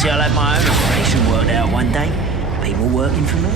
Fancy I'll have my own operation worked out one day. People working for me.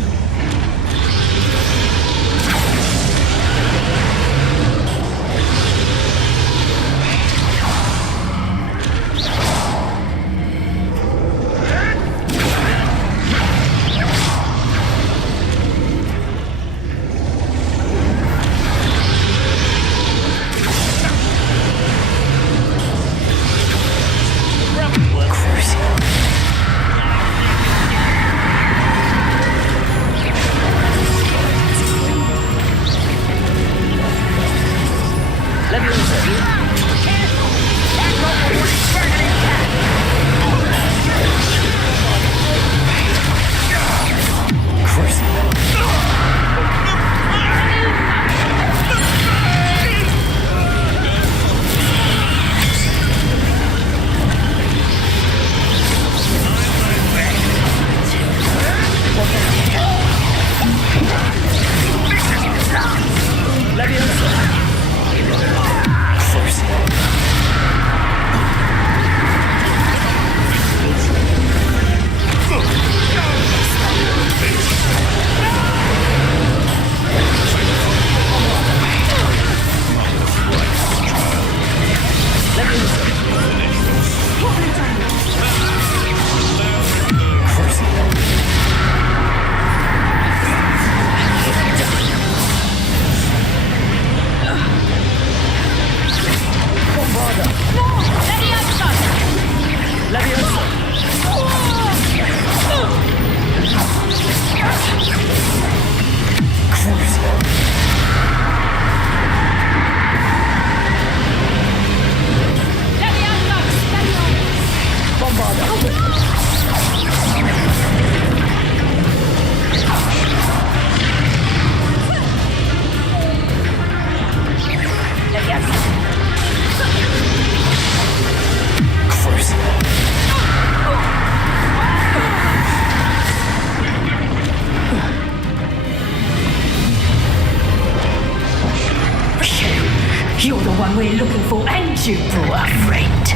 You're the one we're looking for, and you brought a friend.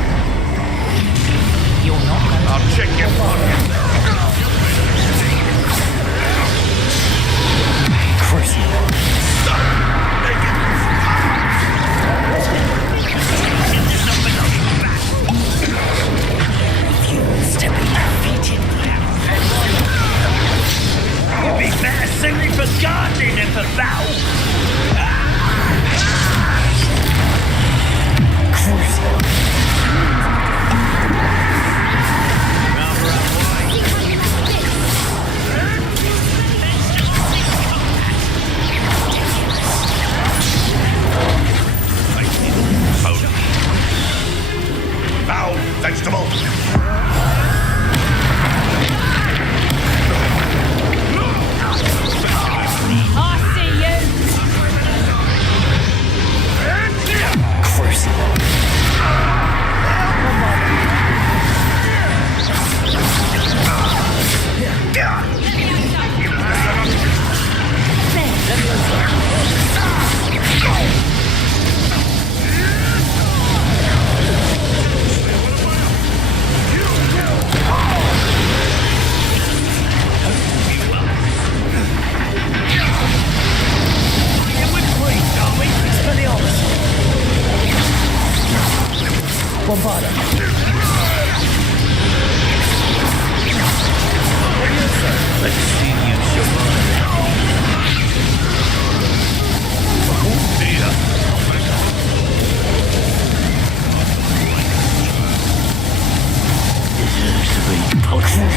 You're not gonna... I'll check your pocket. You'd be better suited for gardening than for battle. Foul vegetable. I see you. Bombarda. Let's see you survive. Oh dear. Deserves to be poisoned.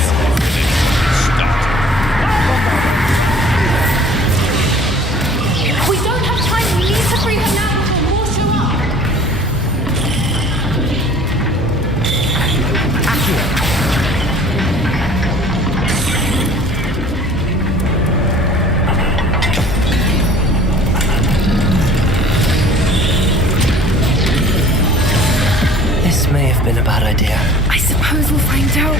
We don't have time. We need to free her now before more show up. This may have been a bad idea. I suppose we'll find out.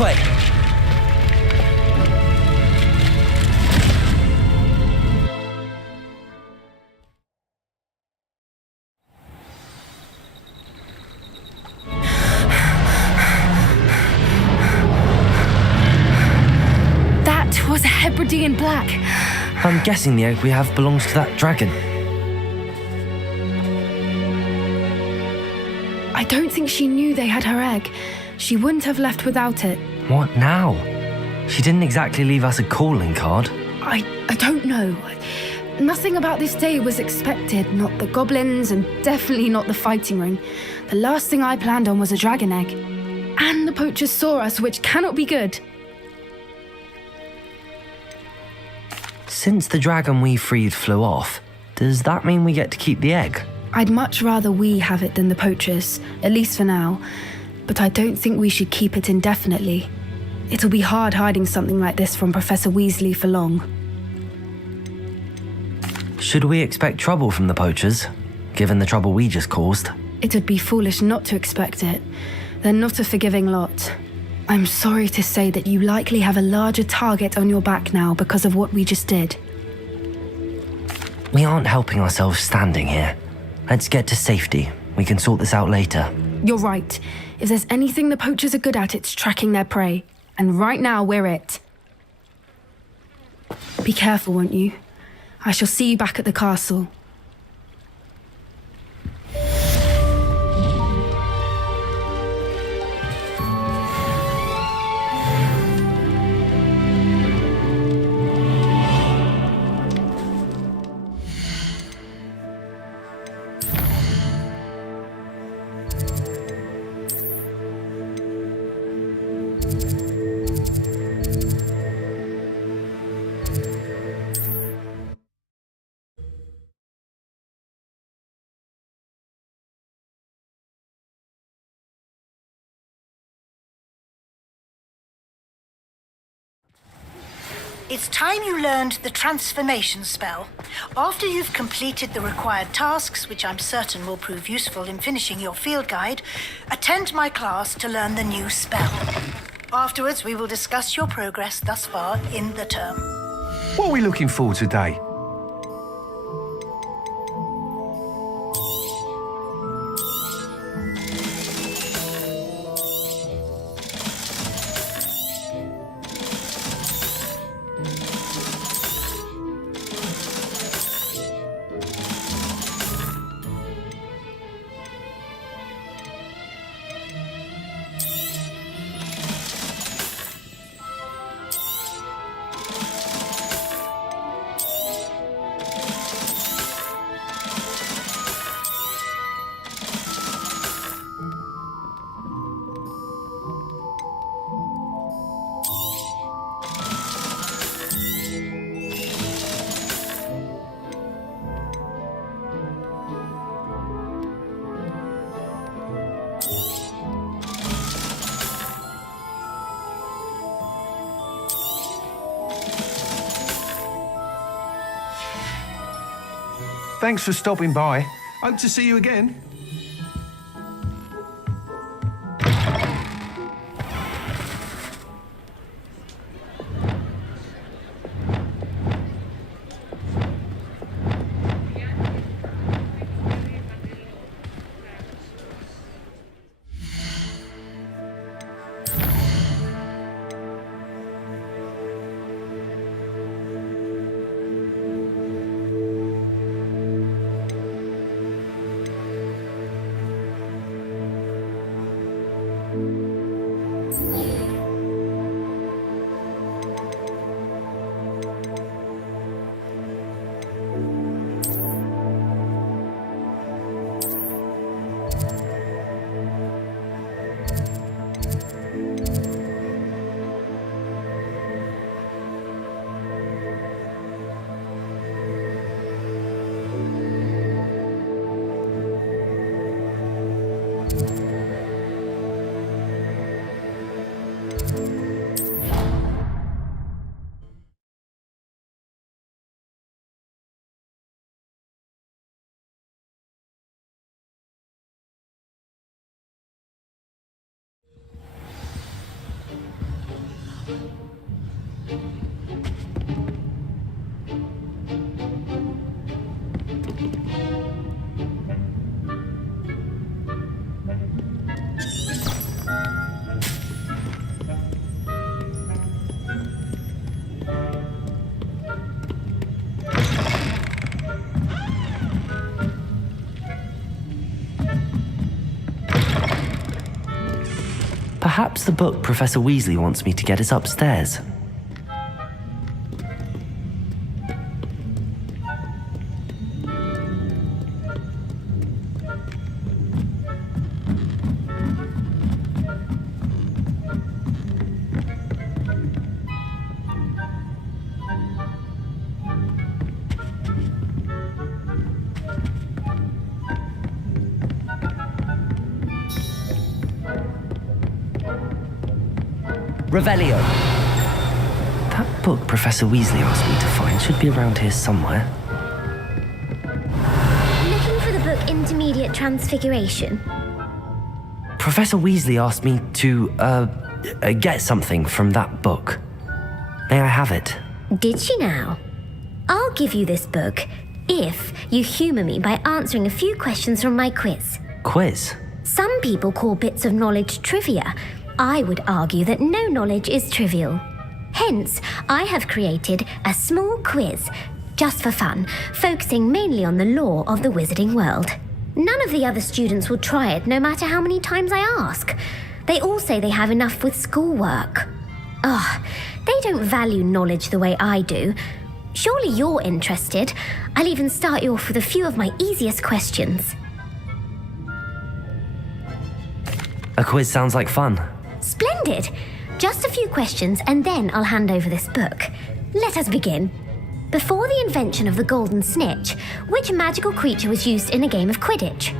way! That was a Hebridean black. I'm guessing the egg we have belongs to that dragon. I don't think she knew they had her egg. She wouldn't have left without it. What now? She didn't exactly leave us a calling card. I don't know. Nothing about this day was expected. Not the goblins and definitely not the fighting ring. The last thing I planned on was a dragon egg. And the poachers saw us, which cannot be good. Since the dragon we freed flew off, does that mean we get to keep the egg? I'd much rather we have it than the poachers, at least for now. But I don't think we should keep it indefinitely. It'll be hard hiding something like this from Professor Weasley for long. Should we expect trouble from the poachers, given the trouble we just caused? It would be foolish not to expect it. They're not a forgiving lot. I'm sorry to say that you likely have a larger target on your back now because of what we just did. We aren't helping ourselves standing here. Let's get to safety. We can sort this out later. You're right. If there's anything the poachers are good at, it's tracking their prey. And right now, we're it. Be careful, won't you? I shall see you back at the castle. It's time you learned the transformation spell. After you've completed the required tasks, which I'm certain will prove useful in finishing your field guide, attend my class to learn the new spell. Afterwards, we will discuss your progress thus far in the term. What are we looking for today? Thanks for stopping by. Hope to see you again. Perhaps the book Professor Weasley wants me to get is upstairs. Revelio. That book Professor Weasley asked me to find should be around here somewhere. Looking for the book Intermediate Transfiguration? Professor Weasley asked me to, get something from that book. May I have it? Did she now? I'll give you this book if you humour me by answering a few questions from my quiz. Quiz? Some people call bits of knowledge trivia. I would argue that no knowledge is trivial. Hence, I have created a small quiz, just for fun, focusing mainly on the lore of the wizarding world. None of the other students will try it, no matter how many times I ask. They all say they have enough with schoolwork. They don't value knowledge the way I do. Surely you're interested. I'll even start you off with a few of my easiest questions. A quiz sounds like fun. Splendid! Just a few questions and then I'll hand over this book. Let us begin. Before the invention of the golden snitch, which magical creature was used in a game of Quidditch?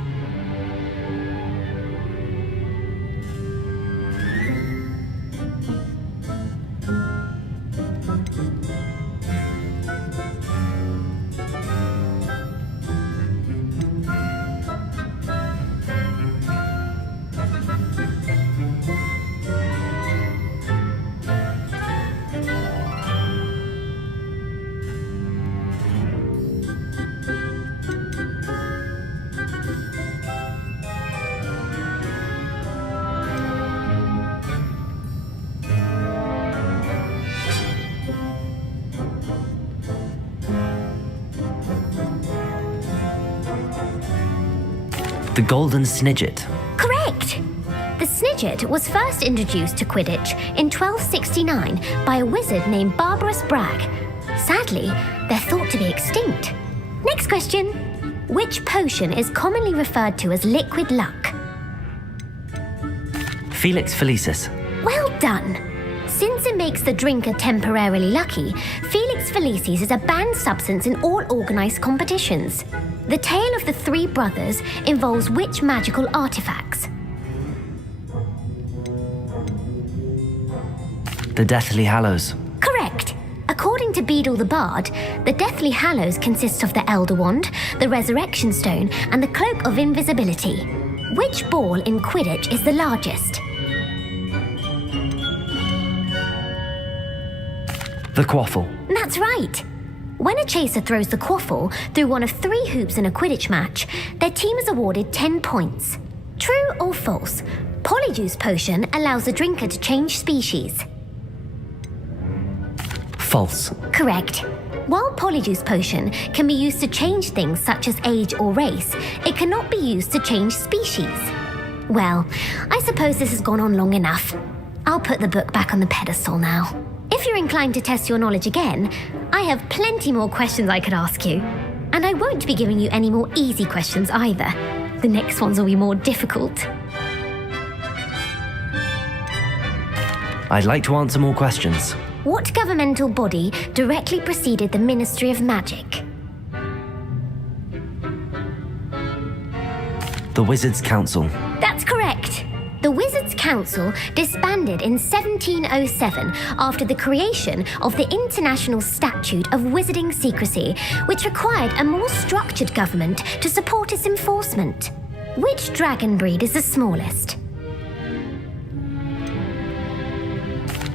The Golden Snidget. Correct! The Snidget was first introduced to Quidditch in 1269 by a wizard named Barbarous Bragg. Sadly, they're thought to be extinct. Next question. Which potion is commonly referred to as liquid luck? Felix Felicis. Well done! Since it makes the drinker temporarily lucky, Felix Felicis is a banned substance in all organised competitions. The tale of the three brothers involves which magical artifacts? The Deathly Hallows. Correct! According to Beadle the Bard, the Deathly Hallows consists of the Elder Wand, the Resurrection Stone, and the Cloak of Invisibility. Which ball in Quidditch is the largest? The Quaffle. That's right! When a chaser throws the quaffle through one of 3 hoops in a Quidditch match, their team is awarded 10 points. True or false? Polyjuice Potion allows the drinker to change species. False. Correct. While Polyjuice Potion can be used to change things such as age or race, it cannot be used to change species. Well, I suppose this has gone on long enough. I'll put the book back on the pedestal now. If you're inclined to test your knowledge again, I have plenty more questions I could ask you. And I won't be giving you any more easy questions either. The next ones will be more difficult. I'd like to answer more questions. What governmental body directly preceded the Ministry of Magic? The Wizards' Council. That's correct. The Wizards' Council disbanded in 1707 after the creation of the International Statute of Wizarding Secrecy, which required a more structured government to support its enforcement. Which dragon breed is the smallest?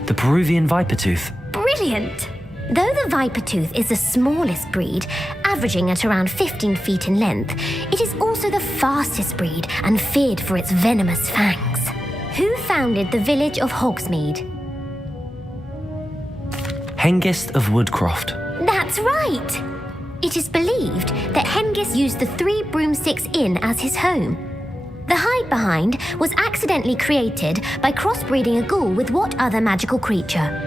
The Peruvian Vipertooth. Brilliant! Though the Vipertooth is the smallest breed, averaging at around 15 feet in length, it is also the fastest breed and feared for its venomous fangs. Who founded the village of Hogsmeade? Hengist of Woodcroft. That's right! It is believed that Hengist used the 3 Broomsticks Inn as his home. The hide behind was accidentally created by crossbreeding a ghoul with what other magical creature?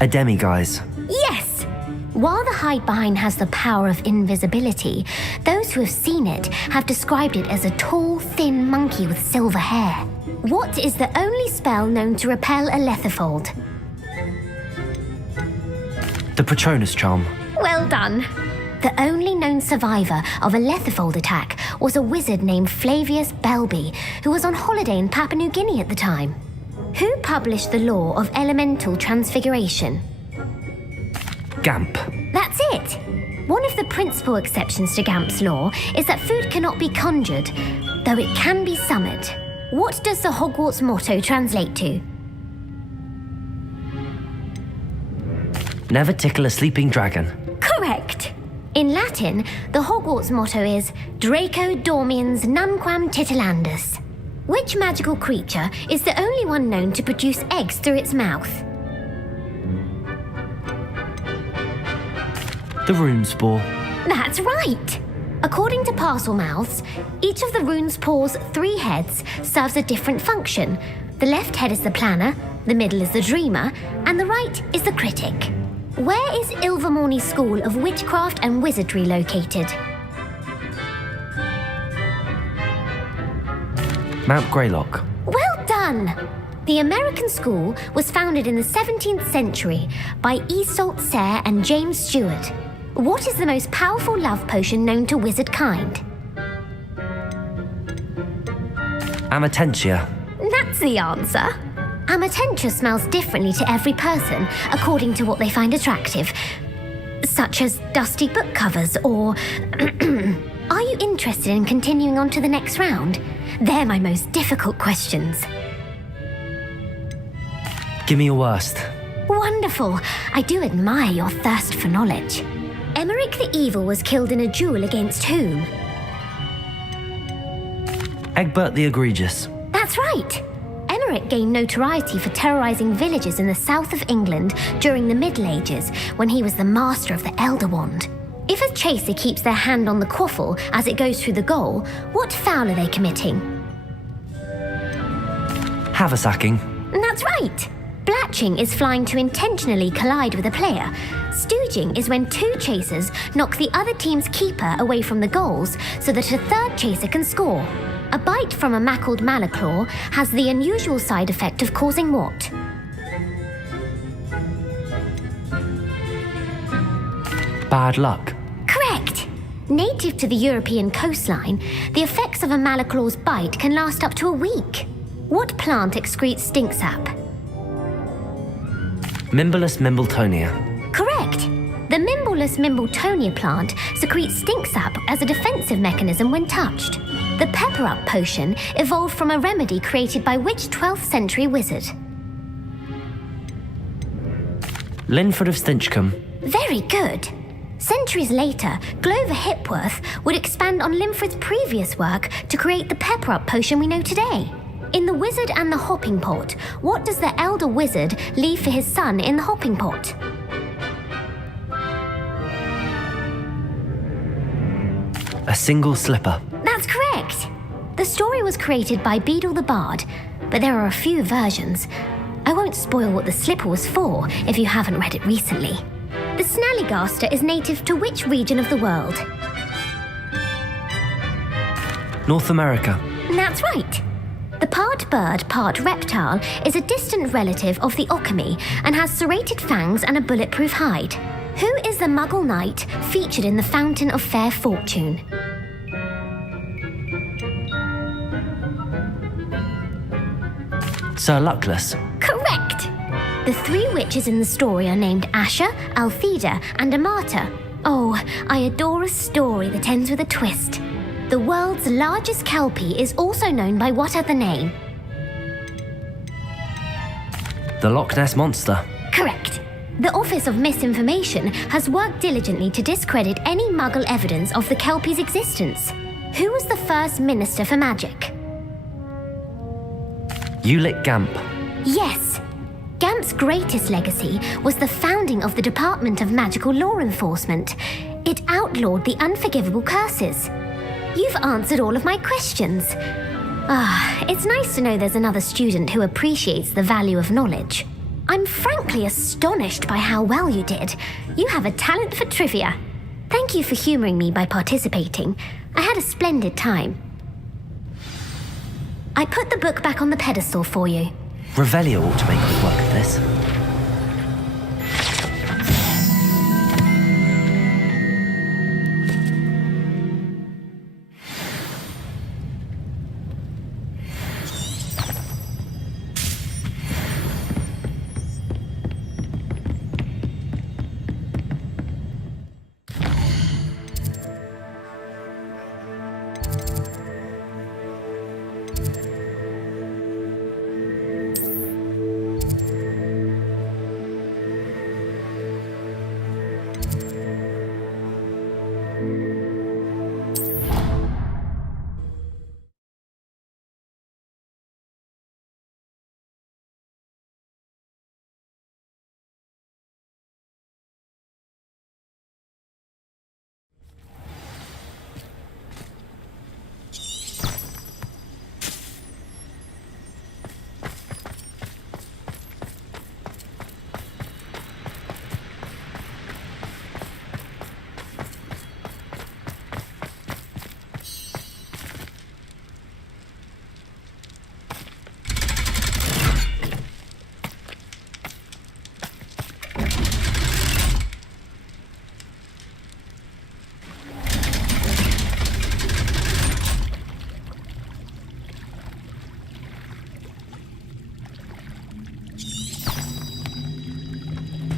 A demiguise. Yes! While the hide behind has the power of invisibility, those who have seen it have described it as a tall, thin monkey with silver hair. What is the only spell known to repel a lethifold? The Patronus charm. Well done. The only known survivor of a lethifold attack was a wizard named Flavius Belby, who was on holiday in Papua New Guinea at the time. Who published the law of elemental transfiguration? Gamp. That's it! One of the principal exceptions to Gamp's law is that food cannot be conjured, though it can be summoned. What does the Hogwarts motto translate to? Never tickle a sleeping dragon. Correct! In Latin, the Hogwarts motto is Draco dormiens nunquam titilandus. Which magical creature is the only one known to produce eggs through its mouth? The rune spore. That's right! According to Parselmouths, each of the rune's paws' 3 heads serves a different function. The left head is the planner, the middle is the dreamer, and the right is the critic. Where is Ilvermorny School of Witchcraft and Wizardry located? Mount Greylock. Well done! The American school was founded in the 17th century by Iseult Sayre and James Stewart. What is the most powerful love potion known to wizard kind? Amatentia. That's the answer. Amatentia smells differently to every person according to what they find attractive, such as dusty book covers or... Are you interested in continuing on to the next round? They're my most difficult questions. Give me your worst. Wonderful. I do admire your thirst for knowledge. Emmerich the Evil was killed in a duel against whom? Egbert the Egregious. That's right. Emmerich gained notoriety for terrorizing villages in the south of England during the Middle Ages when he was the master of the Elder Wand. If a chaser keeps their hand on the quaffle as it goes through the goal, what foul are they committing? Haversacking. That's right. Blatching is flying to intentionally collide with a player. Stooging is when 2 chasers knock the other team's keeper away from the goals so that a third chaser can score. A bite from a mackled malaclaw has the unusual side effect of causing what? Bad luck. Correct! Native to the European coastline, the effects of a malaclaw's bite can last up to a week. What plant excretes stink sap? Mimbulus mimbletonia. Correct! The Mimbulus mimbletonia plant secretes stink sap as a defensive mechanism when touched. The Pepper Up potion evolved from a remedy created by which 12th century wizard? Linford of Stinchcombe. Very good! Centuries later, Glover Hipworth would expand on Linford's previous work to create the Pepper Up potion we know today. In The Wizard and the Hopping Pot, what does the elder wizard leave for his son in the hopping pot? A single slipper. That's correct! The story was created by Beadle the Bard, but there are a few versions. I won't spoil what the slipper was for if you haven't read it recently. The Snallygaster is native to which region of the world? North America. That's right! The part bird, part reptile is a distant relative of the Occamy and has serrated fangs and a bulletproof hide. Who is the Muggle knight featured in the Fountain of Fair Fortune? Sir Luckless. Correct! The 3 witches in the story are named Asha, Altheda, and Amata. Oh, I adore a story that ends with a twist. The world's largest kelpie is also known by what other name? The Loch Ness Monster. Correct. The Office of Misinformation has worked diligently to discredit any Muggle evidence of the kelpie's existence. Who was the first Minister for Magic? Ulick Gamp. Yes. Gamp's greatest legacy was the founding of the Department of Magical Law Enforcement. It outlawed the unforgivable curses. You've answered all of my questions. It's nice to know there's another student who appreciates the value of knowledge. I'm frankly astonished by how well you did. You have a talent for trivia. Thank you for humoring me by participating. I had a splendid time. I put the book back on the pedestal for you. Revelio ought to make quick work of this.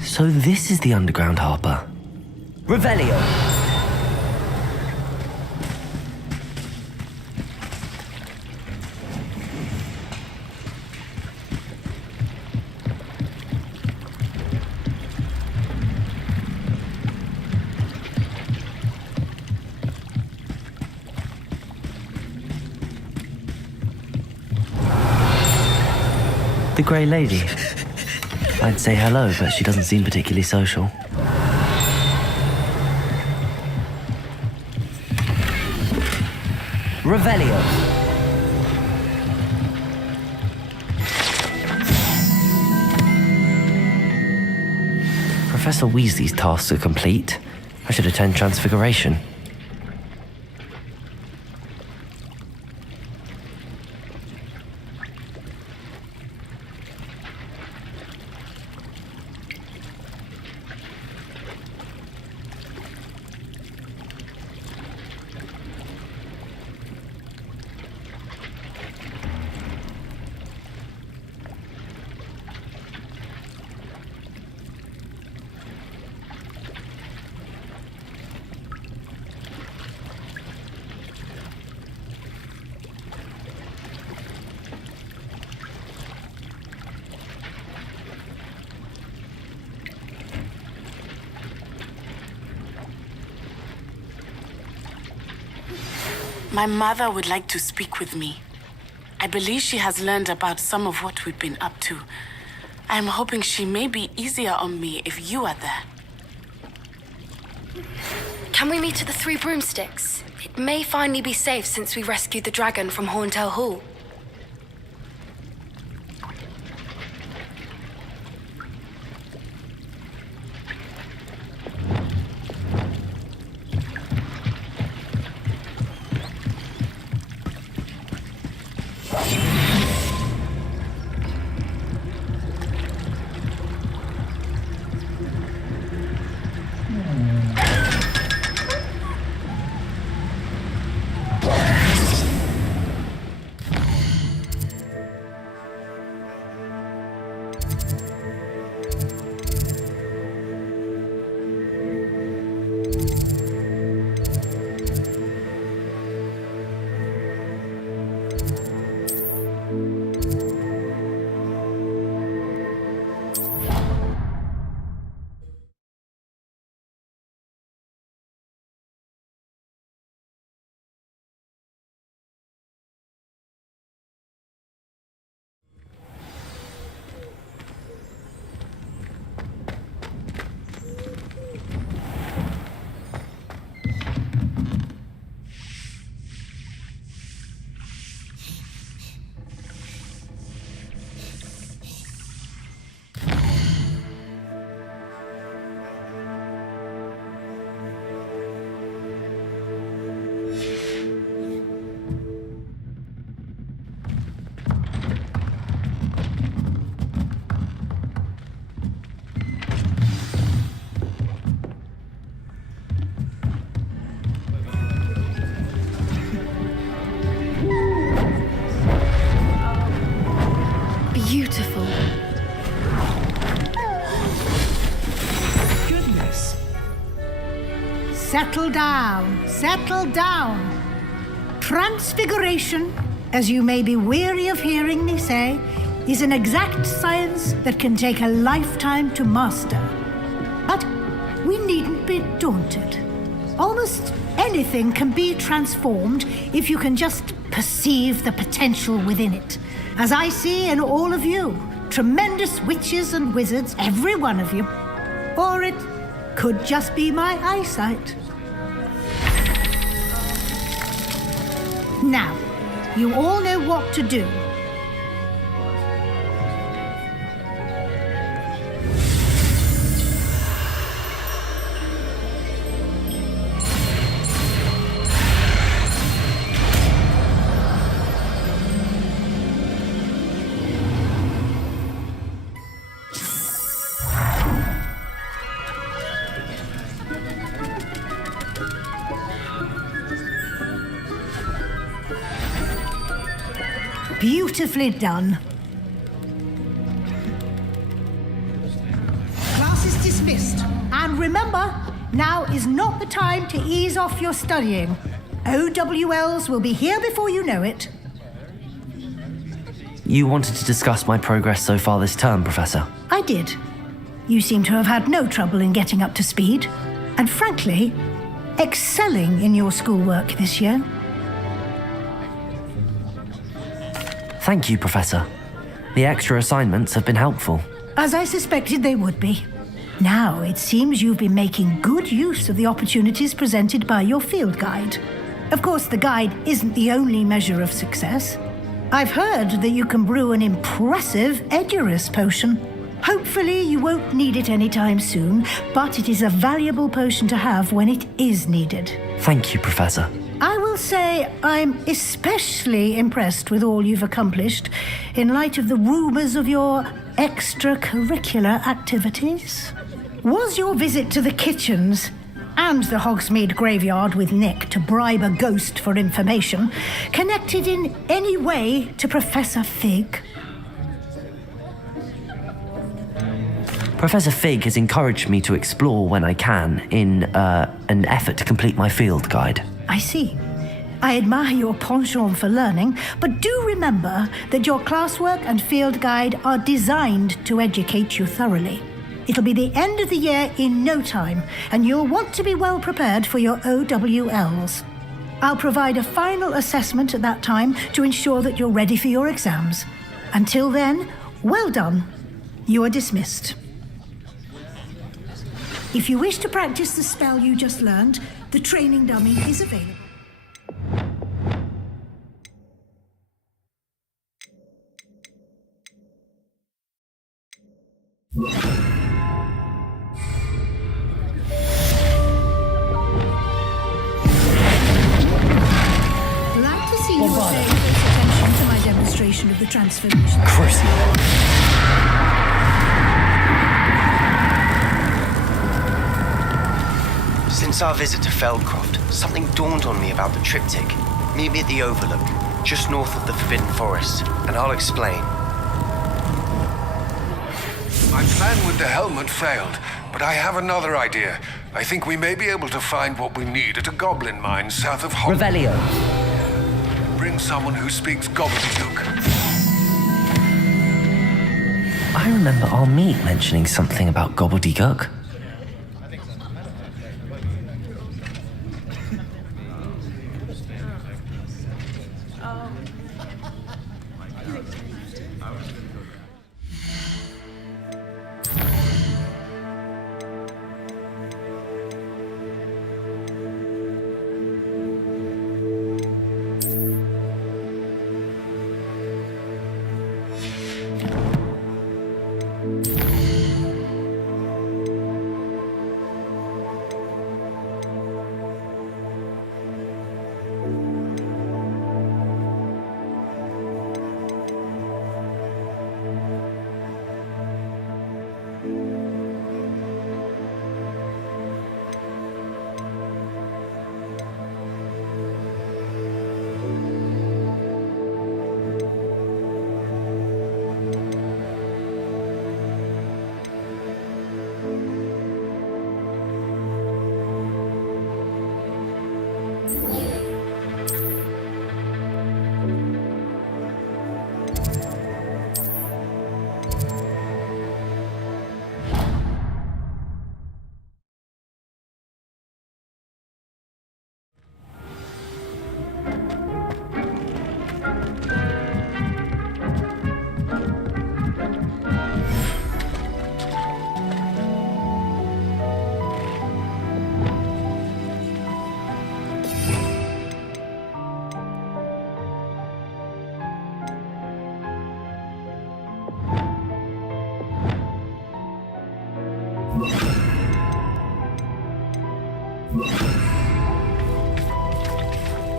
So this is the underground harbour. Revelio! The Grey Lady. I'd say hello, but she doesn't seem particularly social. Revelio! Professor Weasley's tasks are complete. I should attend Transfiguration. My mother would like to speak with me. I believe she has learned about some of what we've been up to. I'm hoping she may be easier on me if you are there. Can we meet at the Three Broomsticks? It may finally be safe since we rescued the dragon from Horntail Hall. settle down, settle down. Transfiguration, as you may be weary of hearing me say, is an exact science that can take a lifetime to master. But we needn't be daunted. Almost anything can be transformed if you can just perceive the potential within it. As I see in all of you, tremendous witches and wizards, every one of you. Or it could just be my eyesight. Now, you all know what to do. Beautifully done. Class is dismissed. And remember, now is not the time to ease off your studying. OWLs will be here before you know it. You wanted to discuss my progress so far this term, Professor? I did. You seem to have had no trouble in getting up to speed. And frankly, excelling in your schoolwork this year. Thank you, Professor. The extra assignments have been helpful. As I suspected they would be. Now, it seems you've been making good use of the opportunities presented by your field guide. Of course, the guide isn't the only measure of success. I've heard that you can brew an impressive Edurus potion. Hopefully, you won't need it anytime soon, but it is a valuable potion to have when it is needed. Thank you, Professor. I will say I'm especially impressed with all you've accomplished in light of the rumors of your extracurricular activities. Was your visit to the kitchens and the Hogsmeade graveyard with Nick to bribe a ghost for information connected in any way to Professor Fig? Professor Fig has encouraged me to explore when I can in an effort to complete my field guide. I see. I admire your penchant for learning, but do remember that your classwork and field guide are designed to educate you thoroughly. It'll be the end of the year in no time, and you'll want to be well prepared for your OWLs. I'll provide a final assessment at that time to ensure that you're ready for your exams. Until then, well done. You are dismissed. If you wish to practice the spell you just learned, the training dummy is available. Glad to see you are paying close attention to my demonstration of the transformation. Since our visit to Feldcroft, something dawned on me about the triptych. Meet me at the Overlook, just north of the Forbidden Forest, and I'll explain. My plan with the helmet failed, but I have another idea. I think we may be able to find what we need at a goblin mine south of Hogwarts. Revelio. Bring someone who speaks gobbledygook. I remember our meet mentioning something about gobbledygook.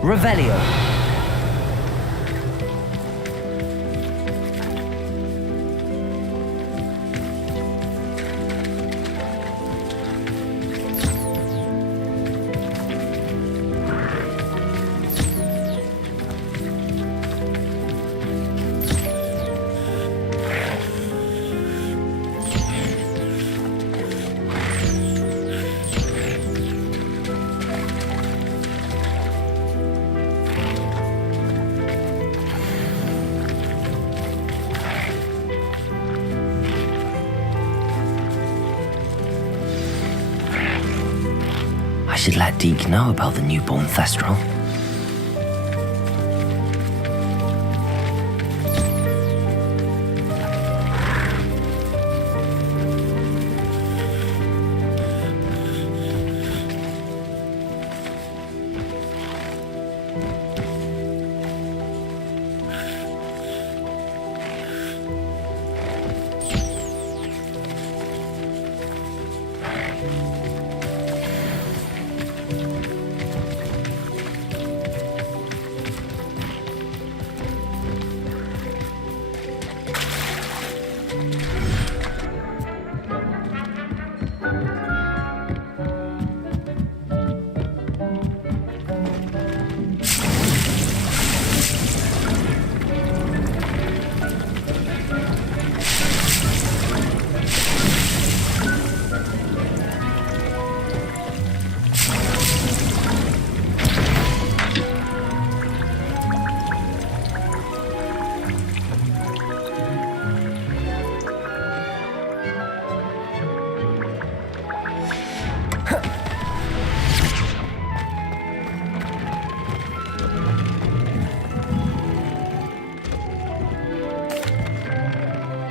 Revelio. I should let Deke know about the newborn Thestral.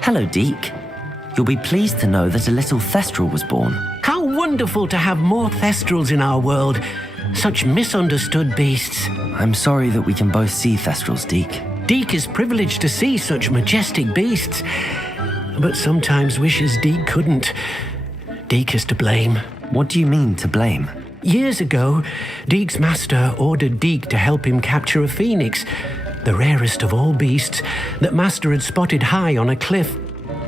Hello, Deke. You'll be pleased to know that a little Thestral was born. How wonderful to have more Thestrals in our world. Such misunderstood beasts. I'm sorry that we can both see Thestrals, Deke. Deke is privileged to see such majestic beasts. But sometimes wishes Deke couldn't. Deke is to blame. What do you mean, to blame? Years ago, Deke's master ordered Deke to help him capture a phoenix, the rarest of all beasts, that Master had spotted high on a cliff.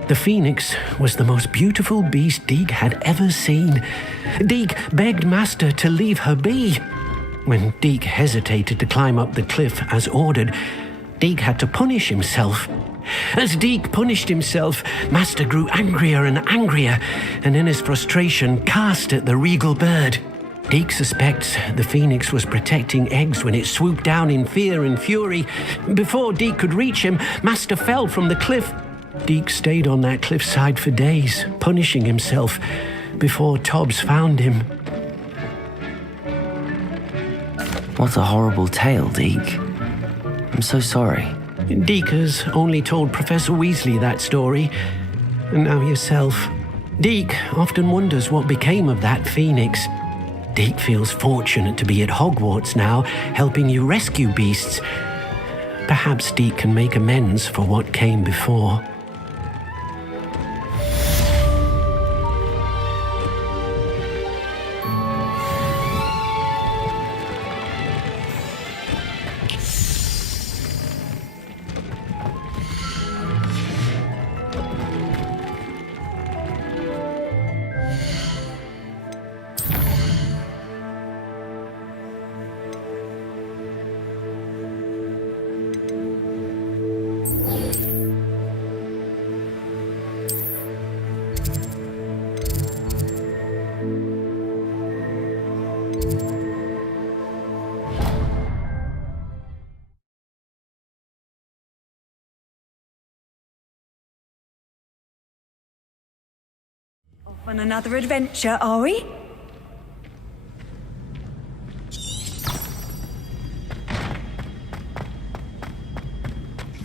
The phoenix was the most beautiful beast Deke had ever seen. Deke begged Master to leave her be. When Deke hesitated to climb up the cliff as ordered, Deke had to punish himself. As Deke punished himself, Master grew angrier and angrier, and in his frustration cast at the regal bird. Deke suspects the phoenix was protecting eggs when it swooped down in fear and fury. Before Deke could reach him, Master fell from the cliff. Deke stayed on that cliffside for days, punishing himself, before Tobbs found him. What a horrible tale, Deke. I'm so sorry. Deke has only told Professor Weasley that story, and now yourself. Deke often wonders what became of that phoenix. Deke feels fortunate to be at Hogwarts now, helping you rescue beasts. Perhaps Deke can make amends for what came before. On another adventure, are we?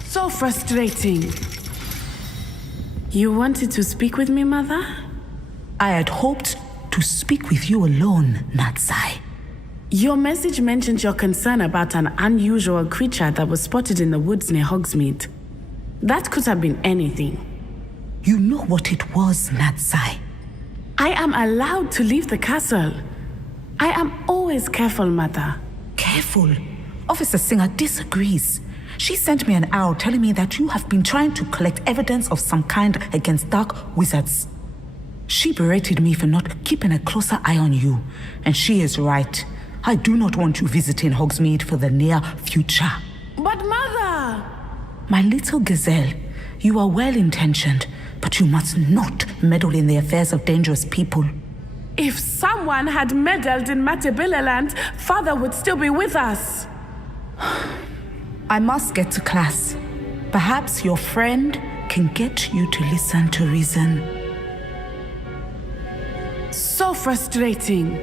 So frustrating. You wanted to speak with me, Mother? I had hoped to speak with you alone, Natsai. Your message mentioned your concern about an unusual creature that was spotted in the woods near Hogsmeade. That could have been anything. You know what it was, Natsai. I am allowed to leave the castle. I am always careful, Mother. Careful. Officer Singer disagrees. She sent me an owl telling me that you have been trying to collect evidence of some kind against dark wizards. She berated me for not keeping a closer eye on you, and she is right. I do not want you visiting Hogsmeade for the near future. But Mother! My little gazelle, you are well-intentioned, but you must not meddle in the affairs of dangerous people. If someone had meddled in Matabeleland, Father would still be with us. I must get to class. Perhaps your friend can get you to listen to reason. So frustrating.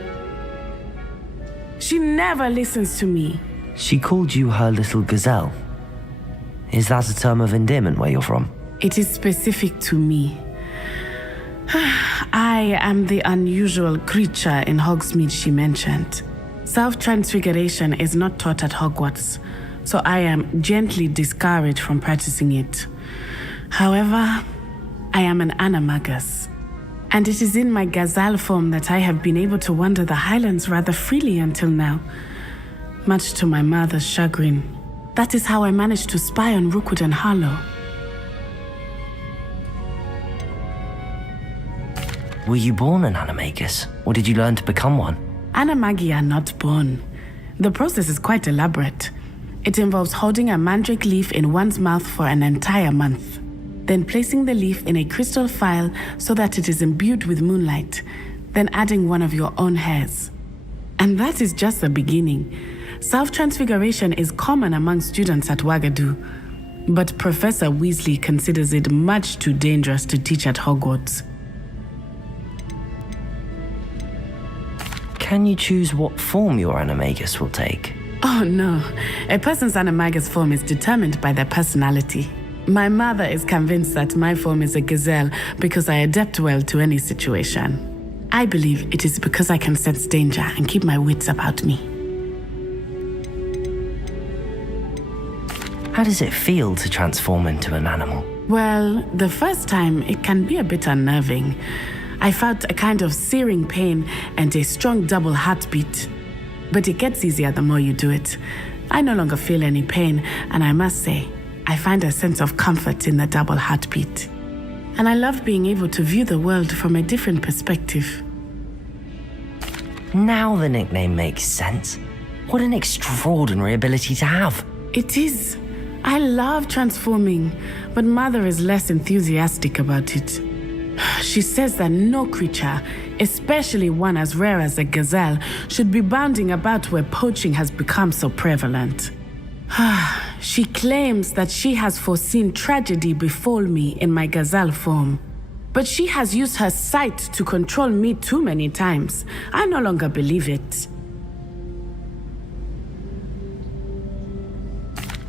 She never listens to me. She called you her little gazelle. Is that a term of endearment where you're from? It is specific to me. I am the unusual creature in Hogsmeade she mentioned. Self-transfiguration is not taught at Hogwarts, so I am gently discouraged from practicing it. However, I am an animagus, and it is in my gazelle form that I have been able to wander the Highlands rather freely until now, much to my mother's chagrin. That is how I managed to spy on Rookwood and Harlow. Were you born an animagus, or did you learn to become one? Animagi are not born. The process is quite elaborate. It involves holding a mandrake leaf in one's mouth for an entire month, then placing the leaf in a crystal phial so that it is imbued with moonlight, then adding one of your own hairs. And that is just the beginning. Self-transfiguration is common among students at Wagadu, but Professor Weasley considers it much too dangerous to teach at Hogwarts. Can you choose what form your animagus will take? Oh no, a person's animagus form is determined by their personality. My mother is convinced that my form is a gazelle because I adapt well to any situation. I believe it is because I can sense danger and keep my wits about me. How does it feel to transform into an animal? Well, the first time it can be a bit unnerving. I felt a kind of searing pain and a strong double heartbeat. But it gets easier the more you do it. I no longer feel any pain, and I must say, I find a sense of comfort in the double heartbeat. And I love being able to view the world from a different perspective. Now the nickname makes sense. What an extraordinary ability to have. It is. I love transforming, but Mother is less enthusiastic about it. She says that no creature, especially one as rare as a gazelle, should be bounding about where poaching has become so prevalent. She claims that she has foreseen tragedy befall me in my gazelle form. But she has used her sight to control me too many times. I no longer believe it.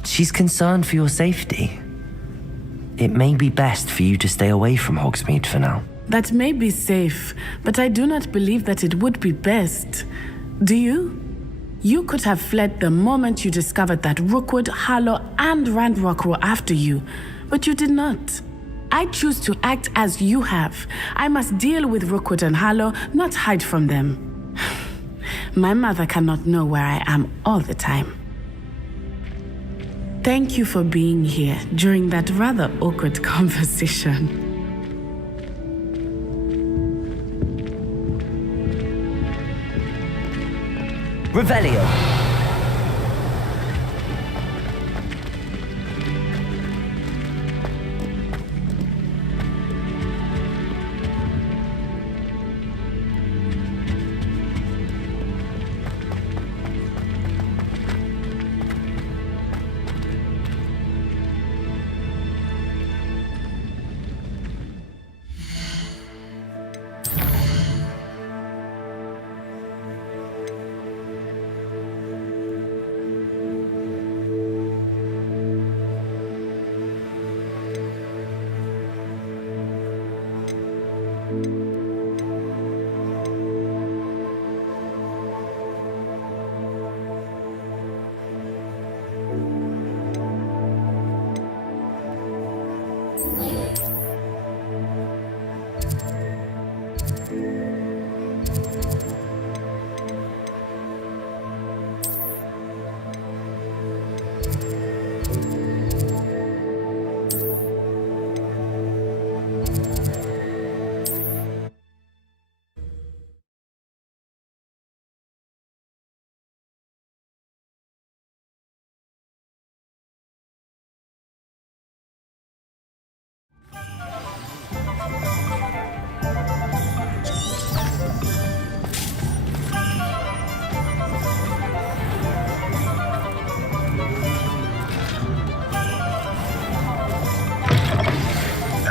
She's concerned for your safety. It may be best for you to stay away from Hogsmeade for now. That may be safe, but I do not believe that it would be best. Do you? You could have fled the moment you discovered that Rookwood, Harlow, and Ranrock were after you, but you did not. I choose to act as you have. I must deal with Rookwood and Harlow, not hide from them. My mother cannot know where I am all the time. Thank you for being here during that rather awkward conversation. Revelio.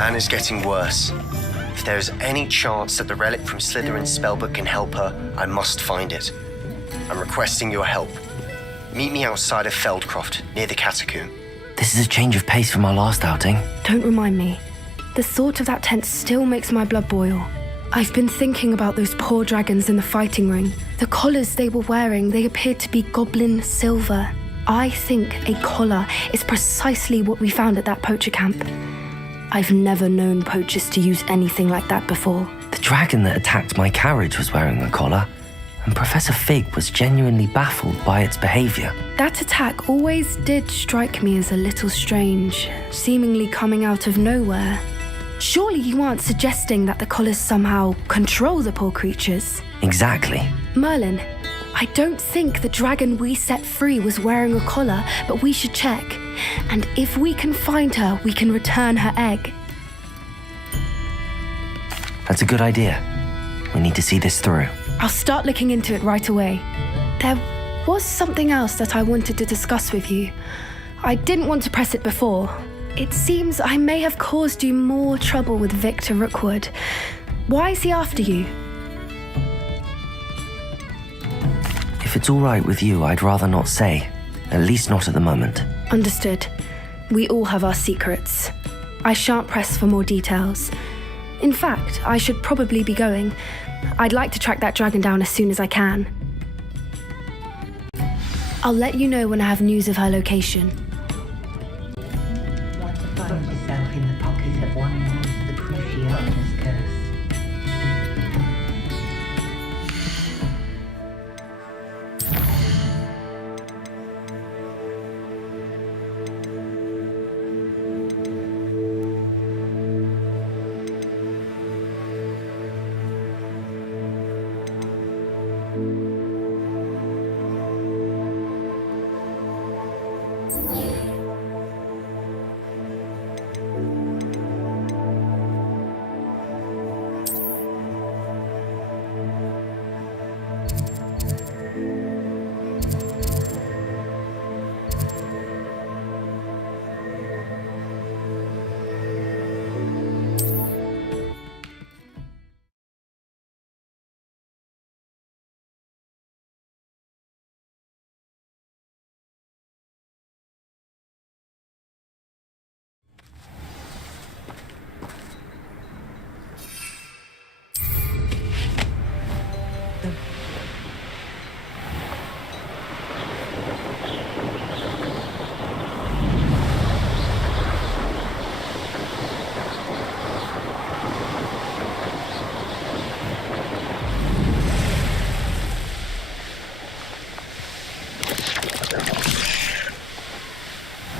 Anne is getting worse. If there is any chance that the relic from Slytherin's spellbook can help her, I must find it. I'm requesting your help. Meet me outside of Feldcroft, near the catacomb. This is a change of pace from our last outing. Don't remind me. The thought of that tent still makes my blood boil. I've been thinking about those poor dragons in the fighting ring. The collars they were wearing, they appeared to be goblin silver. I think a collar is precisely what we found at that poacher camp. I've never known poachers to use anything like that before. The dragon that attacked my carriage was wearing a collar, and Professor Fig was genuinely baffled by its behavior. That attack always did strike me as a little strange, seemingly coming out of nowhere. Surely you aren't suggesting that the collars somehow control the poor creatures? Exactly. Merlin, I don't think the dragon we set free was wearing a collar, but we should check. And if we can find her, we can return her egg. That's a good idea. We need to see this through. I'll start looking into it right away. There was something else that I wanted to discuss with you. I didn't want to press it before. It seems I may have caused you more trouble with Victor Rookwood. Why is he after you? If it's all right with you, I'd rather not say. At least not at the moment. Understood. We all have our secrets. I shan't press for more details. In fact, I should probably be going. I'd like to track that dragon down as soon as I can. I'll let you know when I have news of her location. Find yourself in the pocket of one of the Cruciatus curse.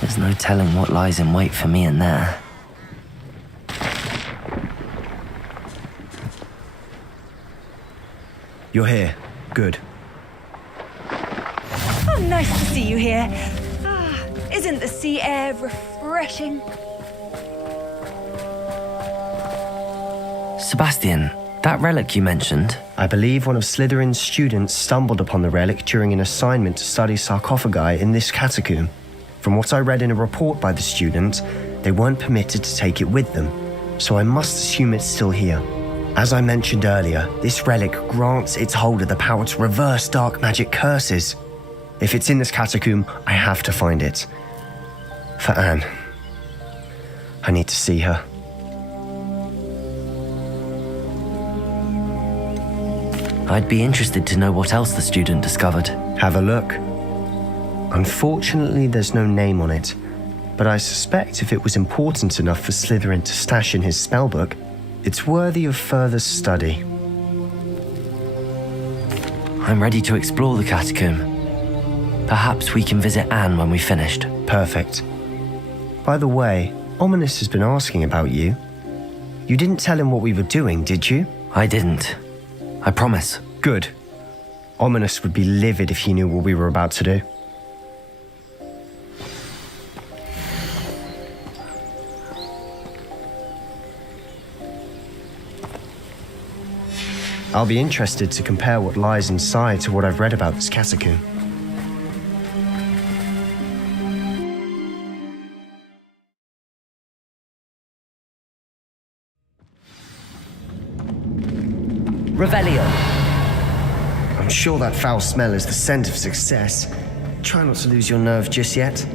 There's no telling what lies in wait for me in there. You're here. Good. Oh, nice to see you here. Isn't the sea air refreshing? Sebastian, that relic you mentioned. I believe one of Slytherin's students stumbled upon the relic during an assignment to study sarcophagi in this catacomb. From what I read in a report by the student, they weren't permitted to take it with them, so I must assume it's still here. As I mentioned earlier, this relic grants its holder the power to reverse dark magic curses. If it's in this catacomb, I have to find it. For Anne. I need to see her. I'd be interested to know what else the student discovered. Have a look. Unfortunately, there's no name on it, but I suspect if it was important enough for Slytherin to stash in his spellbook, it's worthy of further study. I'm ready to explore the catacomb. Perhaps we can visit Anne when we've finished. Perfect. By the way, Ominous has been asking about you. You didn't tell him what we were doing, did you? I didn't. I promise. Good. Ominous would be livid if he knew what we were about to do. I'll be interested to compare what lies inside to what I've read about this catacomb. Revelio. I'm sure that foul smell is the scent of success. Try not to lose your nerve just yet.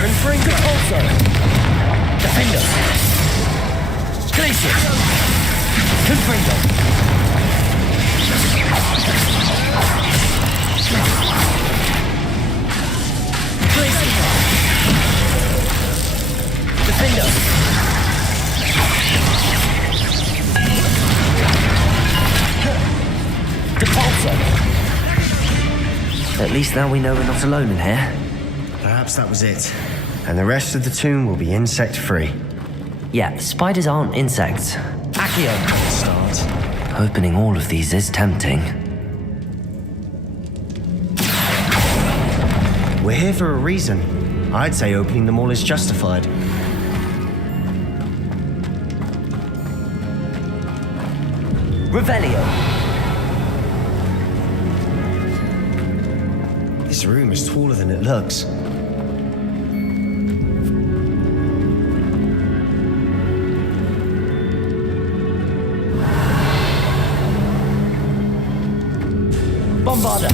Confringo. Also. Defender. Glacier. Confringo. Glacier. Defender. Depulso. At least now we know we're not alone in here. Perhaps that was it. And the rest of the tomb will be insect-free. Yeah, spiders aren't insects. Accio. Start. Opening all of these is tempting. We're here for a reason. I'd say opening them all is justified. Revelio. This room is taller than it looks. Bombarda.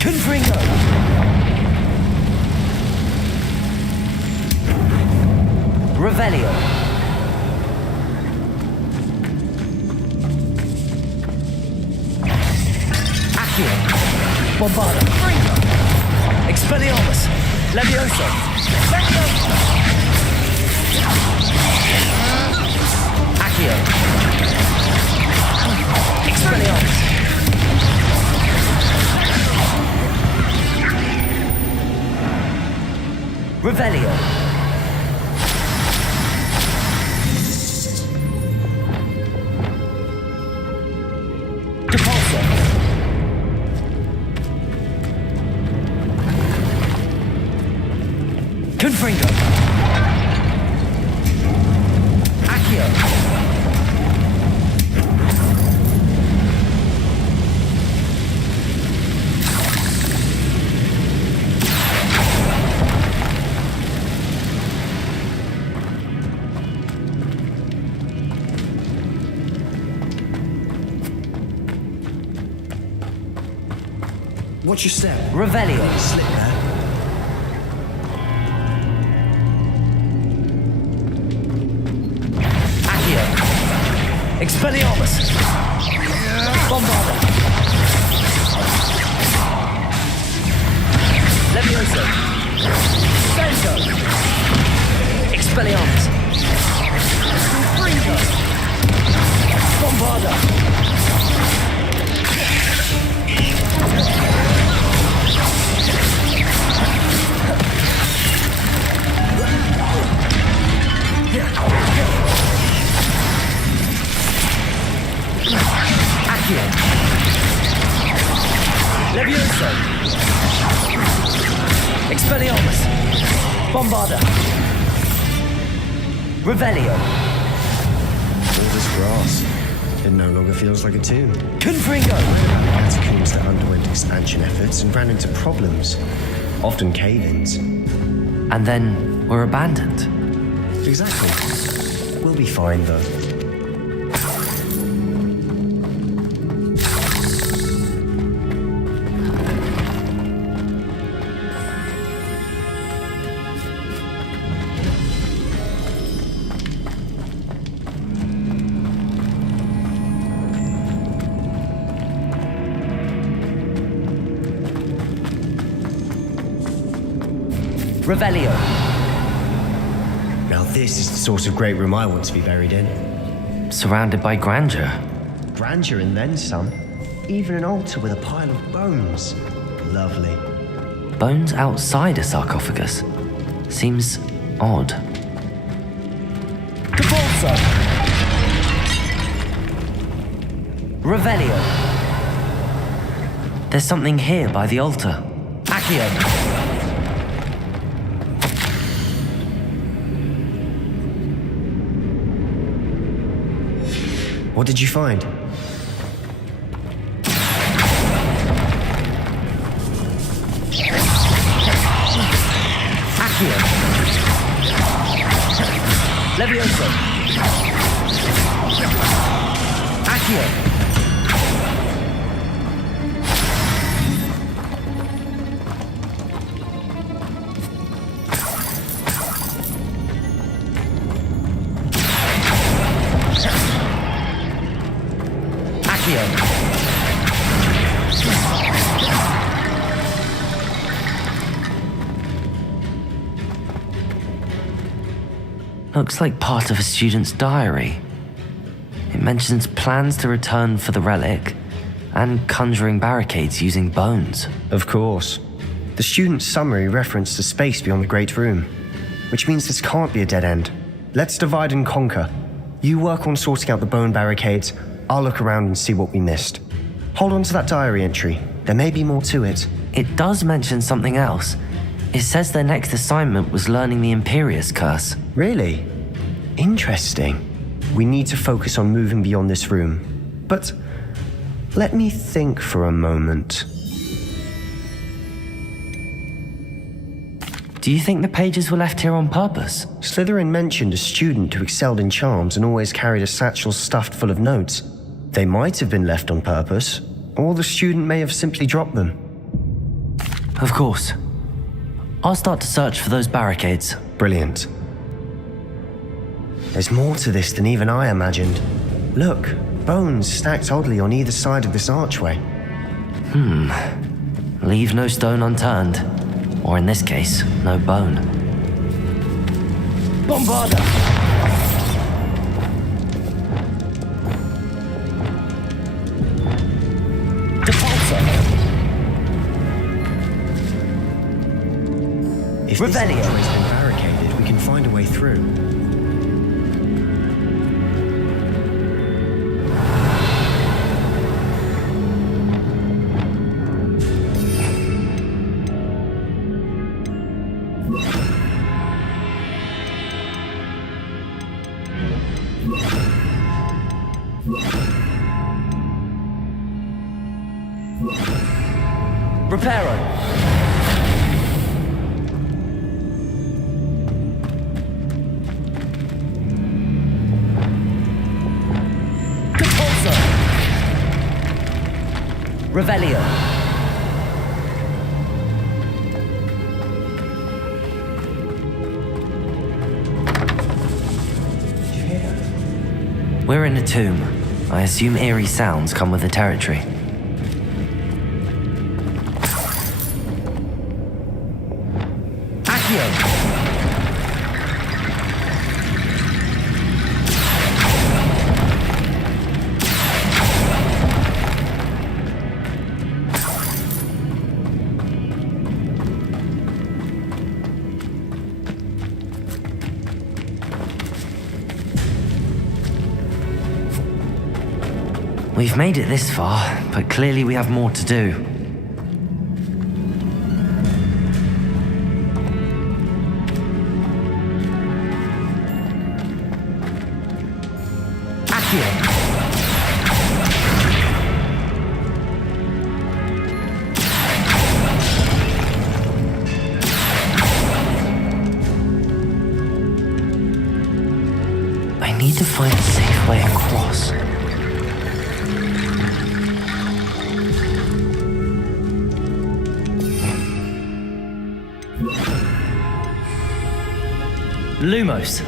Confringo. Revelio. Accio. Bombarda. Expelliarmus. Levioso. Accio. Expelliarmus. Revelio. Depulso. Confringo. Accio. Watch your step. Revelio. Slip there. Accio. Expelliarmus. Bombarda. Levioso. Santo. Expelliarmus. Confringo. Bombarda. Accio. Levioso. Expelliarmus. Bombarda. Revelio. All this grass. It no longer feels like a tomb. Confringo. Catacombs that underwent expansion efforts and ran into problems. Often cave-ins. And then were abandoned. Exactly. We'll be fine, though. Revelio. Now this is the sort of great room I want to be buried in. Surrounded by grandeur. Grandeur and then some. Even an altar with a pile of bones. Lovely. Bones outside a sarcophagus. Seems odd. Depulso. Revelio. There's something here by the altar. Accio. What did you find? Accio. Levioso. Accio. Looks like part of a student's diary. It mentions plans to return for the relic and conjuring barricades using bones. Of course. The student's summary referenced the space beyond the Great Room, which means this can't be a dead end. Let's divide and conquer. You work on sorting out the bone barricades, I'll look around and see what we missed. Hold on to that diary entry. There may be more to it. It does mention something else. It says their next assignment was learning the Imperius Curse. Really? Interesting. We need to focus on moving beyond this room. But let me think for a moment. Do you think the pages were left here on purpose? Slytherin mentioned a student who excelled in charms and always carried a satchel stuffed full of notes. They might have been left on purpose, or the student may have simply dropped them. Of course. I'll start to search for those barricades. Brilliant. There's more to this than even I imagined. Look, bones stacked oddly on either side of this archway. Leave no stone unturned. Or in this case, no bone. Bombarda! If this archway's been barricaded, we can find a way through. Reparo! Revelio. We're in a tomb. I assume eerie sounds come with the territory. Accio. We've made it this far, but clearly we have more to do. Accio. I need to find a safe way across. Lumos.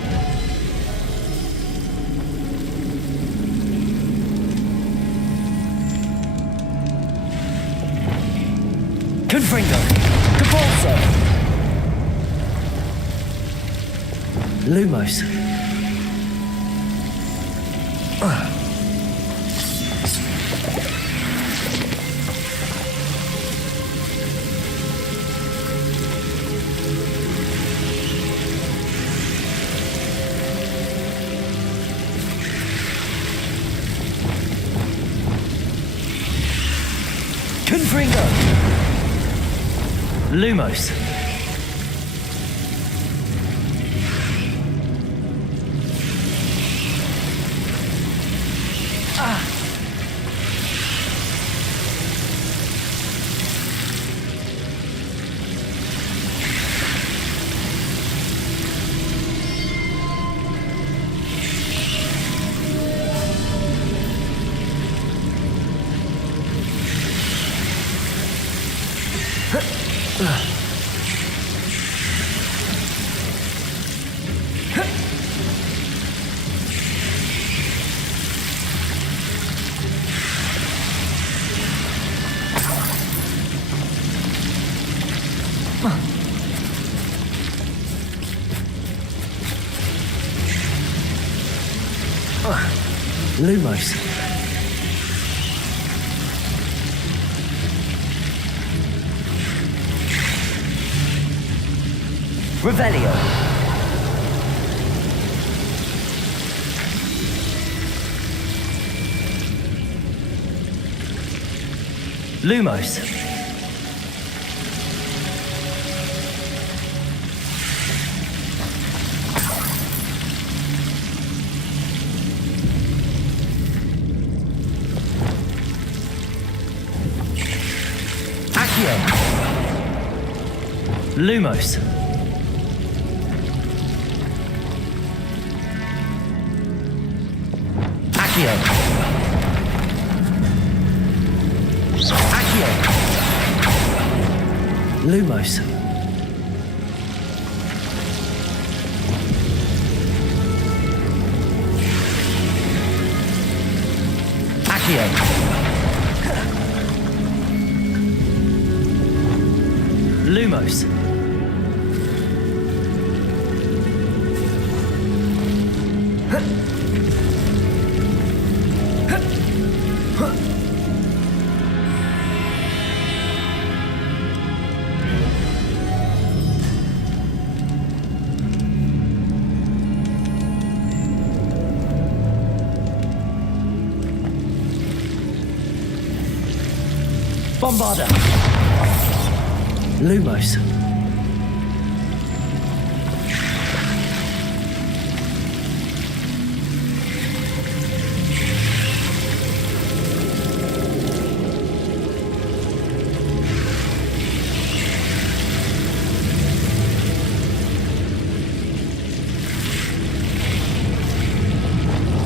Confringo. Capulso. Lumos. Confringo. Lumos. Lumos. Revelio. Lumos. Accio. Lumos. Accio. Accio. Lumos. Accio. Lumos. Bombarda. Lumos.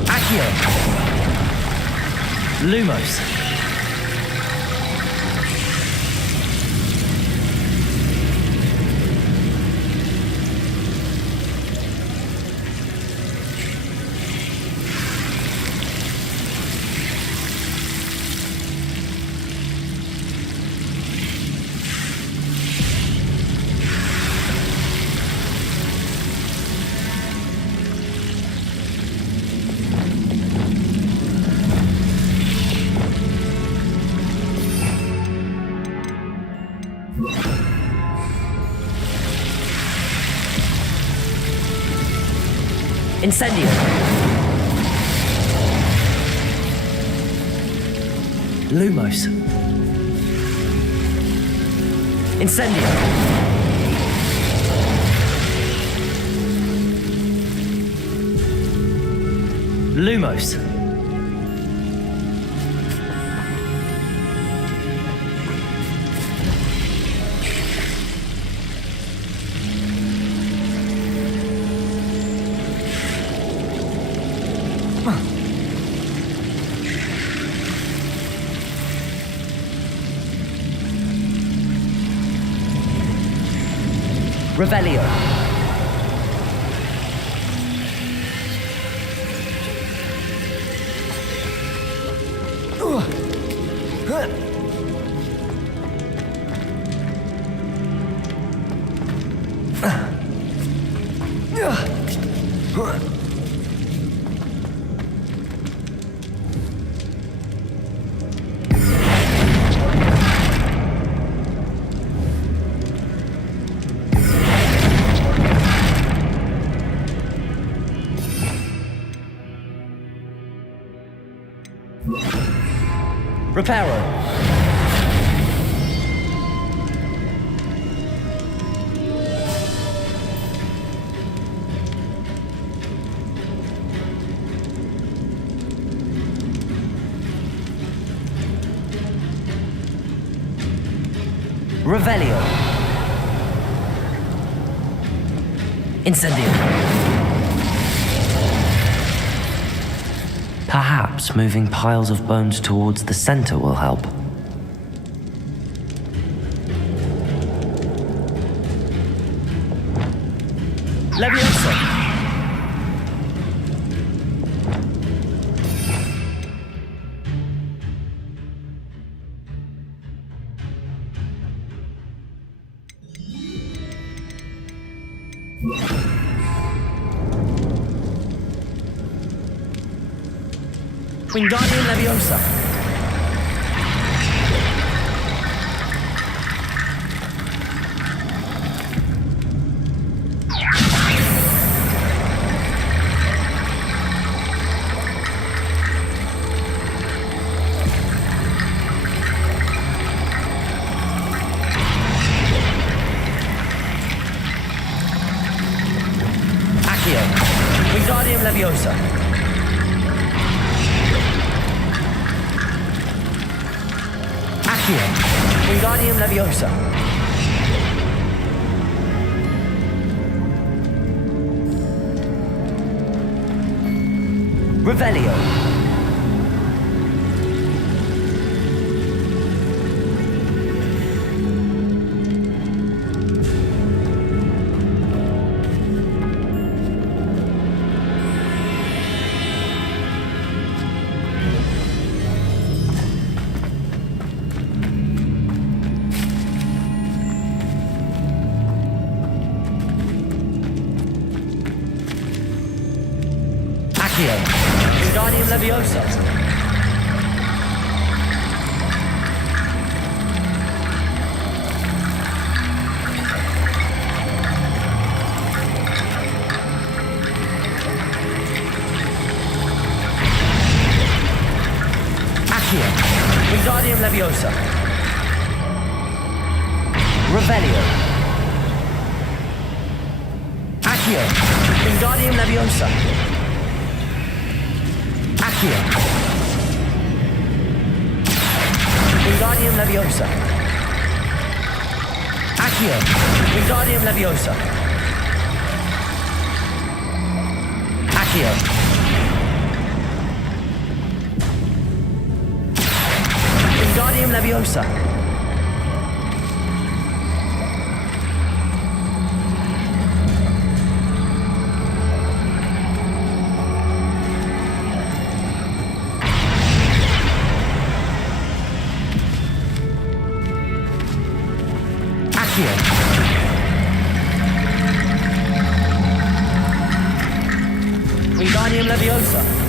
Accio. Lumos. Incendio. Lumos. Incendio. Lumos. Revelio. Reparo. Revelio. Incendio. Perhaps moving piles of bones towards the center will help. Leviosa! Wingardium Leviosa! Accio! Wingardium Leviosa! Accio! Wingardium Leviosa! Revelio! Accio! Wingardium Leviosa! Accio! Wingardium Leviosa! Revelio! Accio! Wingardium Leviosa! Accio! Wingardium Leviosa! Accio! Wingardium Leviosa! Accio! Wingardium Leviosa! Wingardium Leviosa!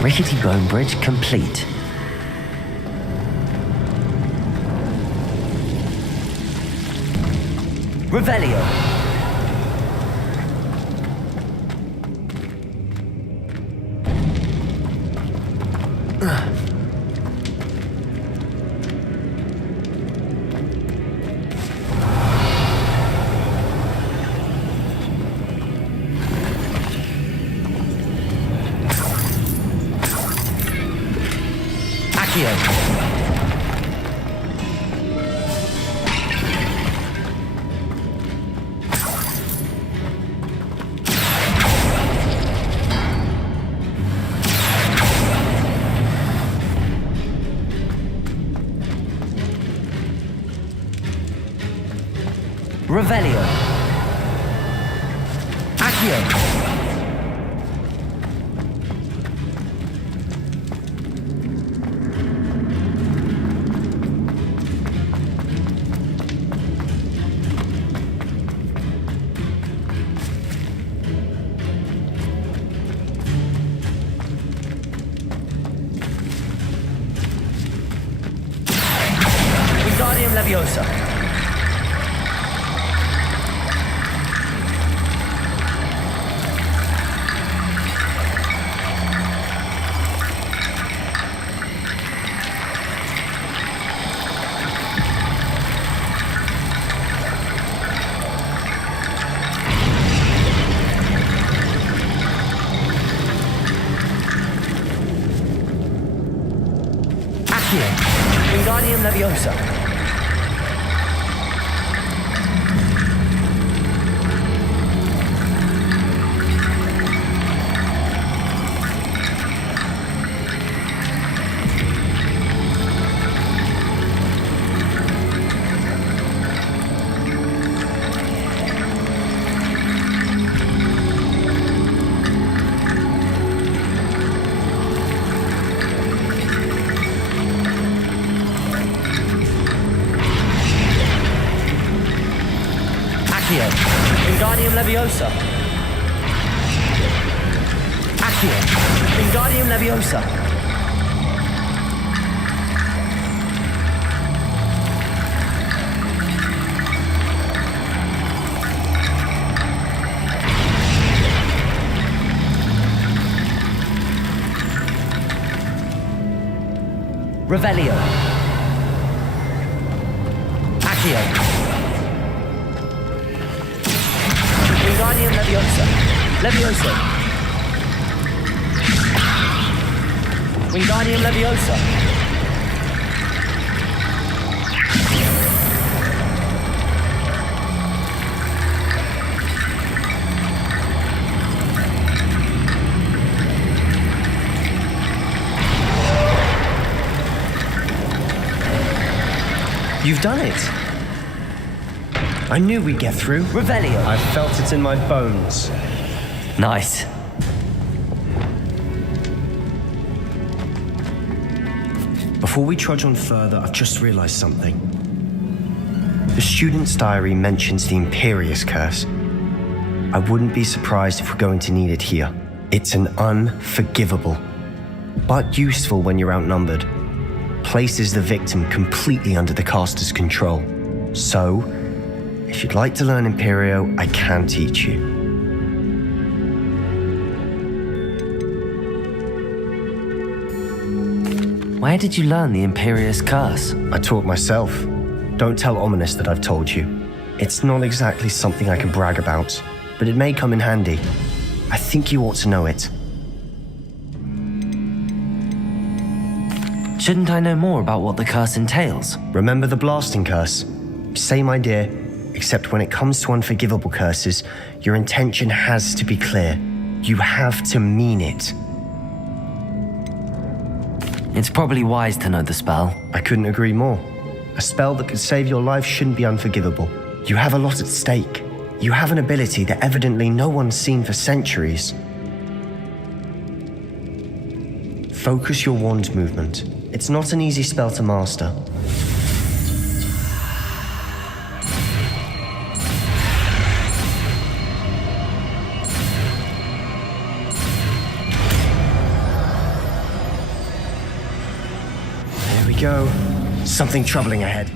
Rickety Bone Bridge complete. Revelio! Accio! Revelio! Accio! Wingardium Leviosa! Wingardium Leviosa. Accio. Wingardium Leviosa. Accio. Wingardium Leviosa. Revelio. Accio. Wingardium Leviosa. Leviosa. Wingardium Leviosa. You've done it. I knew we'd get through. Revelio. I felt it in my bones. Nice. Before we trudge on further, I've just realized something. The student's diary mentions the Imperious Curse. I wouldn't be surprised if we're going to need it here. It's an unforgivable, but useful when you're outnumbered. Places the victim completely under the caster's control. So, if you'd like to learn Imperio, I can teach you. Where did you learn the Imperious Curse? I taught myself. Don't tell Ominous that I've told you. It's not exactly something I can brag about, but it may come in handy. I think you ought to know it. Shouldn't I know more about what the curse entails? Remember the blasting curse? Same idea, except when it comes to unforgivable curses, your intention has to be clear. You have to mean it. It's probably wise to know the spell. I couldn't agree more. A spell that could save your life shouldn't be unforgivable. You have a lot at stake. You have an ability that evidently no one's seen for centuries. Focus your wand movement. It's not an easy spell to master. There we go. Something troubling ahead.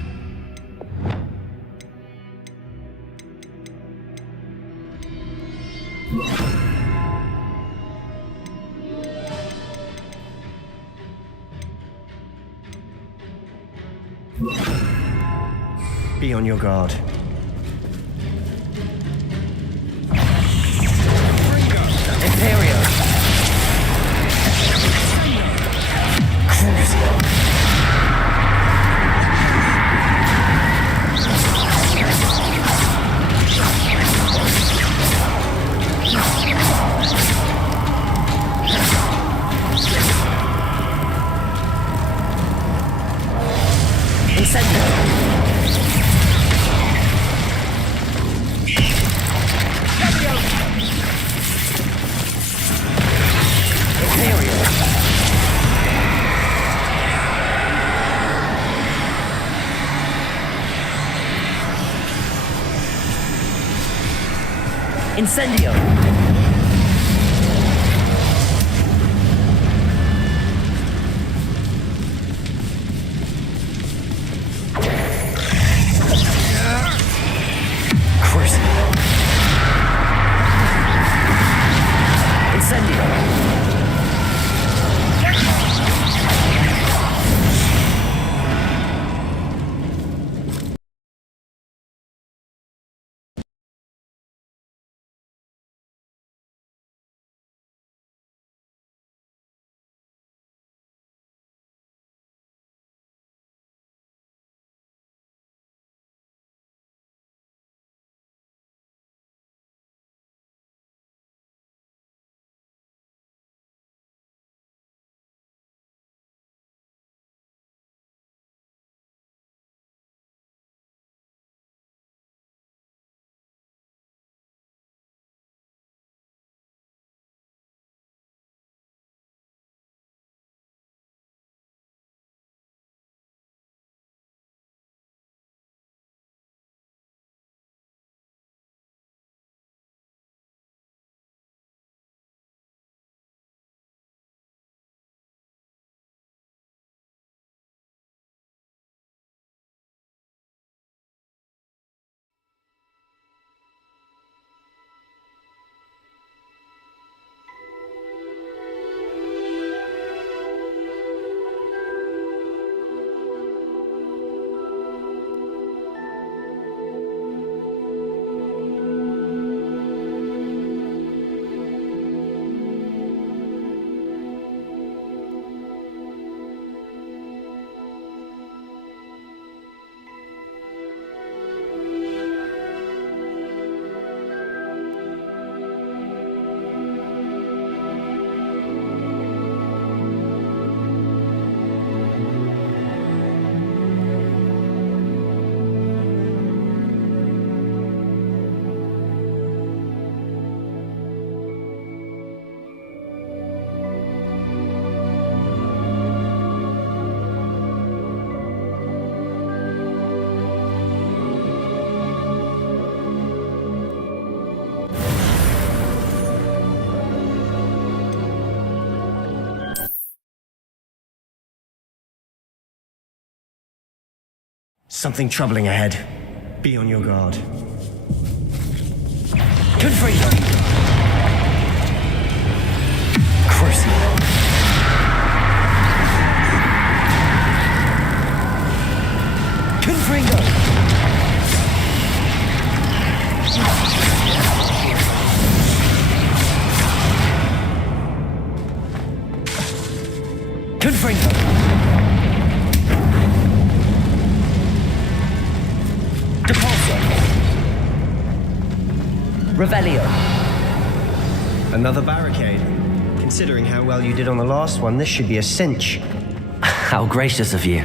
Be on your guard. Imperio. Incendio! Something troubling ahead. Be on your guard. Confringo! Crucible! Confringo! Confringo! Depulso! Revelio! Another barricade. Considering how well you did on the last one, this should be a cinch. How gracious of you.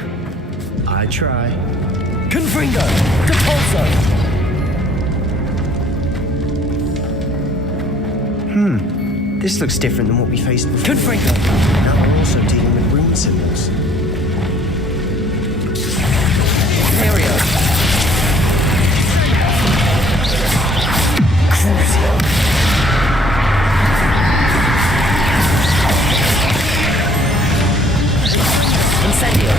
I try. Confringo! Depulso! This looks different than what we faced before. Confringo! Now we're also dealing with rune symbols. Imperio! Crucio! Incendio!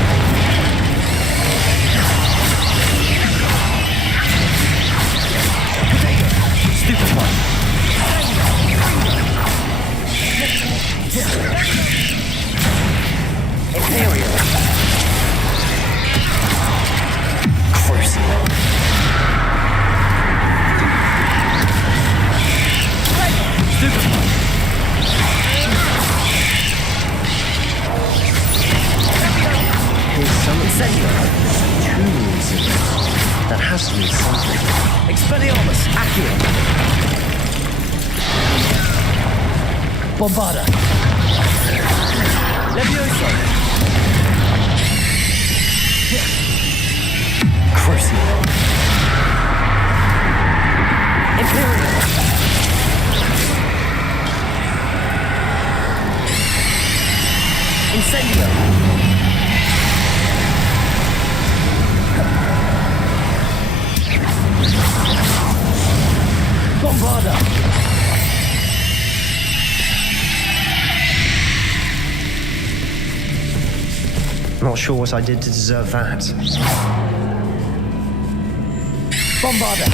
Stupefy! Imperio! Crucio! Stupefy! Here's some Incendio! two rune symbols. That has to mean something. Expelliarmus! Accio! Bombarda! Levioso! Crucio! Imperial! Incendio! Bombarda! Not sure what I did to deserve that. Bombarda!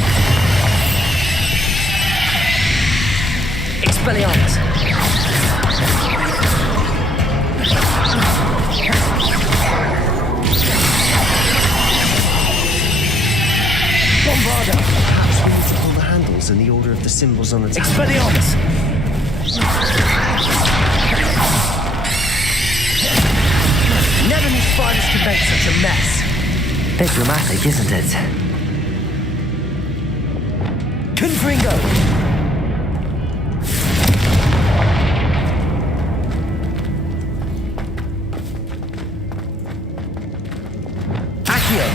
Expelliarmus! Bombarda! Perhaps we need to pull the handles in the order of the symbols on the tablet. Expelliarmus! Never knew spiders could make such a mess. Bit dramatic, isn't it? Confringo! Accio!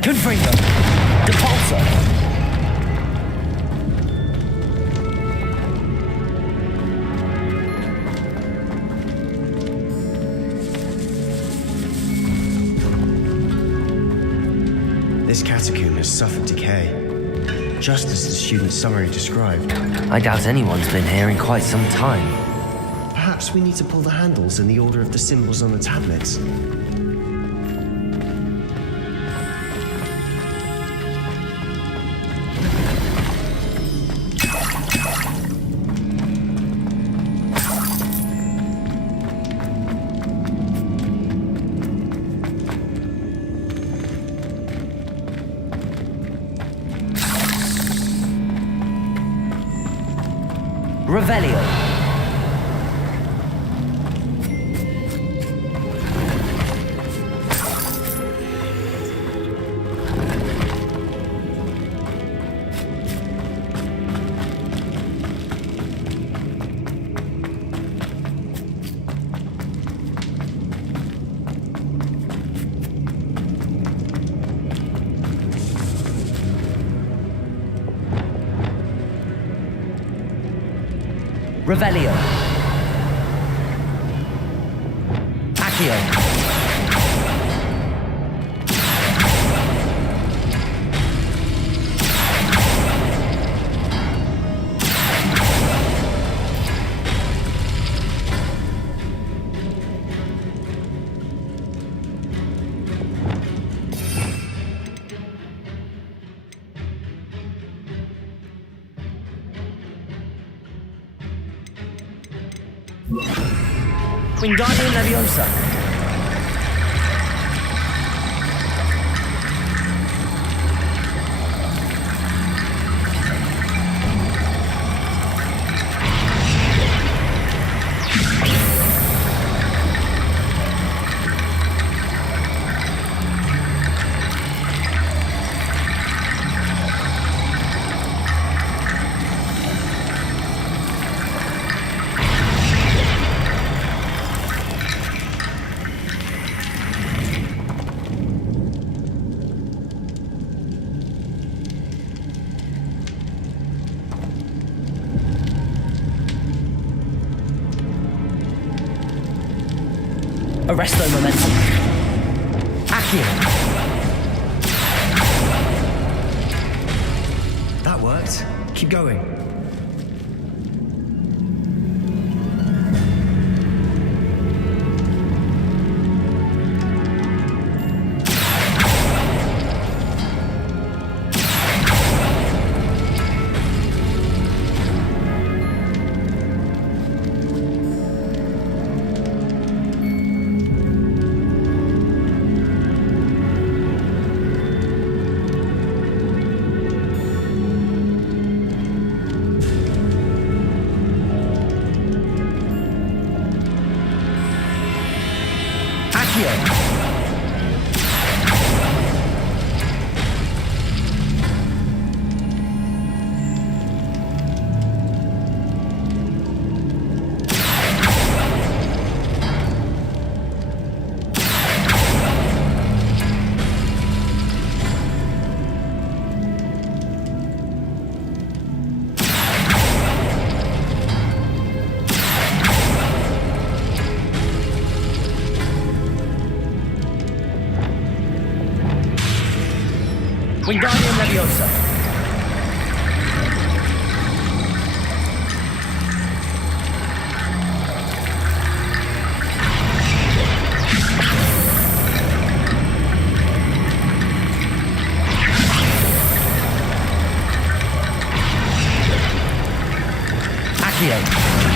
Confringo! Depulso! This catacomb has suffered decay, just as the student's summary described. I doubt anyone's been here in quite some time. Perhaps we need to pull the handles in the order of the symbols on the tablets. Revelio! Revelio! Accio! Wingardium Leviosa. Arresto momentum. Accio. That worked. Keep going. Wingardium Leviosa. Accio.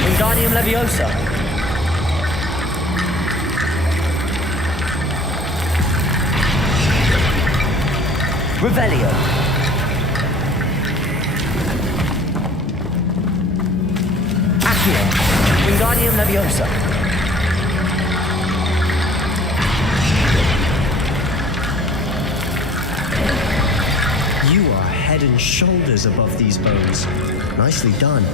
Wingardium Leviosa. Revelio. Accio. Wingardium Leviosa. You are head and shoulders above these bones. Nicely done.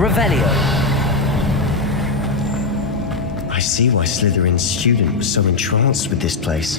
Revelio. I see why Slytherin's student was so entranced with this place.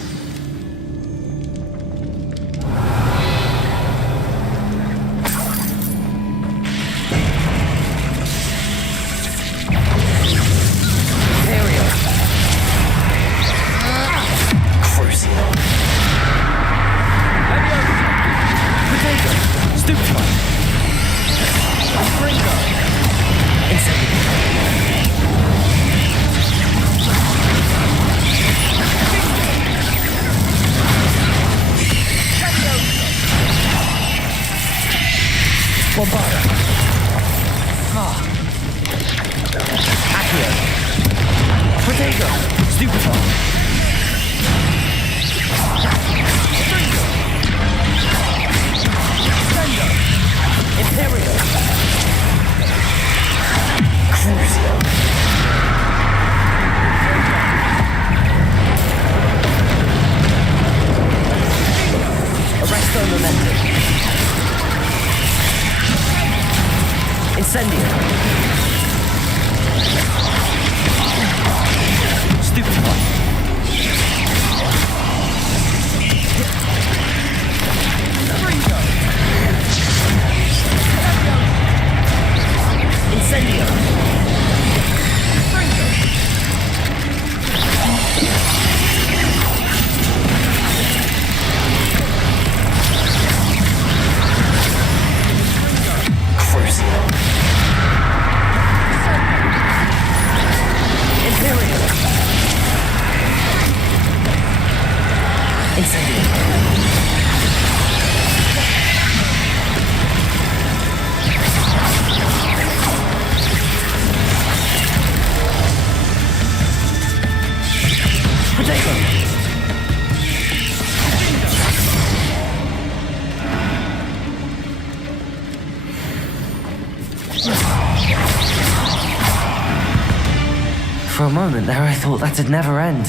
For a moment there, I thought that'd never end.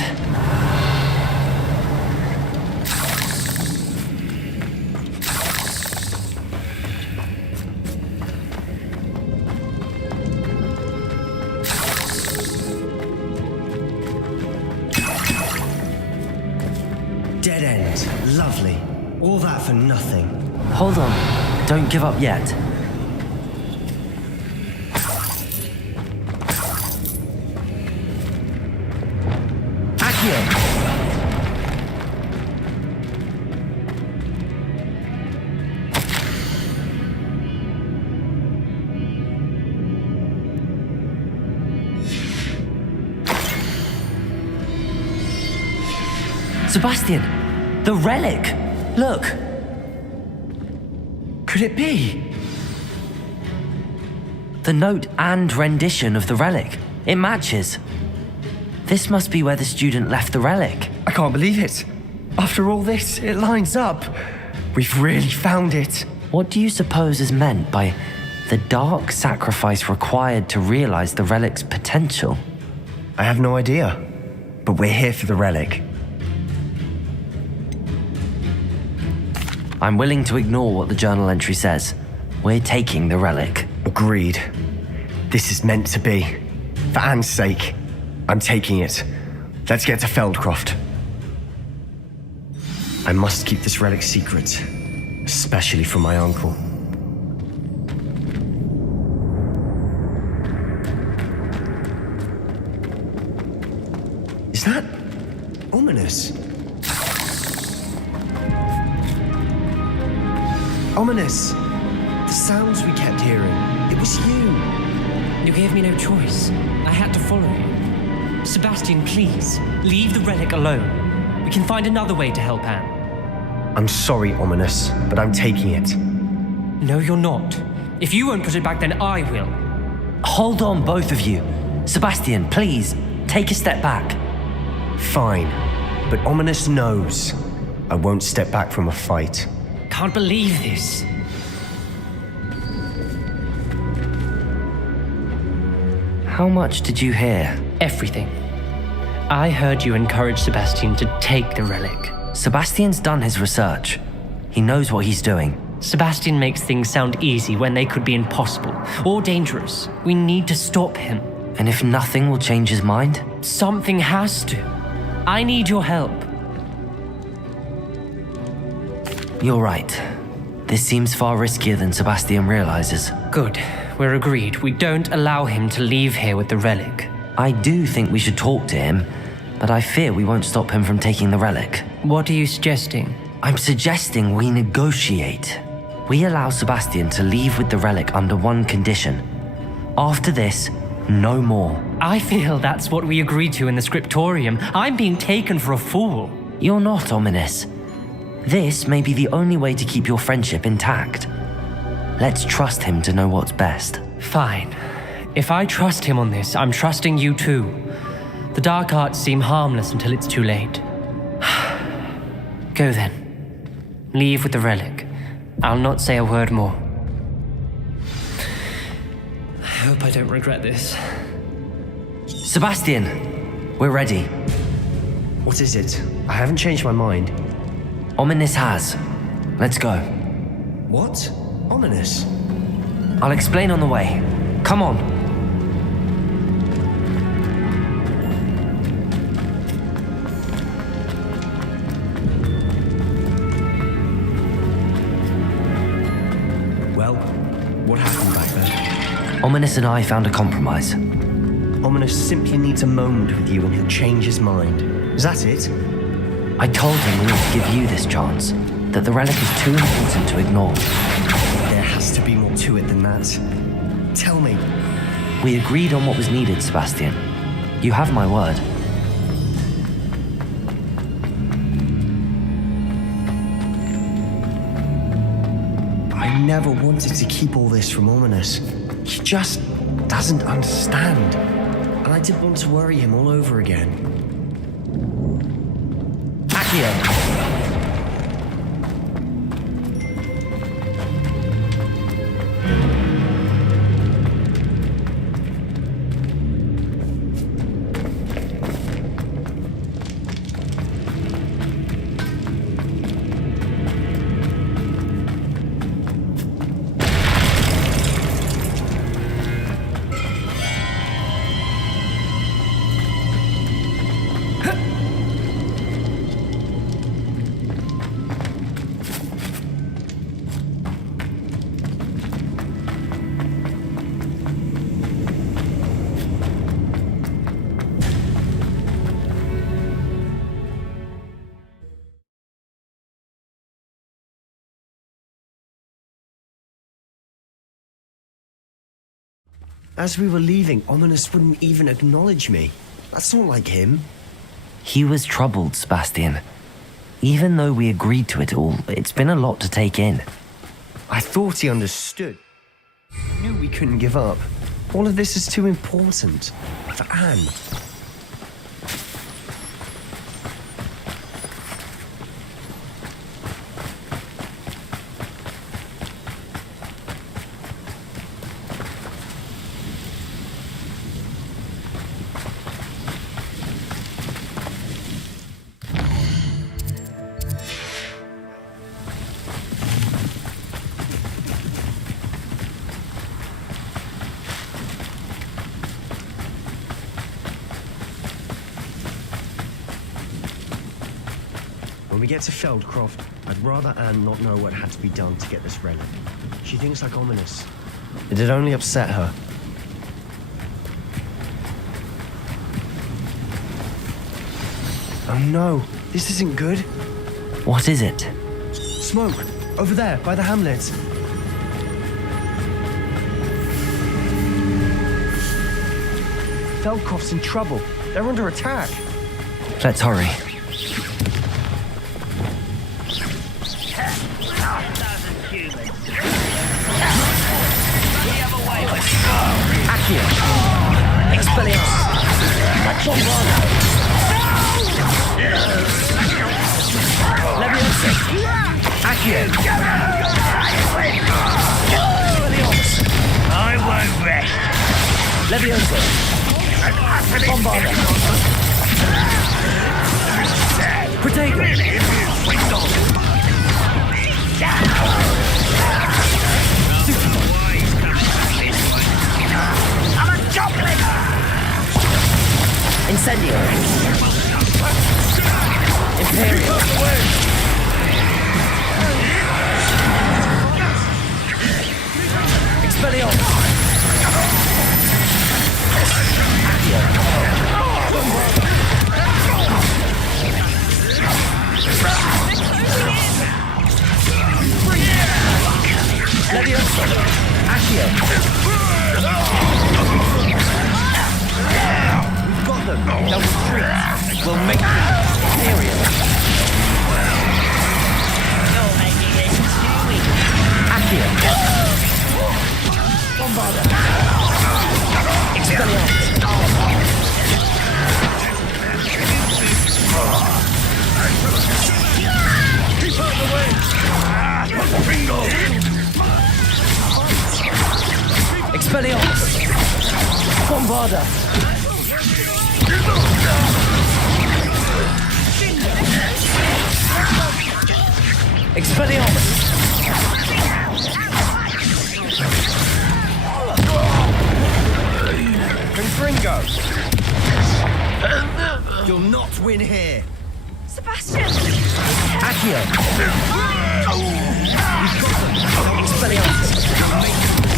Dead end. Lovely. All that for nothing. Hold on. Don't give up yet. Accio! Sebastian! The relic! Look! Could it be? The note and rendition of the relic. It matches. This must be where the student left the relic. I can't believe it. After all this, it lines up. We've really found it. What do you suppose is meant by the dark sacrifice required to realize the relic's potential? I have no idea. But we're here for the relic. I'm willing to ignore what the journal entry says. We're taking the relic. Agreed. This is meant to be. For Anne's sake, I'm taking it. Let's get to Feldcroft. I must keep this relic secret, especially from my uncle. Is that ominous? Ominous! The sounds we kept hearing. It was you. You gave me no choice. I had to follow you. Sebastian, please, leave the relic alone. We can find another way to help Anne. I'm sorry, Ominous, but I'm taking it. No, you're not. If you won't put it back, then I will. Hold on, both of you. Sebastian, please, take a step back. Fine, but Ominous knows I won't step back from a fight. Can't believe this. How much did you hear? Everything. I heard you encourage Sebastian to take the relic. Sebastian's done his research. He knows what he's doing. Sebastian makes things sound easy when they could be impossible or dangerous. We need to stop him. And if nothing will change his mind? Something has to. I need your help. You're right. This seems far riskier than Sebastian realizes. Good. We're agreed. We don't allow him to leave here with the relic. I do think we should talk to him, but I fear we won't stop him from taking the relic. What are you suggesting? I'm suggesting we negotiate. We allow Sebastian to leave with the relic under one condition. After this, no more. I feel that's what we agreed to in the scriptorium. I'm being taken for a fool. You're not, Ominous. This may be the only way to keep your friendship intact. Let's trust him to know what's best. Fine. If I trust him on this, I'm trusting you too. The dark arts seem harmless until it's too late. Go then. Leave with the relic. I'll not say a word more. I hope I don't regret this. Sebastian, we're ready. What is it? I haven't changed my mind. Ominous has. Let's go. What? Ominous? I'll explain on the way. Come on. Well, what happened back there? Ominous and I found a compromise. Ominous simply needs a moment with you and he'll change his mind. Is that it? I told him we ought to give you this chance, that the relic is too important to ignore. There has to be more to it than that. Tell me. We agreed on what was needed, Sebastian. You have my word. I never wanted to keep all this from Ominous. He just doesn't understand. And I didn't want to worry him all over again. Accio! As we were leaving, Ominous wouldn't even acknowledge me. That's not like him. He was troubled, Sebastian. Even though we agreed to it all, it's been a lot to take in. I thought he understood. He knew we couldn't give up. All of this is too important. For Anne. When we get to Feldcroft, I'd rather Anne not know what had to be done to get this relic. She thinks like Ominous. It'd only upset her. Oh no, this isn't good. What is it? Smoke! Over there, by the hamlet. Feldcroft's in trouble. They're under attack. Let's hurry. Accio! Expelliarmus! Bombardment! Leviosa! Accio! Expelliarmus! I won't rest! Leviosa! Bombardment! Protego! Incendio! Imperial! Expelliarmus! Leviosa! Accio! We've got them! They'll retreat! We'll make them Imperial! You're making it too easy! Accio! Bombarda! Expelliarmus! Keep out the way! Bingo! Expelliarmus! Bombarda! Expelliarmus! Confringo! You'll not win here! Sebastian! Accio! Expelliarmus!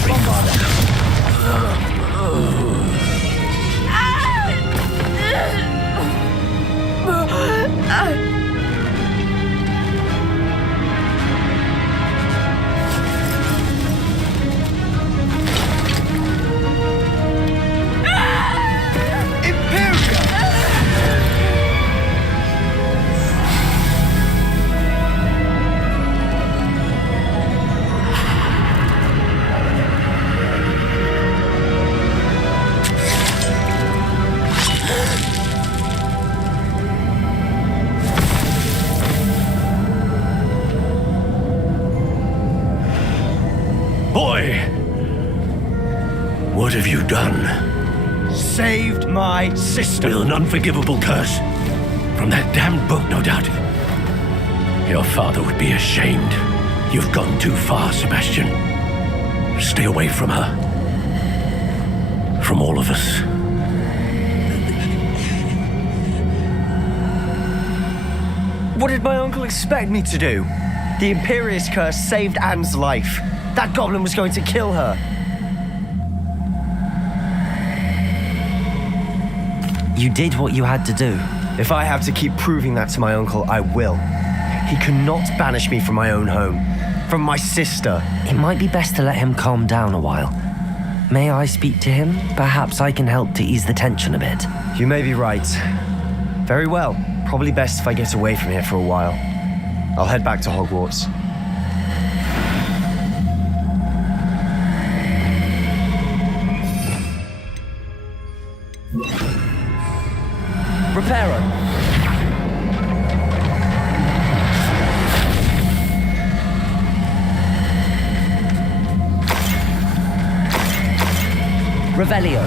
Bombarda! Why? What have you done? Saved my sister. With an unforgivable curse. From that damned book, no doubt. Your father would be ashamed. You've gone too far, Sebastian. Stay away from her. From all of us. What did my uncle expect me to do? The Imperious curse saved Anne's life. That goblin was going to kill her. You did what you had to do. If I have to keep proving that to my uncle, I will. He cannot banish me from my own home. From my sister. It might be best to let him calm down a while. May I speak to him? Perhaps I can help to ease the tension a bit. You may be right. Very well. Probably best if I get away from here for a while. I'll head back to Hogwarts. Reparo! Revelio.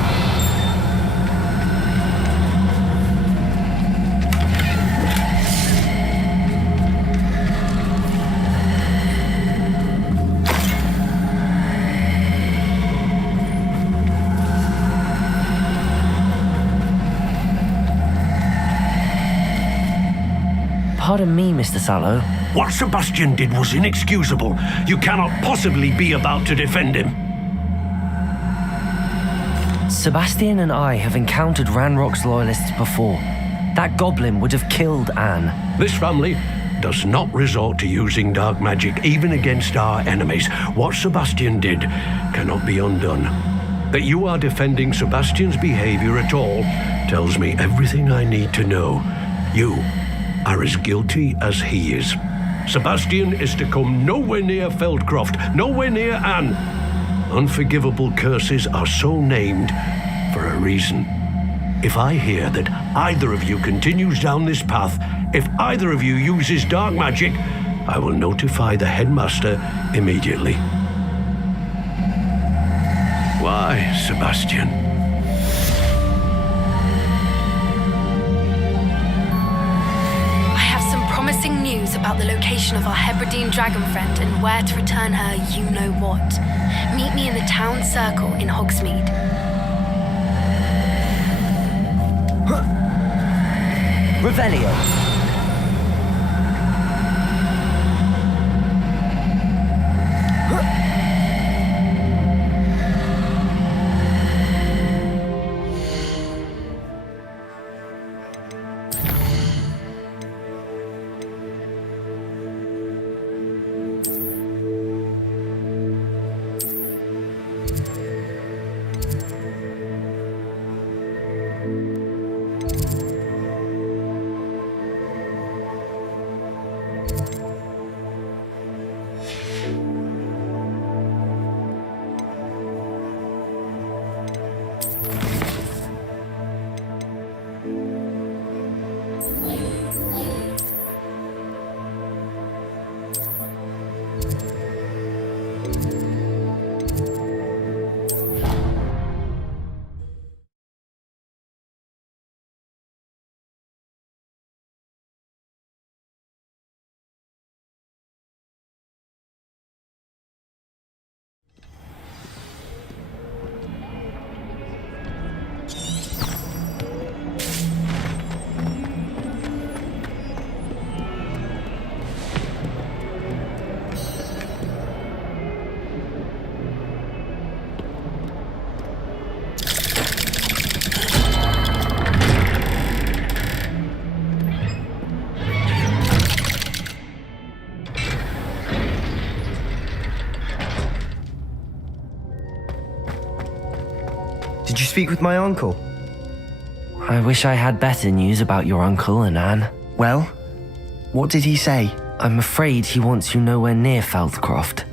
Pardon me, Mr. Sallow. What Sebastian did was inexcusable. You cannot possibly be about to defend him. Sebastian and I have encountered Ranrock's loyalists before. That goblin would have killed Anne. This family does not resort to using dark magic even against our enemies. What Sebastian did cannot be undone. That you are defending Sebastian's behavior at all tells me everything I need to know. You are as guilty as he is. Sebastian is to come nowhere near Feldcroft, nowhere near Anne. Unforgivable curses are so named for a reason. If I hear that either of you continues down this path, if either of you uses dark magic, I will notify the headmaster immediately. Why, Sebastian? Promising news about the location of our Hebridean dragon friend and where to return her you-know-what. Meet me in the town circle in Hogsmeade. Revelio. Did you speak with my uncle? I wish I had better news about your uncle and Anne. Well, what did he say? I'm afraid he wants you nowhere near Feldcroft.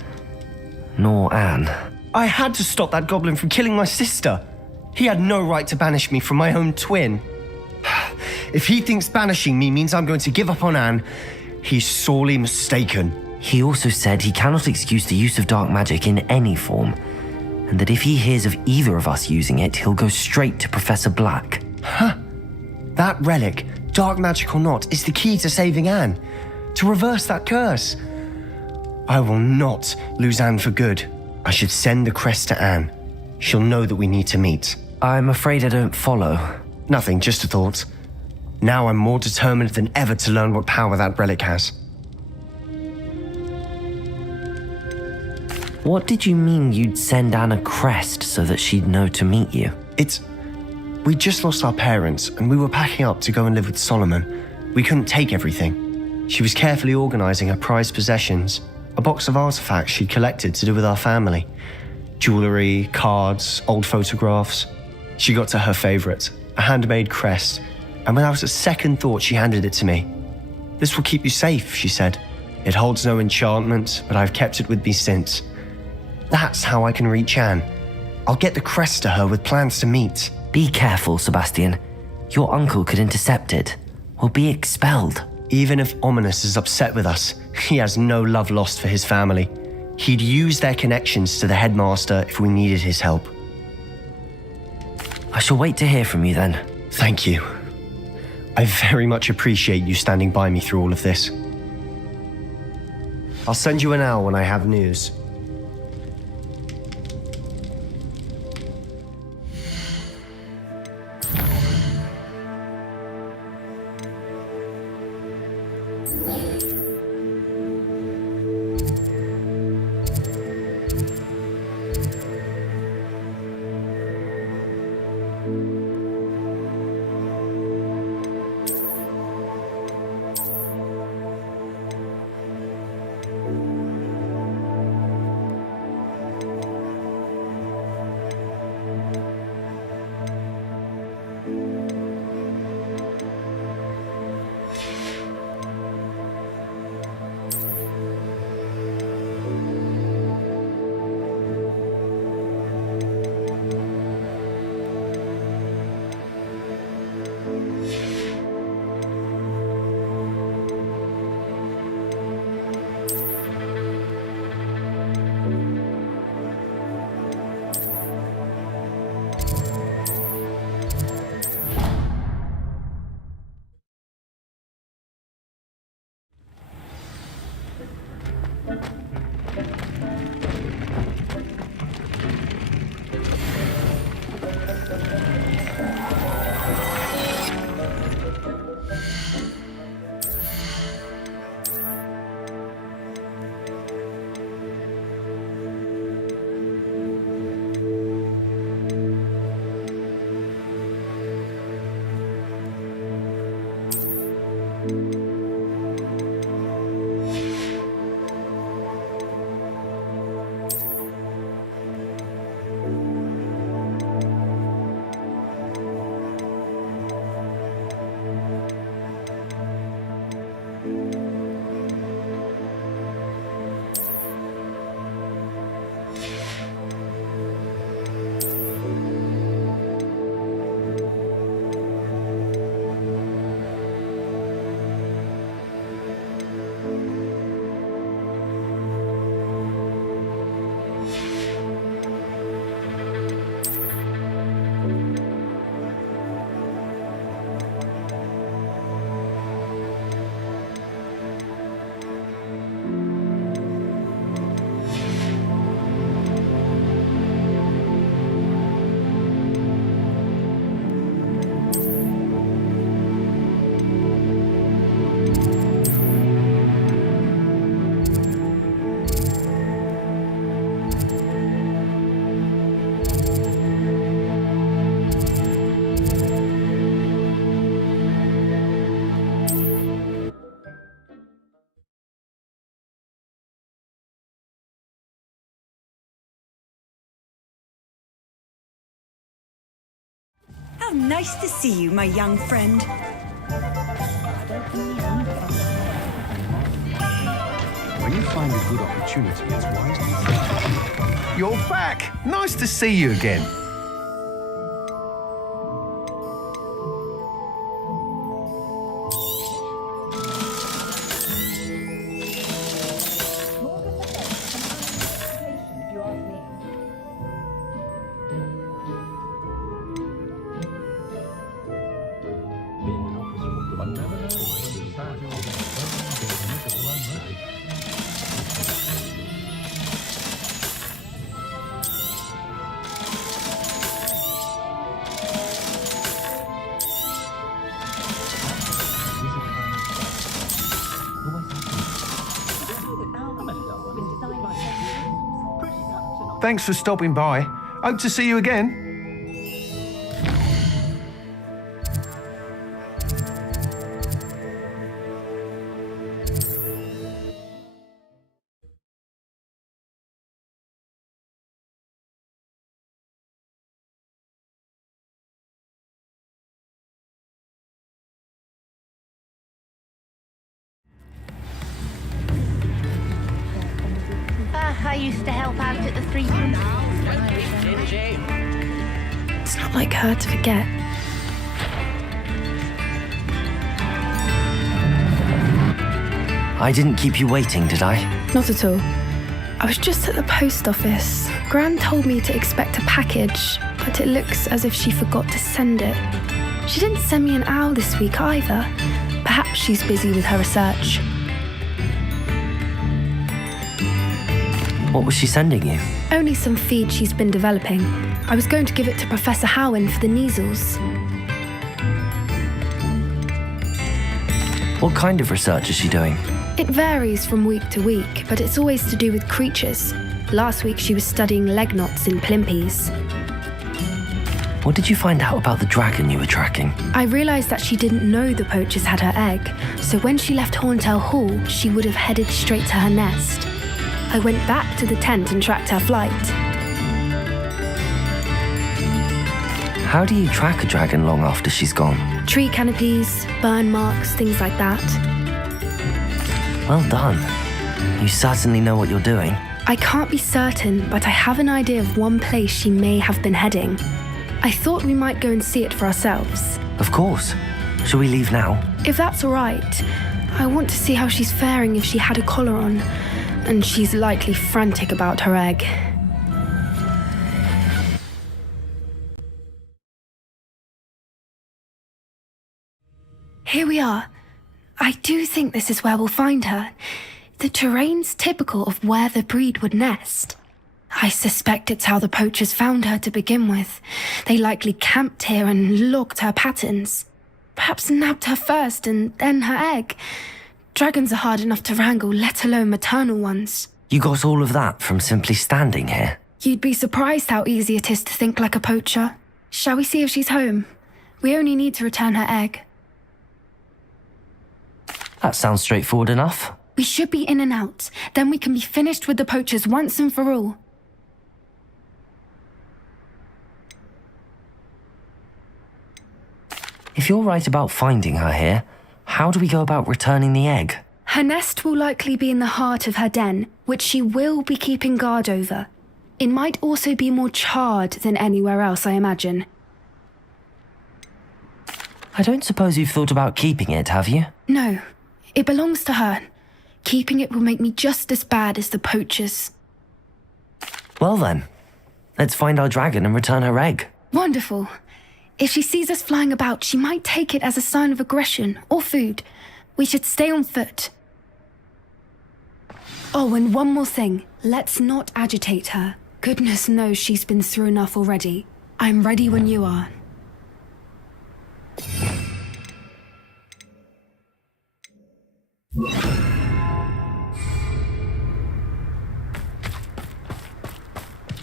Nor Anne. I had to stop that goblin from killing my sister. He had no right to banish me from my own twin. If he thinks banishing me means I'm going to give up on Anne, he's sorely mistaken. He also said he cannot excuse the use of dark magic in any form, and that if he hears of either of us using it, he'll go straight to Professor Black. Huh. That relic, dark magic or not, is the key to saving Anne. To reverse that curse. I will not lose Anne for good. I should send the crest to Anne. She'll know that we need to meet. I'm afraid I don't follow. Nothing, just a thought. Now I'm more determined than ever to learn what power that relic has. What did you mean you'd send Anne a crest so that she'd know to meet you? We just lost our parents, and we were packing up to go and live with Solomon. We couldn't take everything. She was carefully organizing her prized possessions, a box of artifacts she'd collected to do with our family. Jewelry, cards, old photographs. She got to her favorite, a handmade crest, and without a second thought she handed it to me. "This will keep you safe," she said. "It holds no enchantment, but I've kept it with me since. That's how I can reach Anne. I'll get the crest to her with plans to meet." Be careful, Sebastian. Your uncle could intercept it. We'll be expelled. Even if Ominous is upset with us, he has no love lost for his family. He'd use their connections to the headmaster if we needed his help. I shall wait to hear from you then. Thank you. I very much appreciate you standing by me through all of this. I'll send you an owl when I have news. How nice to see you, my young friend. When you find a good opportunity, it's wise to... You're back! Nice to see you again. Thanks for stopping by. Hope to see you again. I used to help out at the Three Princes. It's not like her to forget. I didn't keep you waiting, did I? Not at all. I was just at the post office. Gran told me to expect a package, but it looks as if she forgot to send it. She didn't send me an owl this week either. Perhaps she's busy with her research. What was she sending you? Only some feed she's been developing. I was going to give it to Professor Howen for the measles. What kind of research is she doing? It varies from week to week, but it's always to do with creatures. Last week she was studying leg knots in plimpies. What did you find out about the dragon you were tracking? I realised that she didn't know the poachers had her egg, so when she left Horntail Hall, she would have headed straight to her nest. I went back to the tent and tracked her flight. How do you track a dragon long after she's gone? Tree canopies, burn marks, things like that. Well done. You certainly know what you're doing. I can't be certain, but I have an idea of one place she may have been heading. I thought we might go and see it for ourselves. Of course. Shall we leave now? If that's all right. I want to see how she's faring if she had a collar on. And she's likely frantic about her egg. Here we are. I do think this is where we'll find her. The terrain's typical of where the breed would nest. I suspect it's how the poachers found her to begin with. They likely camped here and logged her patterns. Perhaps nabbed her first and then her egg. Dragons are hard enough to wrangle, let alone maternal ones. You got all of that from simply standing here? You'd be surprised how easy it is to think like a poacher. Shall we see if she's home? We only need to return her egg. That sounds straightforward enough. We should be in and out. Then we can be finished with the poachers once and for all. If you're right about finding her here, how do we go about returning the egg? Her nest will likely be in the heart of her den, which she will be keeping guard over. It might also be more charred than anywhere else, I imagine. I don't suppose you've thought about keeping it, have you? No, it belongs to her. Keeping it will make me just as bad as the poachers. Well then, let's find our dragon and return her egg. Wonderful. If she sees us flying about, she might take it as a sign of aggression or food. We should stay on foot. Oh, and one more thing. Let's not agitate her. Goodness knows she's been through enough already. I'm ready when you are.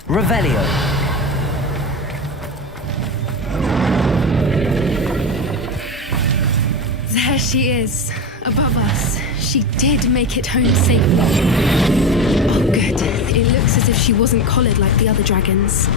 Revelio. There she is, above us. She did make it home safely. Oh, good. It looks as if she wasn't collared like the other dragons.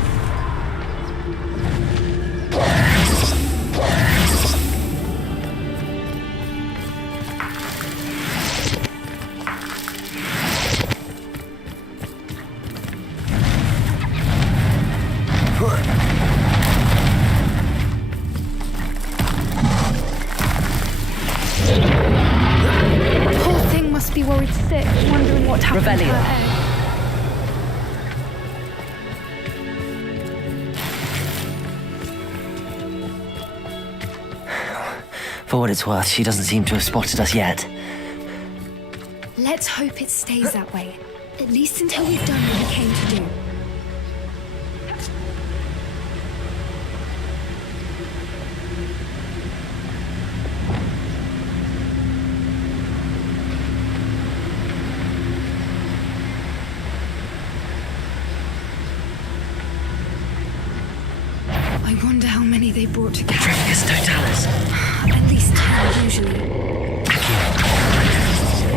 Be worried sick, wondering what happened to her egg. For what it's worth, she doesn't seem to have spotted us yet. Let's hope it stays that way. At least until we've done what we came to do. I wonder how many they brought to catch. Trifficus totalis. At least 10 usually.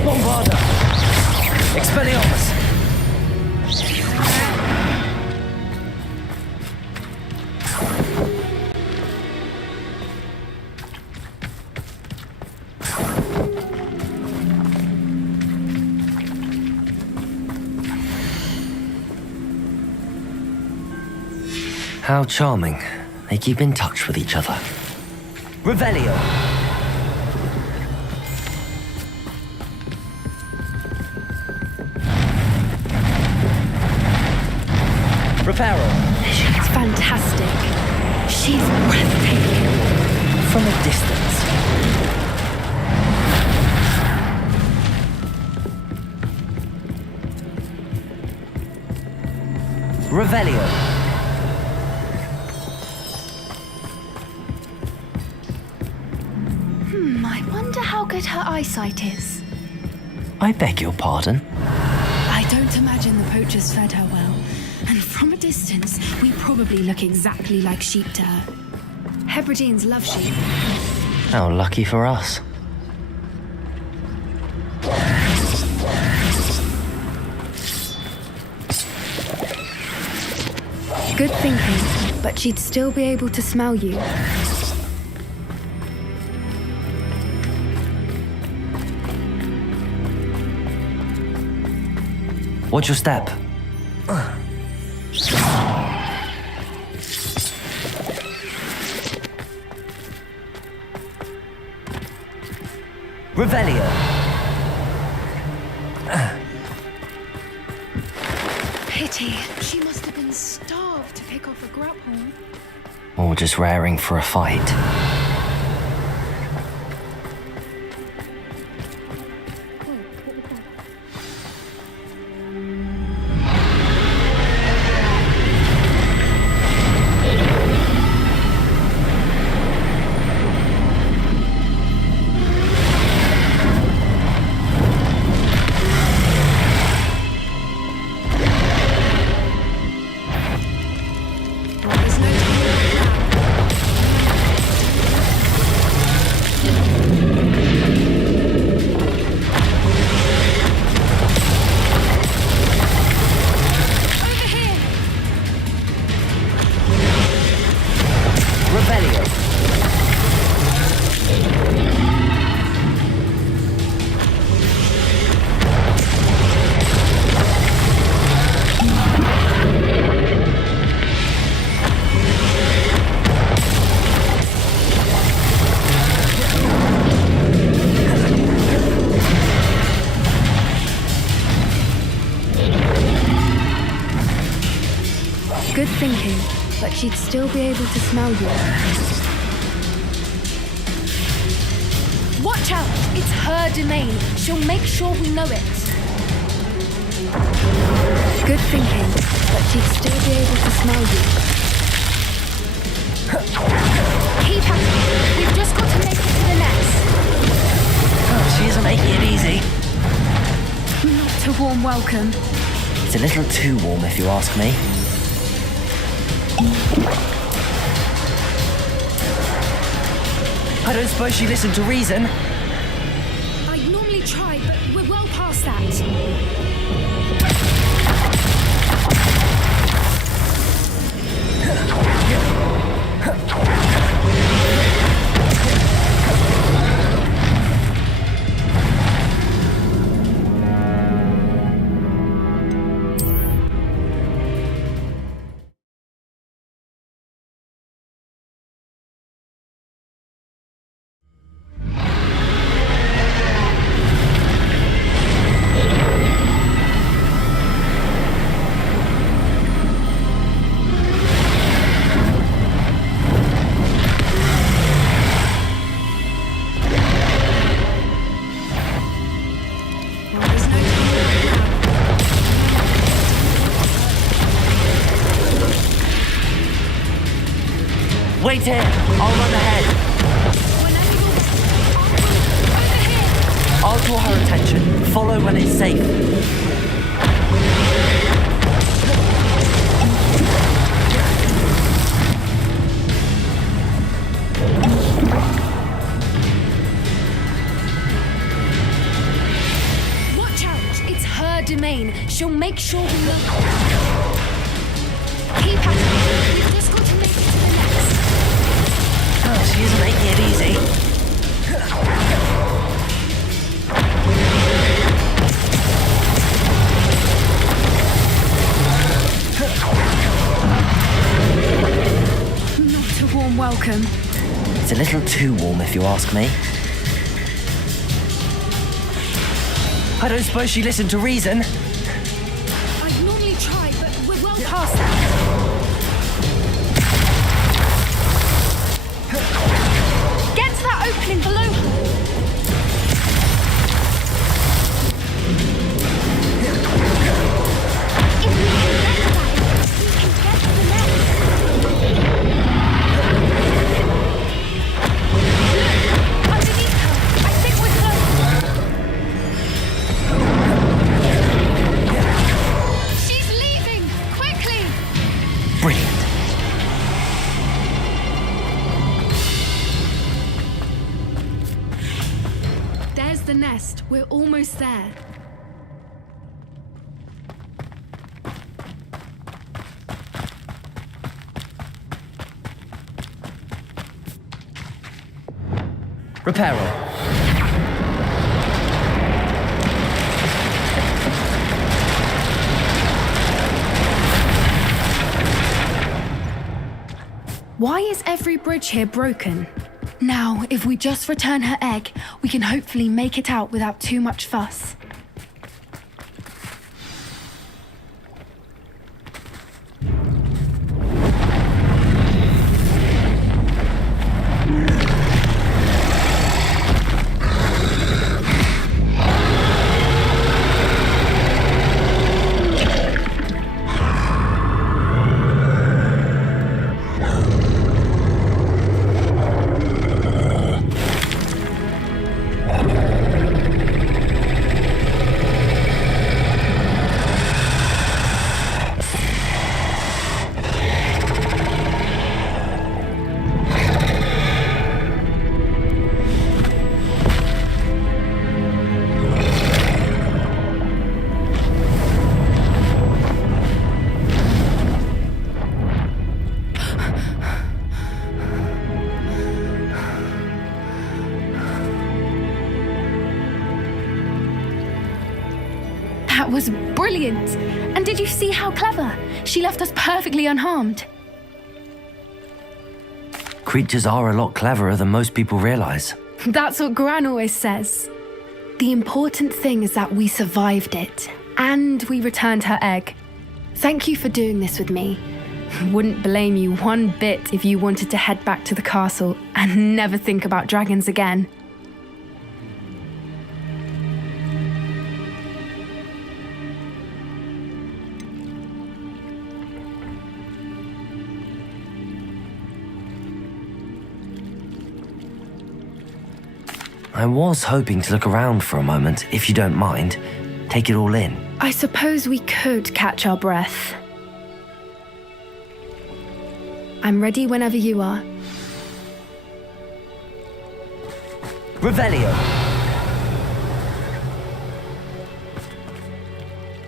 Bombarda. Expelliarmus. How charming. They keep in touch with each other. Revelio. Reparo. She's fantastic. She's breathtaking. From a distance. Revelio. I wonder how good her eyesight is. I beg your pardon? I don't imagine the poachers fed her well. And from a distance, we probably look exactly like sheep to her. Hebrideans love sheep. How lucky for us. Good thinking, but she'd still be able to smell you. Watch your step. Revelio. Pity. She must have been starved to pick off a grapple. Or just raring for a fight. Good thinking, but she'd still be able to smell you. Watch out! It's her domain. She'll make sure we know it. Good thinking, but she'd still be able to smell you. Keep at it. We've just got to make it to the nest. Oh, she isn't making it easy. Not a warm welcome. It's a little too warm, if you ask me. I don't suppose she listened to reason. I normally try, but we're well past that. Wait here. I'll run ahead. I'll draw her attention. Follow when it's safe. remain, she'll make sure we know. Keep at it. We've just got to make it to the next. Oh, she isn't making it easy. Not a warm welcome. It's a little too warm, if you ask me. I don't suppose she listened to reason. I'd normally try, but we're well past that. Get to that opening below her. If we can get to that, we can get to the next. Look, underneath her. I think we're close. She's leaving! Quickly! Brilliant. There's the nest. We're almost there. Reparo. Why is every bridge here broken? Now, if we just return her egg, we can hopefully make it out without too much fuss. That was brilliant! And did you see how clever? She left us perfectly unharmed. Creatures are a lot cleverer than most people realize. That's what Gran always says. The important thing is that we survived it, and we returned her egg. Thank you for doing this with me. Wouldn't blame you one bit if you wanted to head back to the castle and never think about dragons again. I was hoping to look around for a moment, if you don't mind. Take it all in. I suppose we could catch our breath. I'm ready whenever you are. Revelio!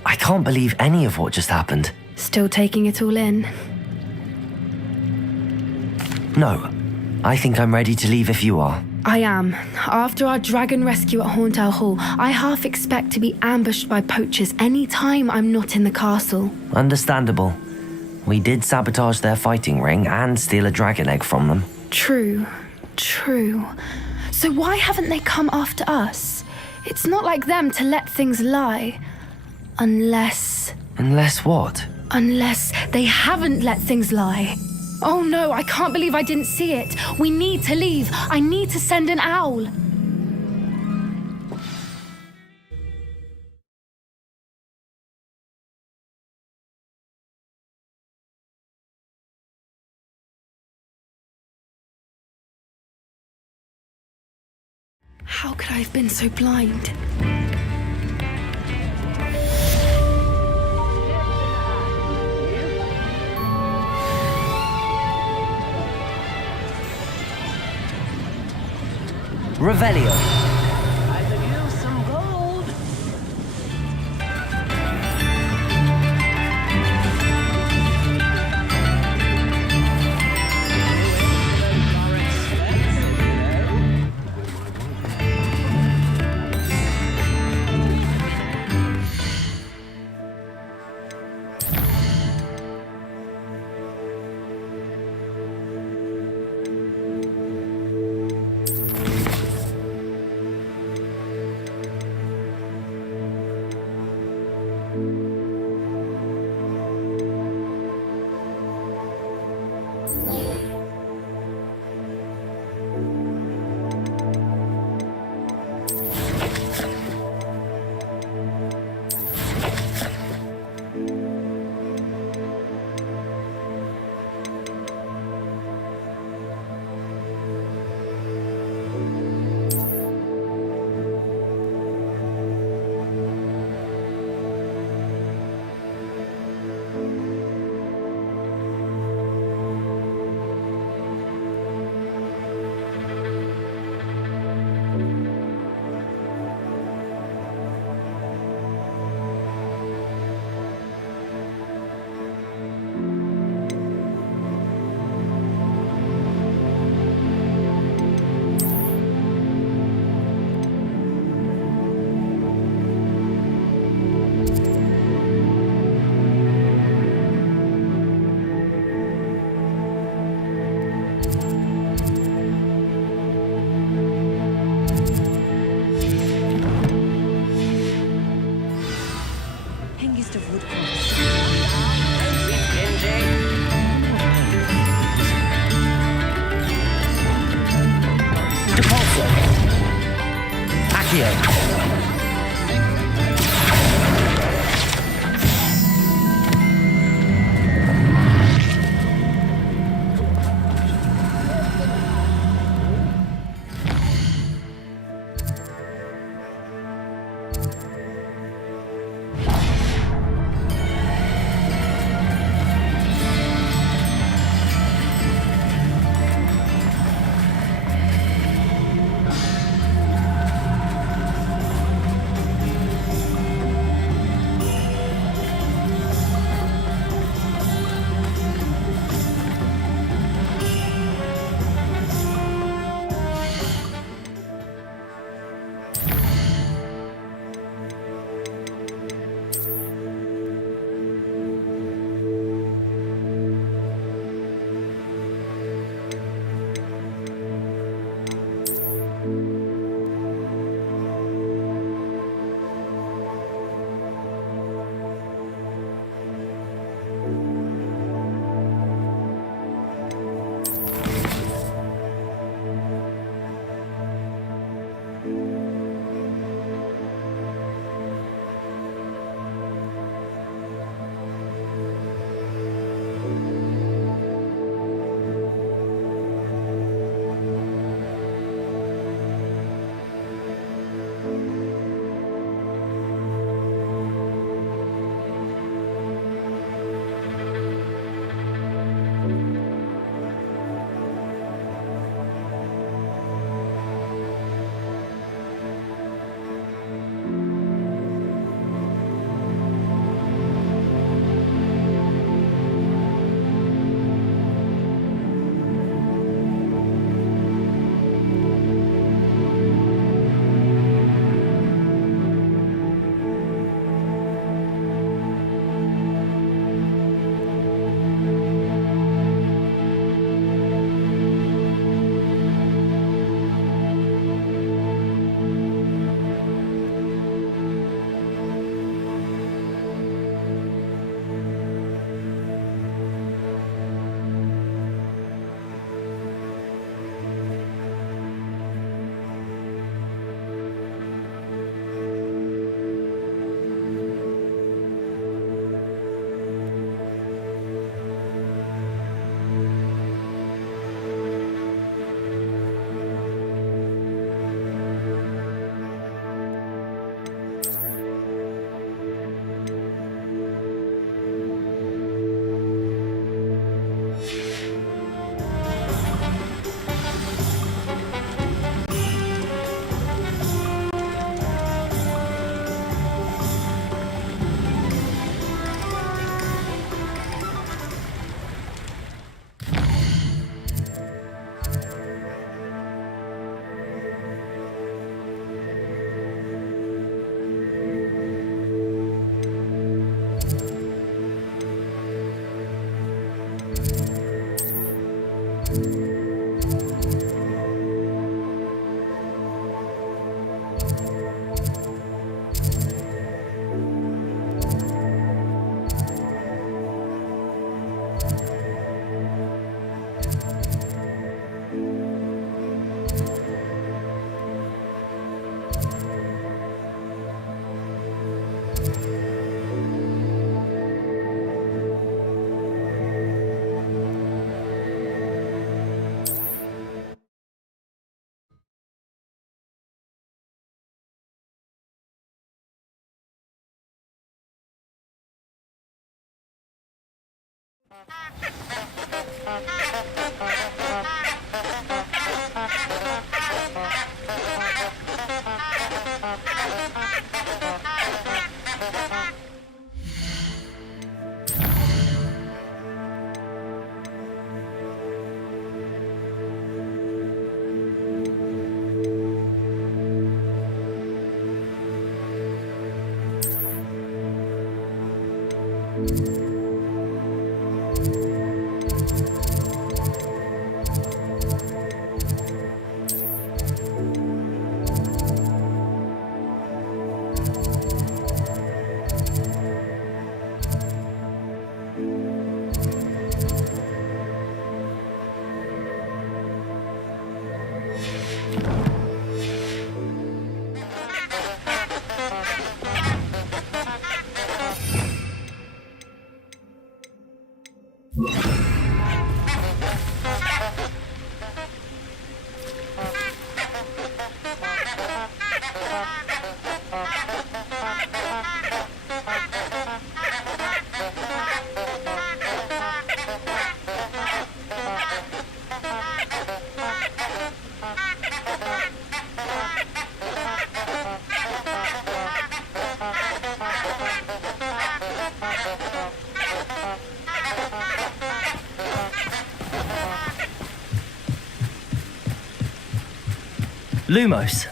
I can't believe any of what just happened. Still taking it all in? No. I think I'm ready to leave if you are. I am. After our dragon rescue at Hauntow Hall, I half expect to be ambushed by poachers any time I'm not in the castle. Understandable. We did sabotage their fighting ring and steal a dragon egg from them. True. So why haven't they come after us? It's not like them to let things lie. Unless... Unless what? Unless they haven't let things lie. Oh no, I can't believe I didn't see it. We need to leave. I need to send an owl. How could I have been so blind? Revelio. I could use some gold. Hengist of Woodcroft. Depulso. Accio. Lumos.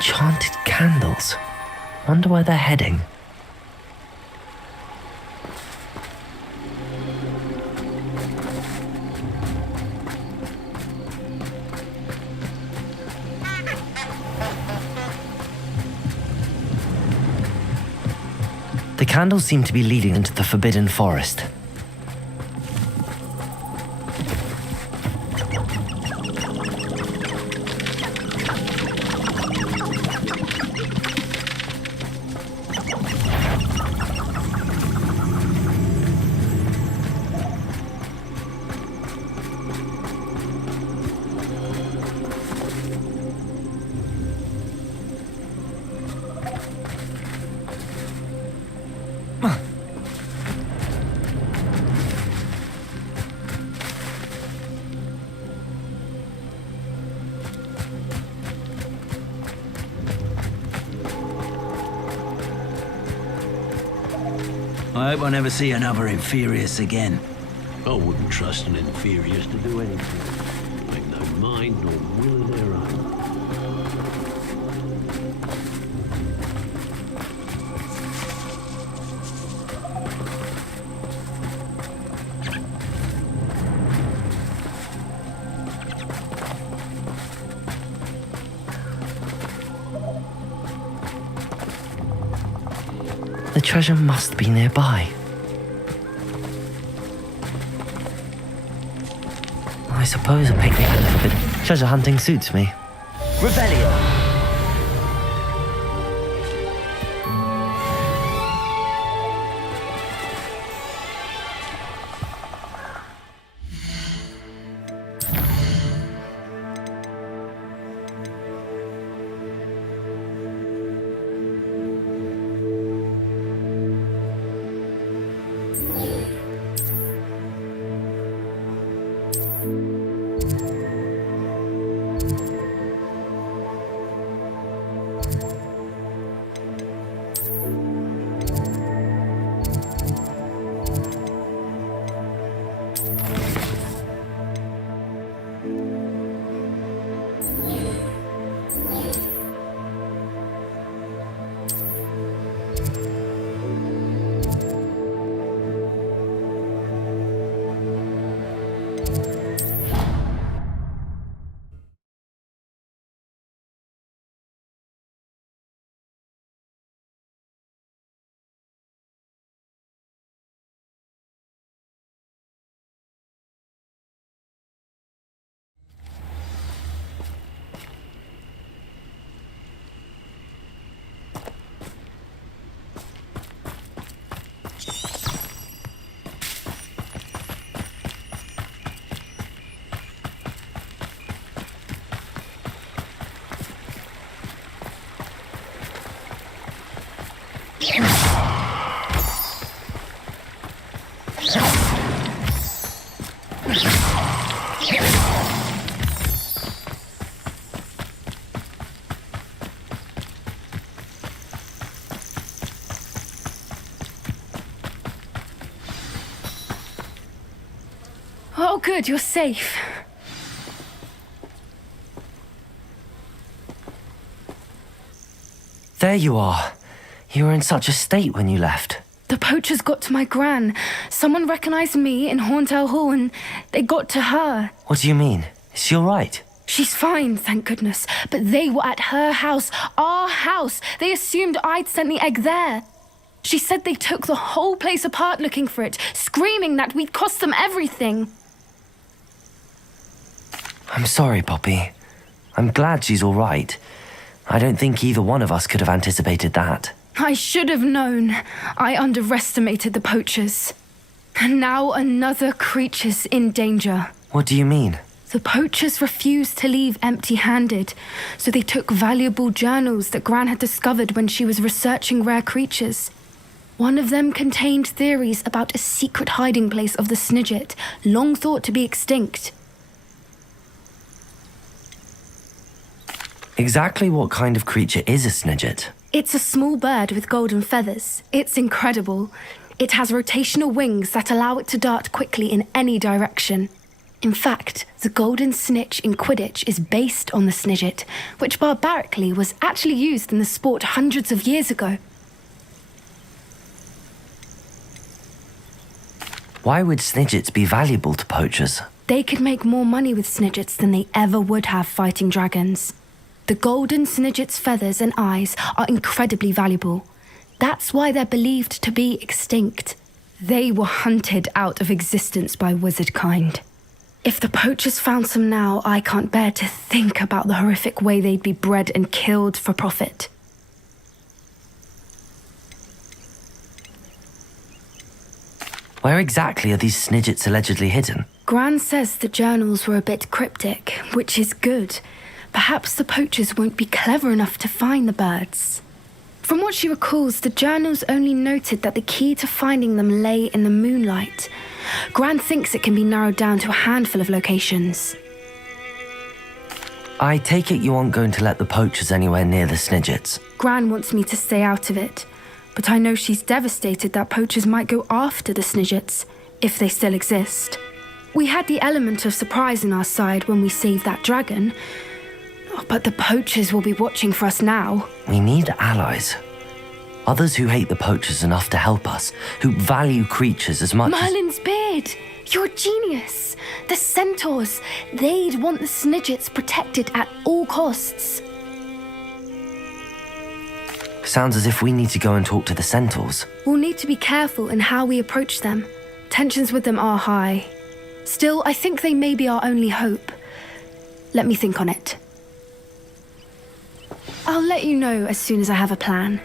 Enchanted candles. Wonder where they're heading. The candles seem to be leading into the Forbidden Forest. I hope I never see another Inferius again. I wouldn't trust an Inferius to do anything. Make no mind nor will of their own. The treasure must be nearby. I suppose a picnic and a little bit treasure hunting suits me. Rebellion! Oh, good, you're safe. There you are. You were in such a state when you left. The poachers got to my gran. Someone recognized me in Horntail Hall and they got to her. What do you mean? Is she all right? She's fine, thank goodness. But they were at her house, our house. They assumed I'd sent the egg there. She said they took the whole place apart looking for it, screaming that we'd cost them everything. I'm sorry, Poppy. I'm glad she's all right. I don't think either one of us could have anticipated that. I should have known. I underestimated the poachers. And now another creature's in danger. What do you mean? The poachers refused to leave empty-handed, so they took valuable journals that Gran had discovered when she was researching rare creatures. One of them contained theories about a secret hiding place of the Snidget, long thought to be extinct. Exactly what kind of creature is a Snidget? It's a small bird with golden feathers. It's incredible. It has rotational wings that allow it to dart quickly in any direction. In fact, the golden snitch in Quidditch is based on the Snidget, which barbarically was actually used in the sport hundreds of years ago. Why would Snidgets be valuable to poachers? They could make more money with Snidgets than they ever would have fighting dragons. The golden Snidget's feathers and eyes are incredibly valuable. That's why they're believed to be extinct. They were hunted out of existence by wizard kind. If the poachers found some now, I can't bear to think about the horrific way they'd be bred and killed for profit. Where exactly are these Snidgets allegedly hidden? Gran says the journals were a bit cryptic, which is good. Perhaps the poachers won't be clever enough to find the birds. From what she recalls, the journals only noted that the key to finding them lay in the moonlight. Gran thinks it can be narrowed down to a handful of locations. I take it you aren't going to let the poachers anywhere near the Snidgets. Gran wants me to stay out of it, but I know she's devastated that poachers might go after the Snidgets, if they still exist. We had the element of surprise on our side when we saved that dragon, but the poachers will be watching for us now. We need allies. Others who hate the poachers enough to help us, who value creatures as much Merlin's beard! You're a genius! The centaurs! They'd want the Snidgets protected at all costs. Sounds as if we need to go and talk to the centaurs. We'll need to be careful in how we approach them. Tensions with them are high. Still, I think they may be our only hope. Let me think on it. I'll let you know as soon as I have a plan.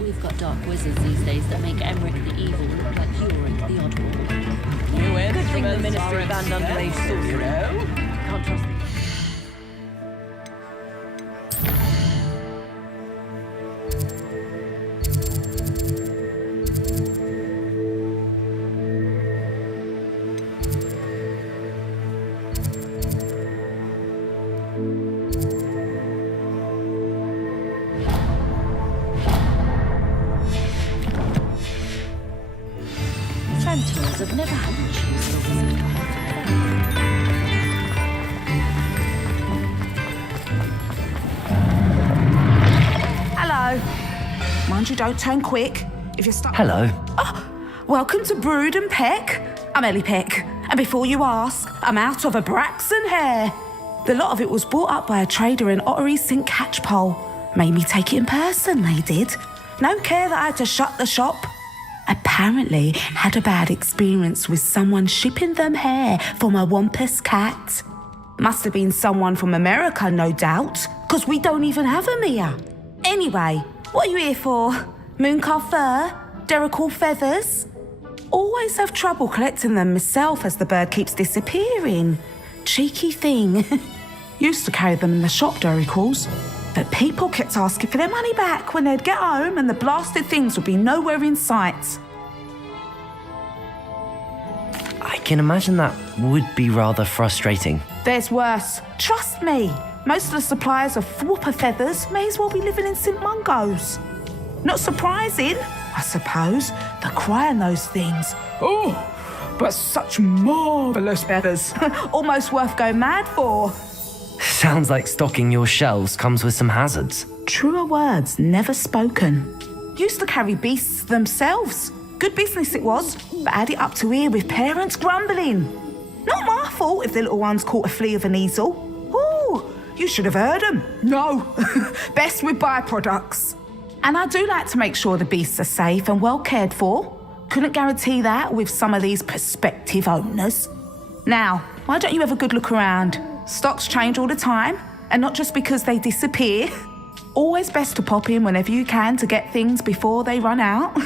We've got dark wizards these days that make Emmerich the evil look like Yorick the oddball. Good thing the Ministry banned underage sorcery. Can't trust them. Centaurs have never had to choose the Hello. Mind you, don't turn quick. If you're stuck. Hello. Oh, welcome to Brood and Peck. I'm Ellie Peck. And before you ask, I'm out of a Braxton hair. The lot of it was bought up by a trader in Ottery St. Catchpole. Made me take it in person, they did. No care that I had to shut the shop. Apparently had a bad experience with someone shipping them hair from a Wampus cat. Must have been someone from America, no doubt, because we don't even have them here. Anyway, what are you here for? Mooncar fur? Derrickle feathers? Always have trouble collecting them myself as the bird keeps disappearing. Cheeky thing. Used to carry them in the shop, Derrickles. But people kept asking for their money back when they'd get home and the blasted things would be nowhere in sight. I can imagine that would be rather frustrating. There's worse. Trust me. Most of the suppliers of Thwopper feathers may as well be living in St. Mungo's. Not surprising, I suppose, the cry on those things. Oh, but such marvellous feathers. Almost worth going mad for. Sounds like stocking your shelves comes with some hazards. Truer words never spoken. Used to carry beasts themselves. Good business it was, but had it up to here with parents grumbling. Not my fault if the little ones caught a flea of an easel. Ooh, you should have heard them. No, best with byproducts. And I do like to make sure the beasts are safe and well cared for. Couldn't guarantee that with some of these prospective owners. Now, why don't you have a good look around? Stocks change all the time, and not just because they disappear. Always best to pop in whenever you can to get things before they run out.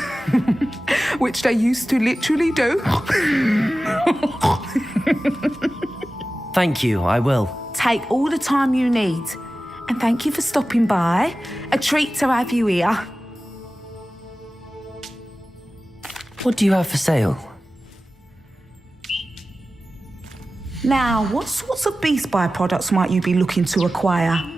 Which they used to literally do. Thank you, I will. Take all the time you need. And thank you for stopping by. A treat to have you here. What do you have for sale? Now, what sorts of beast byproducts might you be looking to acquire?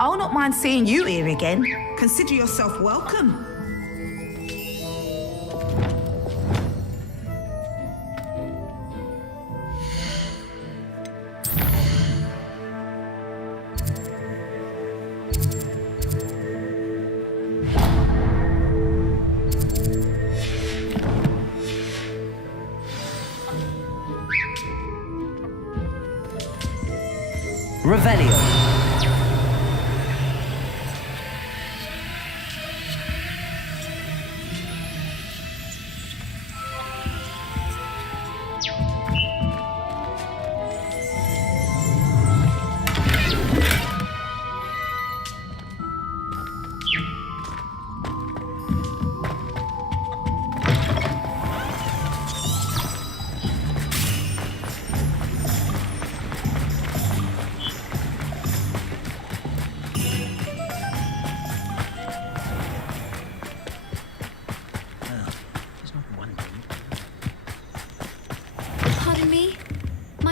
I'll not mind seeing you here again. Consider yourself welcome. Revelio.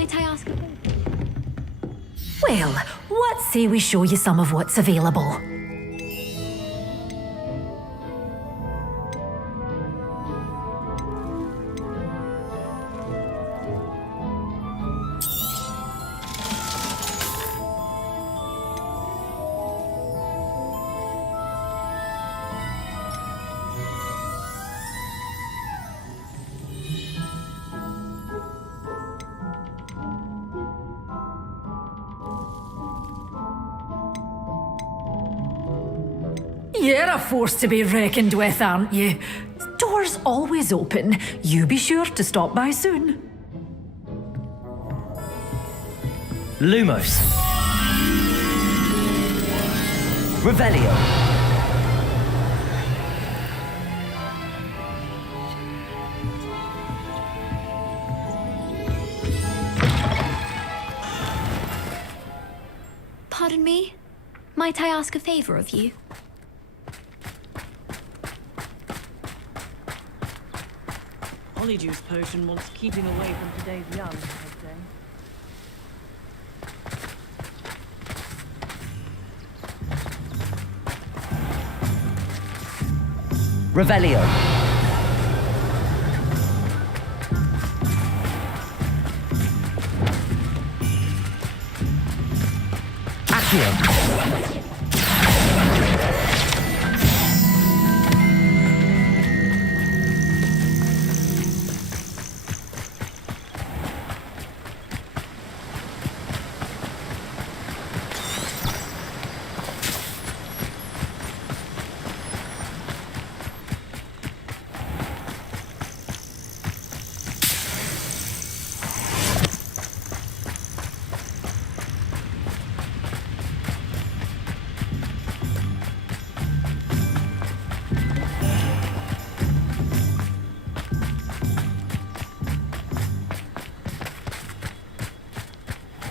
Might I ask a favor? Well, what say we show you some of what's available? You're a force to be reckoned with, aren't you? Door's always open. You be sure to stop by soon. Lumos. Revelio. Pardon me? Might I ask a favor of you? Polyjuice potion wants keeping away from today's young, I'd say. Revelio. Accio.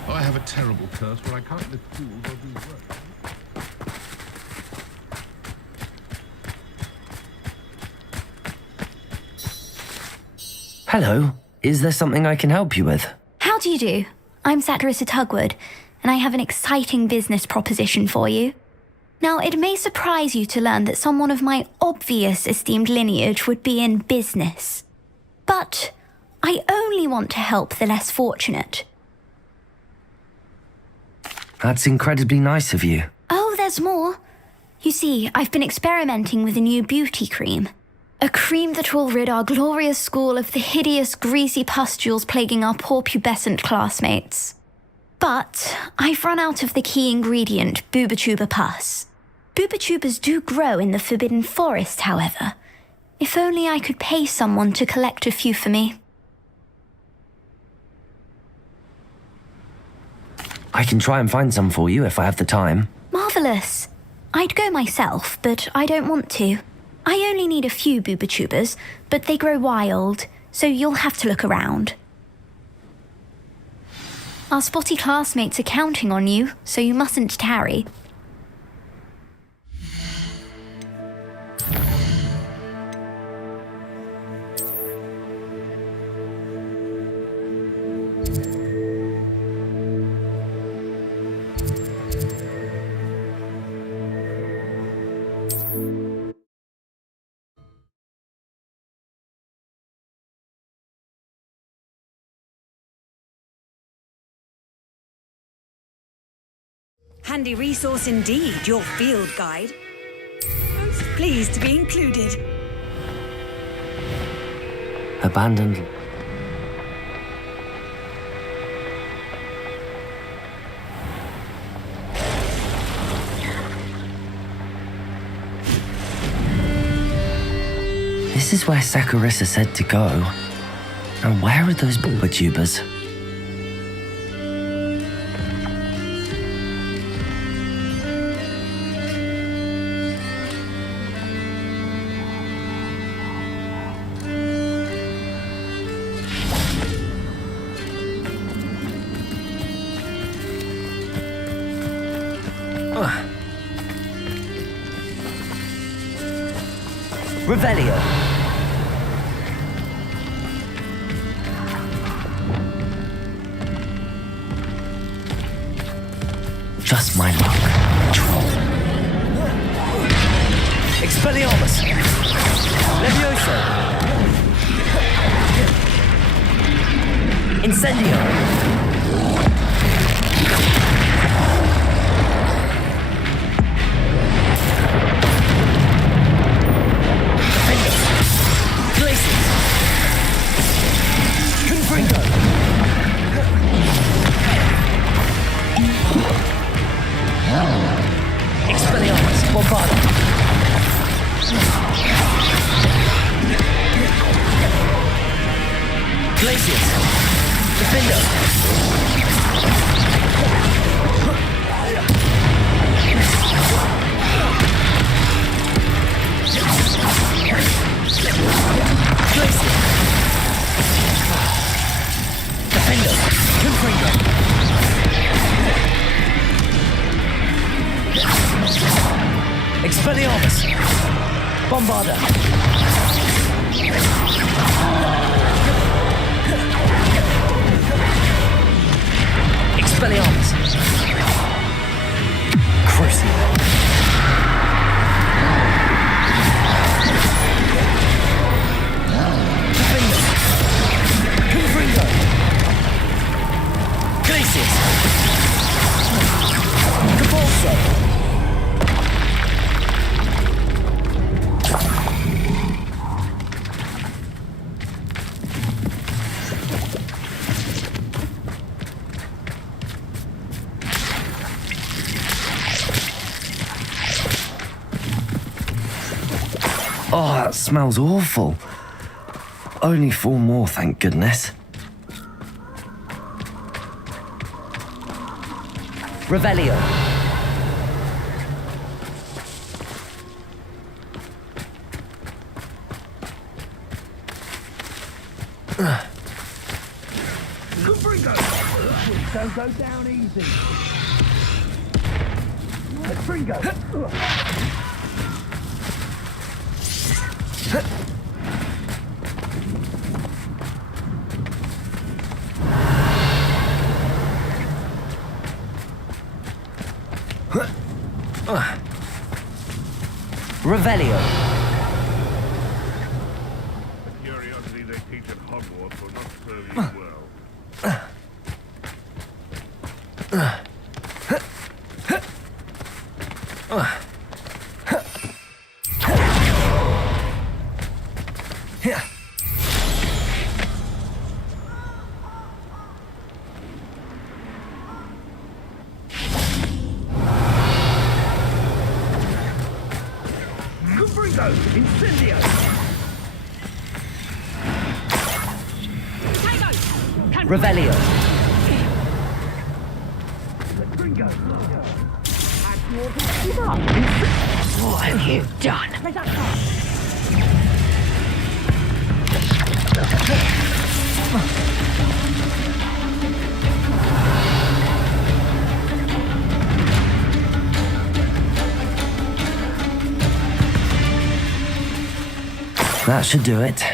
I have a terrible curse where I can't lift tools or do work. Hello. Is there something I can help you with? How do you do? I'm Saccharissa Tugwood, and I have an exciting business proposition for you. Now, it may surprise you to learn that someone of my obvious esteemed lineage would be in business. But I only want to help the less fortunate. That's incredibly nice of you. Oh, there's more. You see, I've been experimenting with a new beauty cream. A cream that will rid our glorious school of the hideous, greasy pustules plaguing our poor pubescent classmates. But I've run out of the key ingredient, Bubatuba pus. Bubatubas do grow in the Forbidden Forest, however. If only I could pay someone to collect a few for me. I can try and find some for you if I have the time. Marvellous. I'd go myself, but I don't want to. I only need a few Bubatubas, but they grow wild, so you'll have to look around. Our spotty classmates are counting on you, so you mustn't tarry. Handy resource indeed, your field guide. Most pleased to be included. Abandoned. This is where Saccharissa said to go. And where are those Bubatubas? Revelio. Just my luck. Troll. Expelliarmus! Levioso! Incendio! Glacius! Confringo! Expelliarmus! Bombarda! Glacius! Defender! Glacius! Defender! Confringo! Expelliarmus! Bombarda! Expelliarmus! Crucible! Defender! Confringo! Glacius! Capulso! Oh, that smells awful. Only 4 more, thank goodness. Revelio! Don't go down easy. Confringo! Revelio! The curiosity they teach at Hogwarts will not serve you well. Incendio! Revelio! What have you done? That should do it.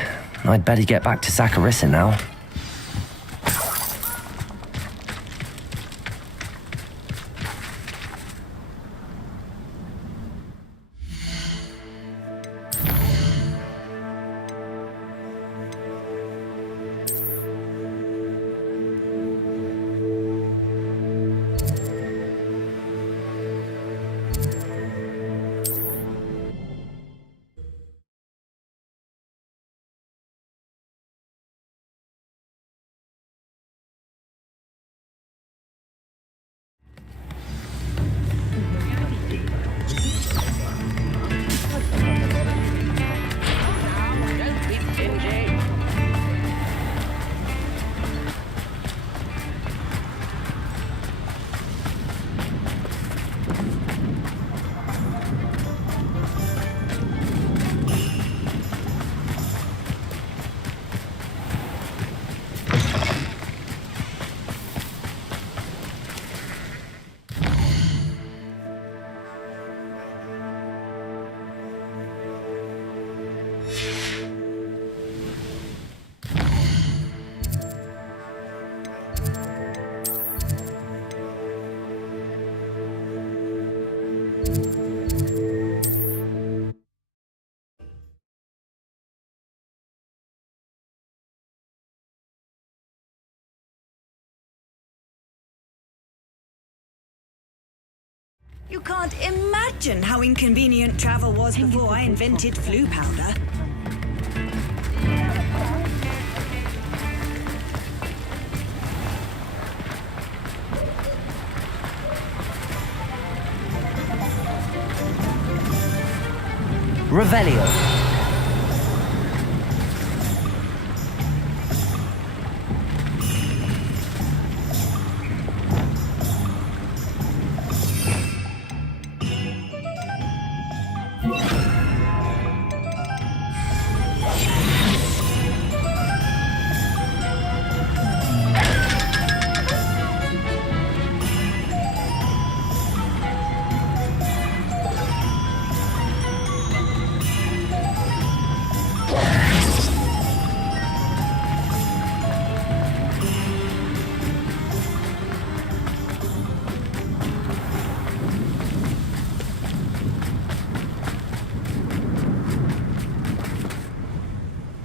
I'd better get back to Zacharissa now. You can't imagine how inconvenient travel was before I invented flu powder. Revelio.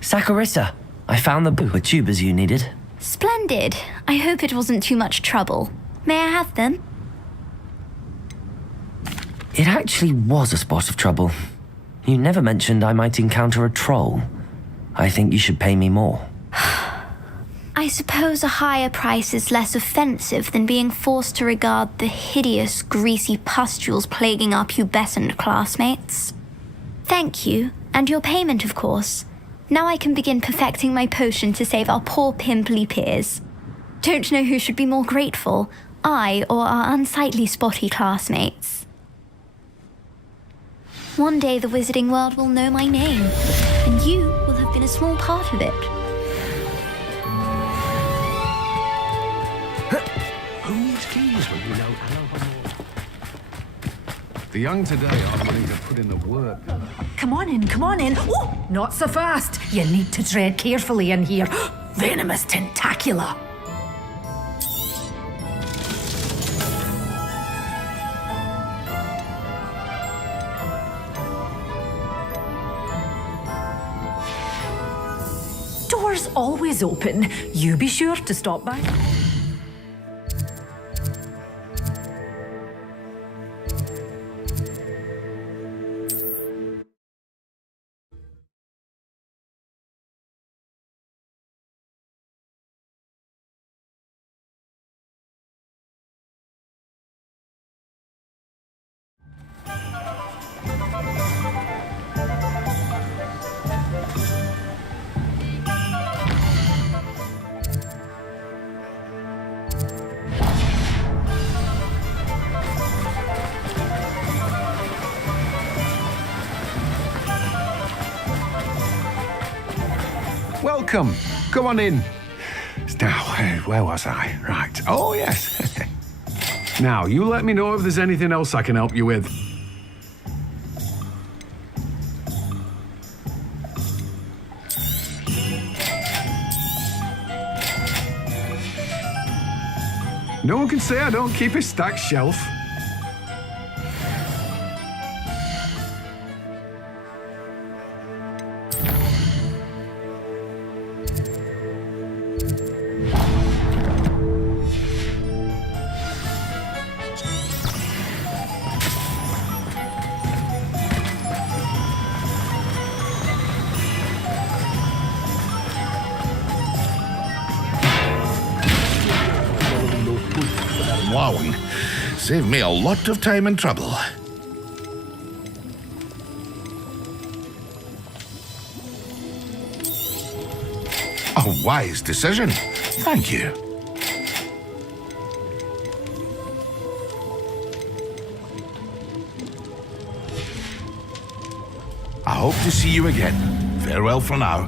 Saccharissa, I found the tubers you needed. Splendid. I hope it wasn't too much trouble. May I have them? It actually was a spot of trouble. You never mentioned I might encounter a troll. I think you should pay me more. I suppose a higher price is less offensive than being forced to regard the hideous, greasy pustules plaguing our pubescent classmates. Thank you, and your payment, of course. Now I can begin perfecting my potion to save our poor pimply peers. Don't know who should be more grateful, I or our unsightly spotty classmates. One day the wizarding world will know my name, and you will have been a small part of it. Who needs keys when you know Aloha more? The young today aren't willing to put in the work. Come on in, come on in. Oh, not so fast. You need to tread carefully in here. Venomous tentacula. Doors always open. You be sure to stop by. Welcome. Come on in. Now, where was I? Right. Oh, yes. Now, you let me know if there's anything else I can help you with. No one can say I don't keep a stacked shelf. Wowing. Saved me a lot of time and trouble. A wise decision. Thank you. I hope to see you again. Farewell for now.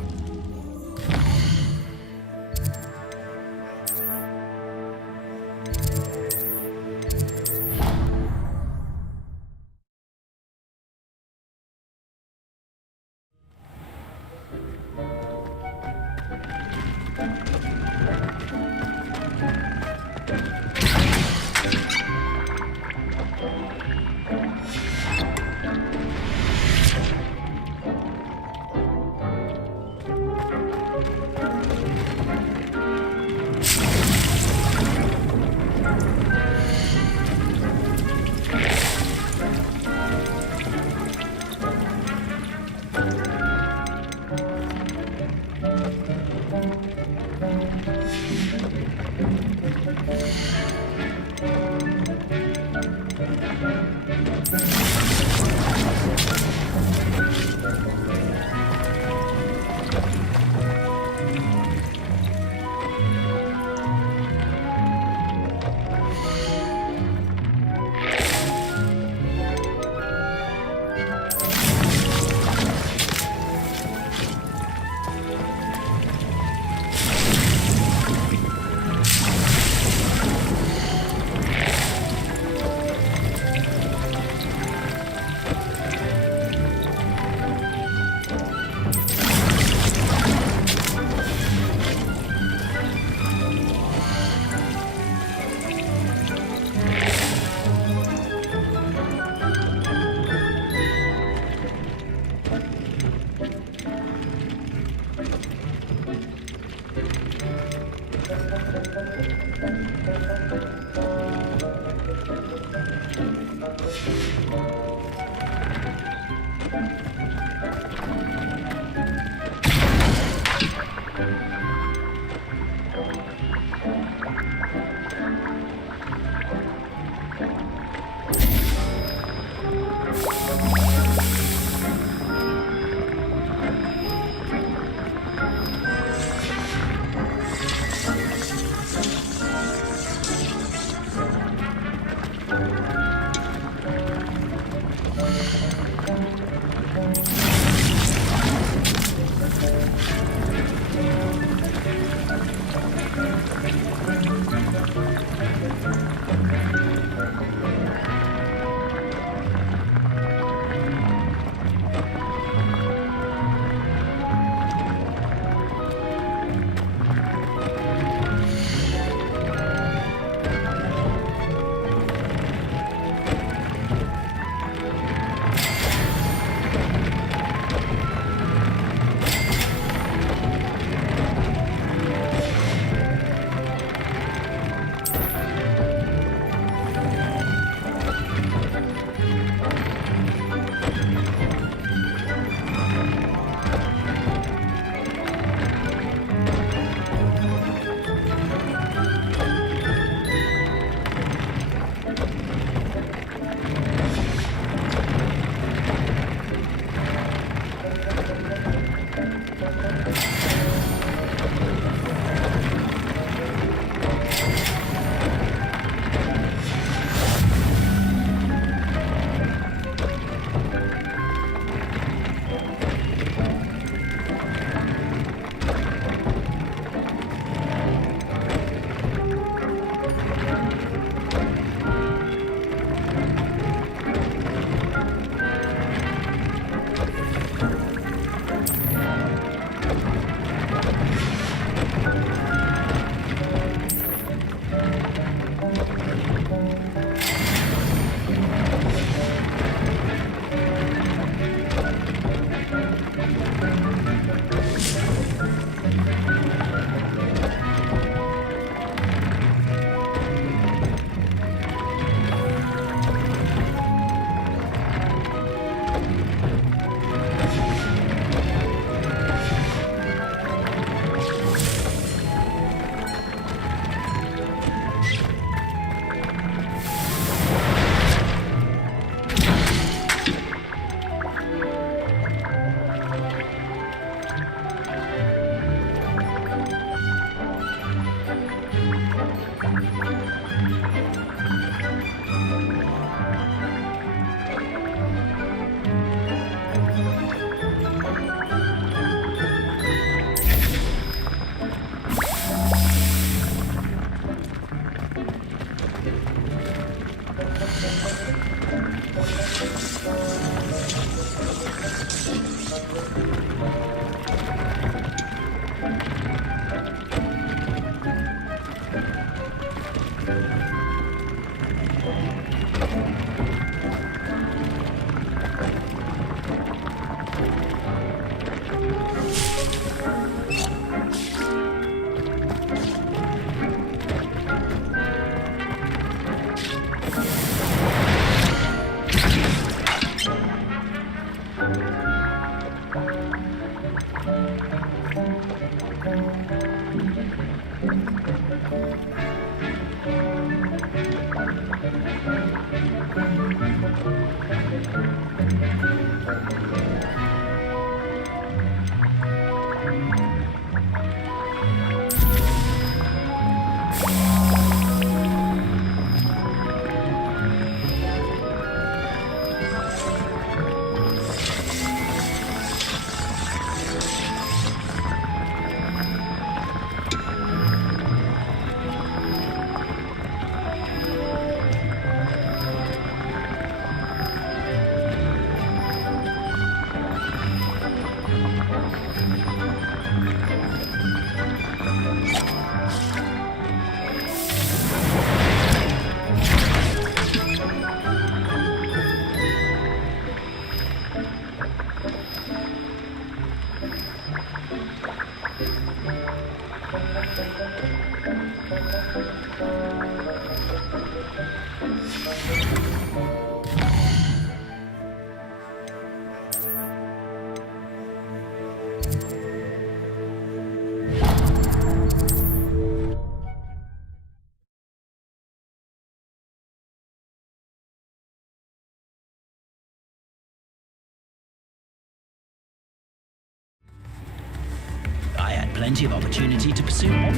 plenty of opportunity to pursue on.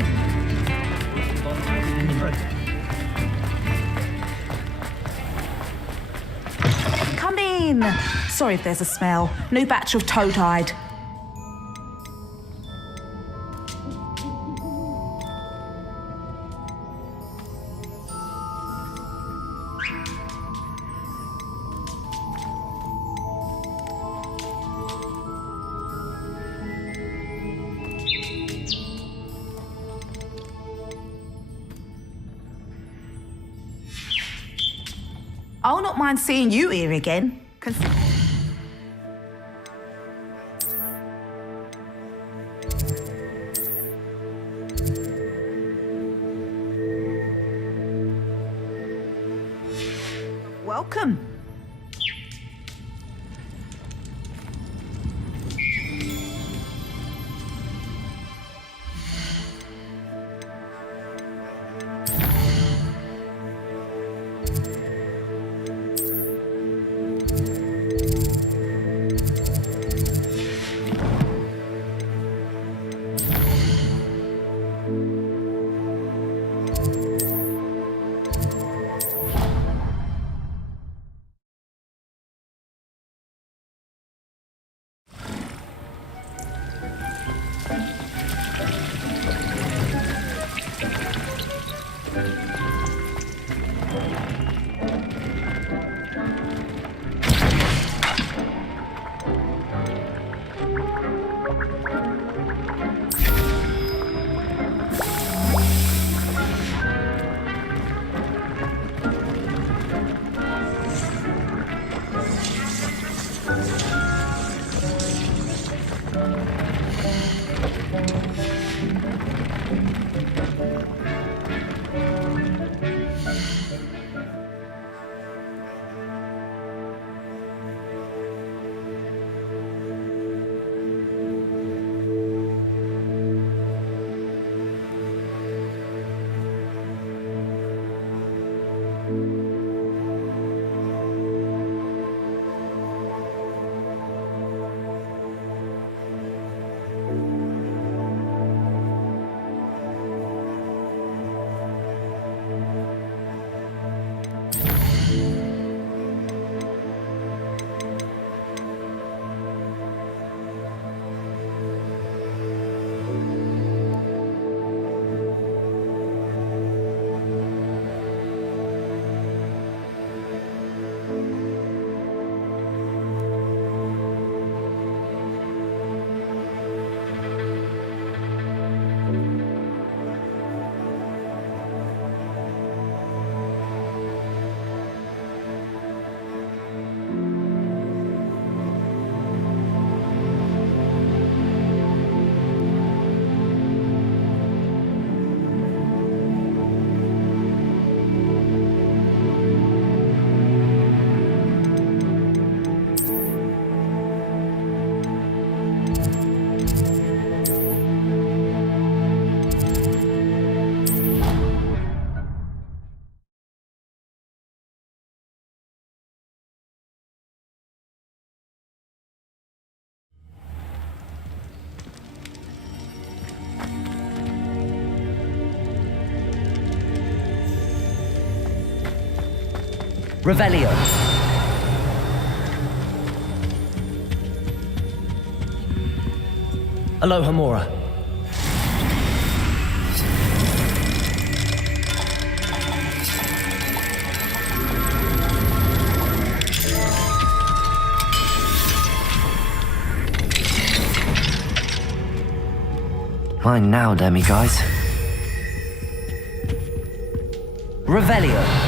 Come in. Sorry if there's a smell. New batch of toad-eyed. I'll not mind seeing you here again. Welcome. Revelio. Aloha Mora. Mine now, demi-guys. Revelio.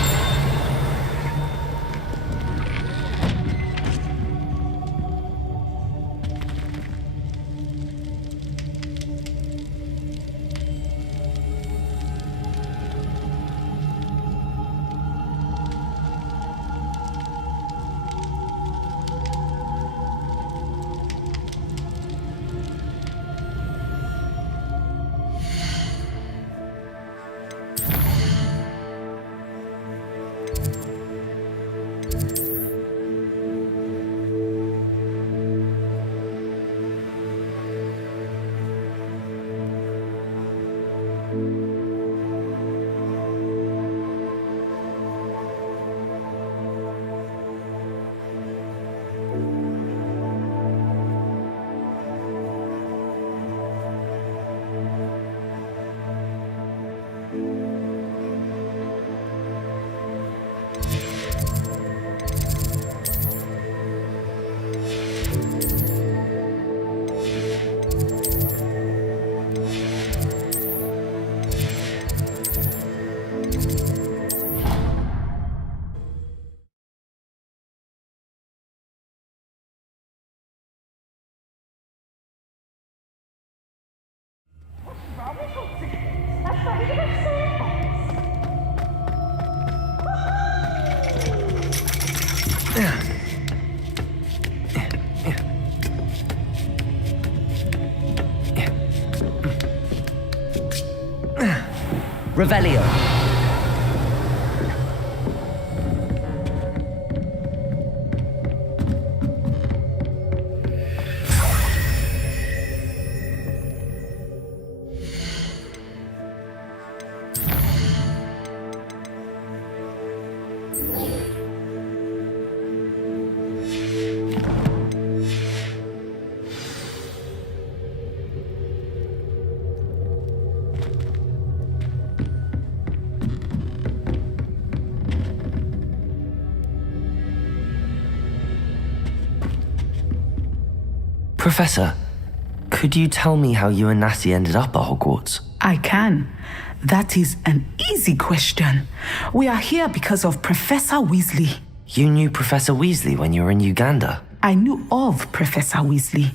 Revelio. Professor, could you tell me how you and Natty ended up at Hogwarts? I can. That is an easy question. We are here because of Professor Weasley. You knew Professor Weasley when you were in Uganda? I knew of Professor Weasley.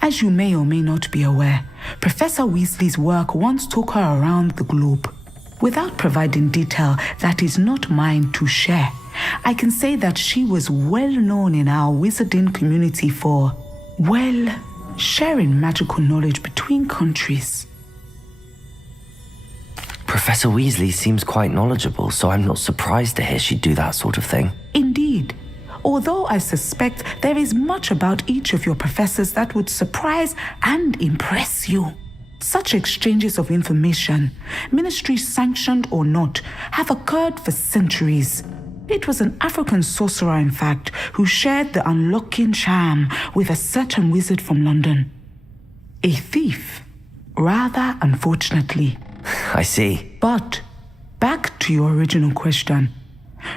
As you may or may not be aware, Professor Weasley's work once took her around the globe. Without providing detail that is not mine to share, I can say that she was well known in our wizarding community for, well, sharing magical knowledge between countries. Professor Weasley seems quite knowledgeable, so I'm not surprised to hear she'd do that sort of thing. Indeed. Although I suspect there is much about each of your professors that would surprise and impress you. Such exchanges of information, ministry sanctioned or not, have occurred for centuries. It was an African sorcerer, in fact, who shared the unlocking charm with a certain wizard from London. A thief, rather unfortunately. I see. But back to your original question.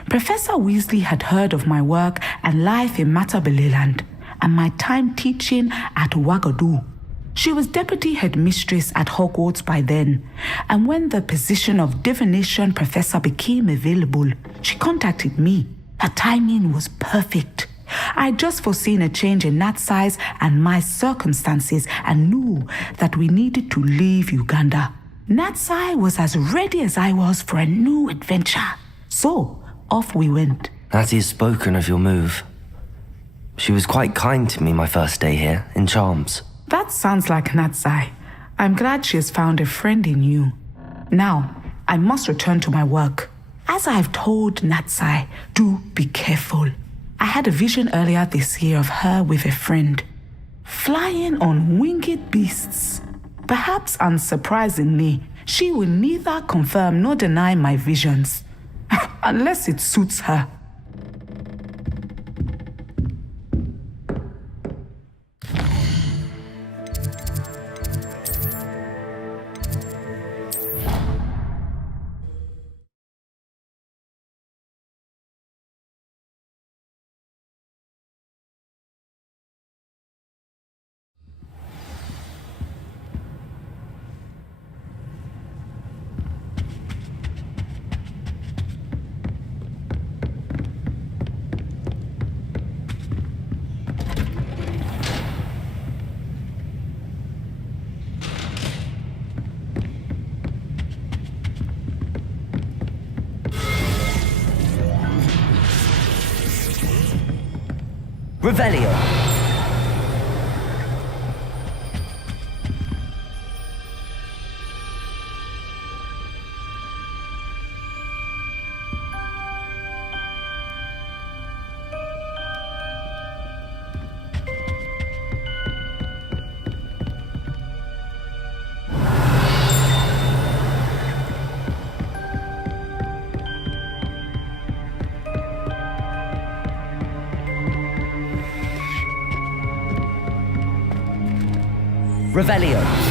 Professor Weasley had heard of my work and life in Matabeleland and my time teaching at Ouagadougou. She was deputy headmistress at Hogwarts by then, and when the position of divination professor became available, she contacted me. Her timing was perfect. I'd just foreseen a change in Nat's size and my circumstances and knew that we needed to leave Uganda. Natsai was as ready as I was for a new adventure. So, off we went. Natty has spoken of your move. She was quite kind to me my first day here, in Charms. That sounds like Natsai. I'm glad she has found a friend in you. Now, I must return to my work. As I've told Natsai, do be careful. I had a vision earlier this year of her with a friend, flying on winged beasts. Perhaps unsurprisingly, she will neither confirm nor deny my visions, unless it suits her. Revelio. Revelio.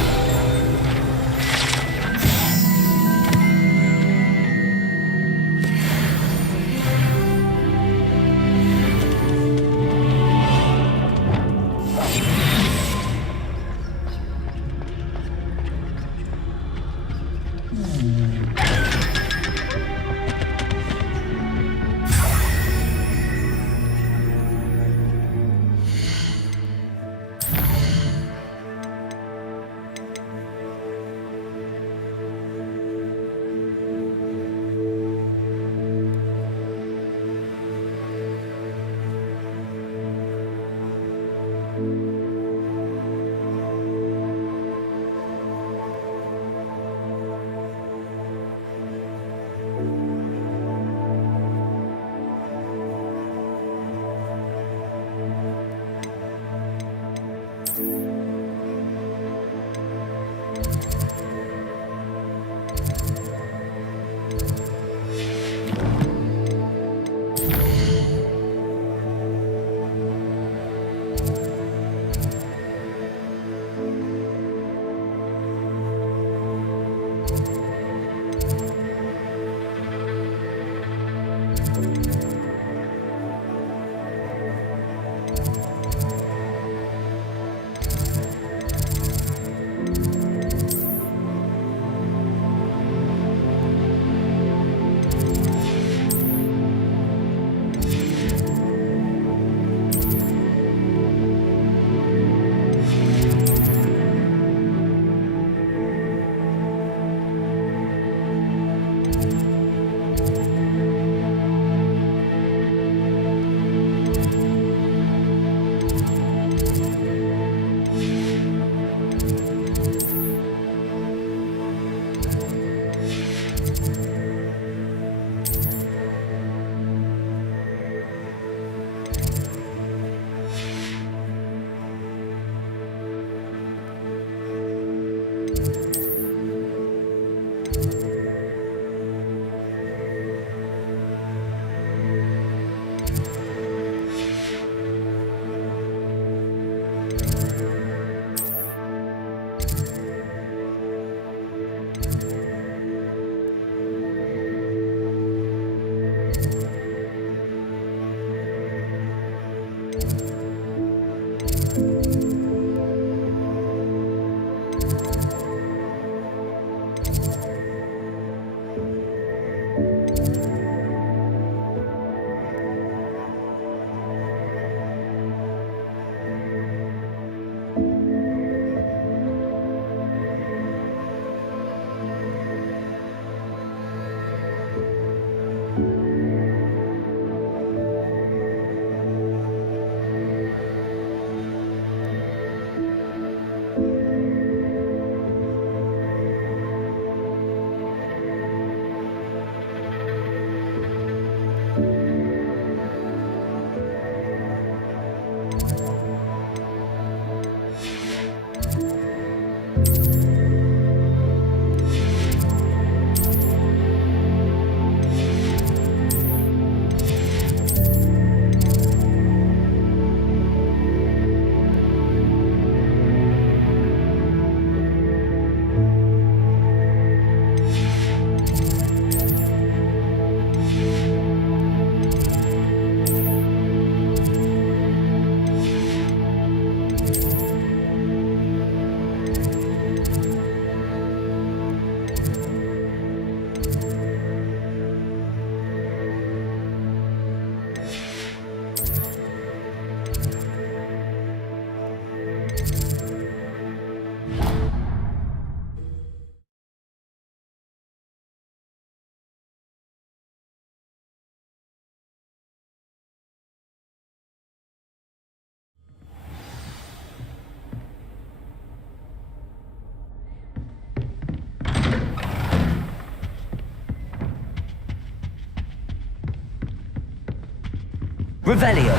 Revelio.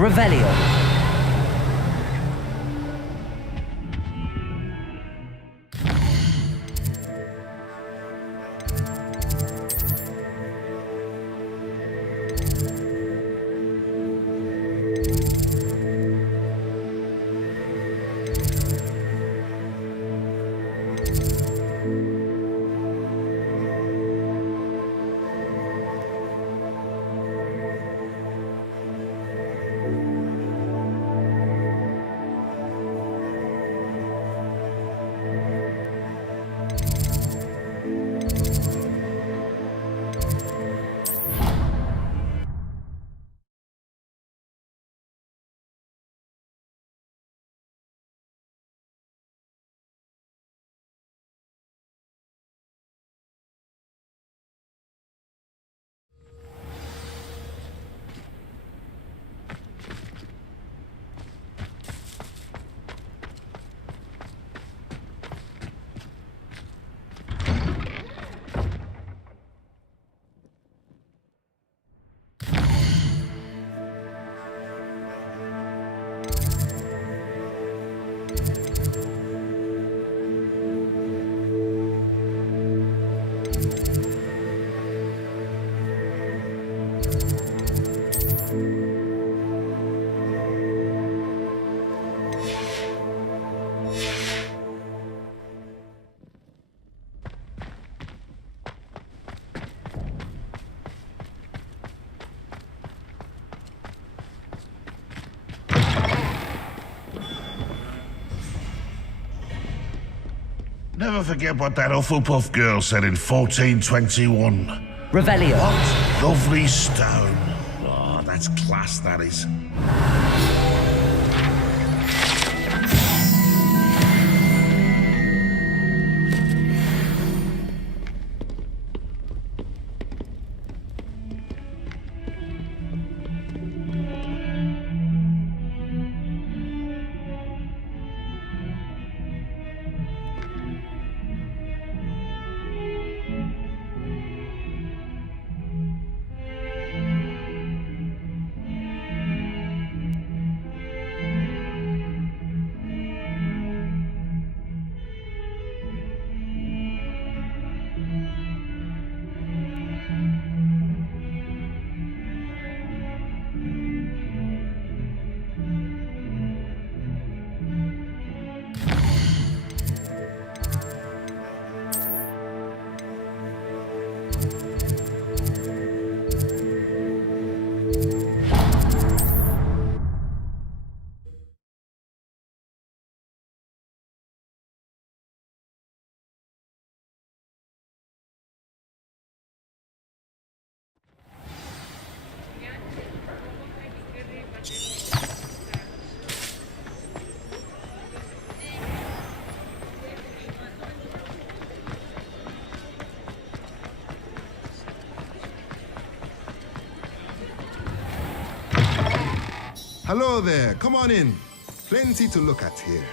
Revelio. Never forget what that Hufflepuff girl said in 1421. Revelio. What? Lovely stone. Oh, that's class, that is. Hello there, come on in. Plenty to look at here.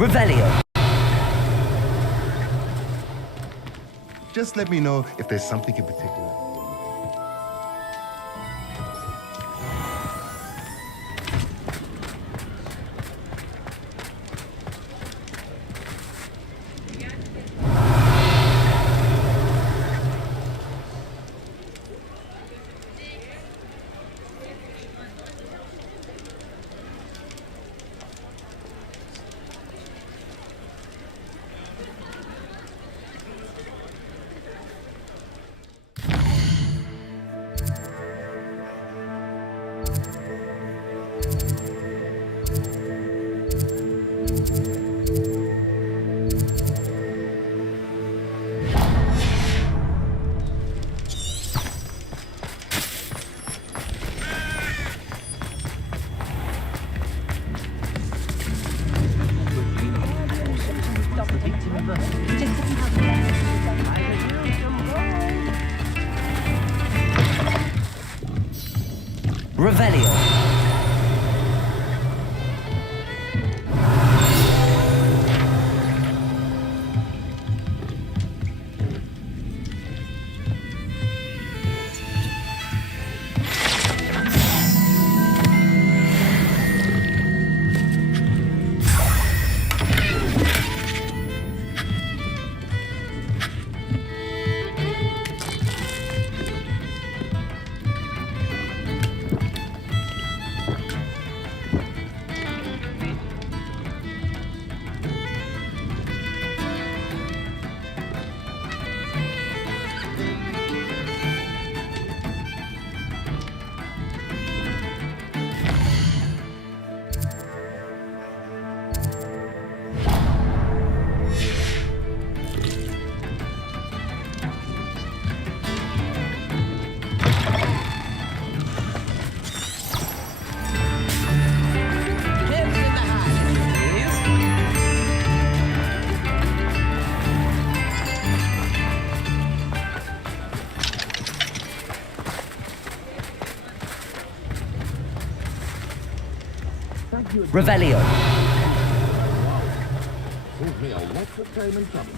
Revelio. Just let me know if there's something in particular. Revelio. Revelio. Saved me a lot of time and trouble.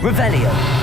Revelio.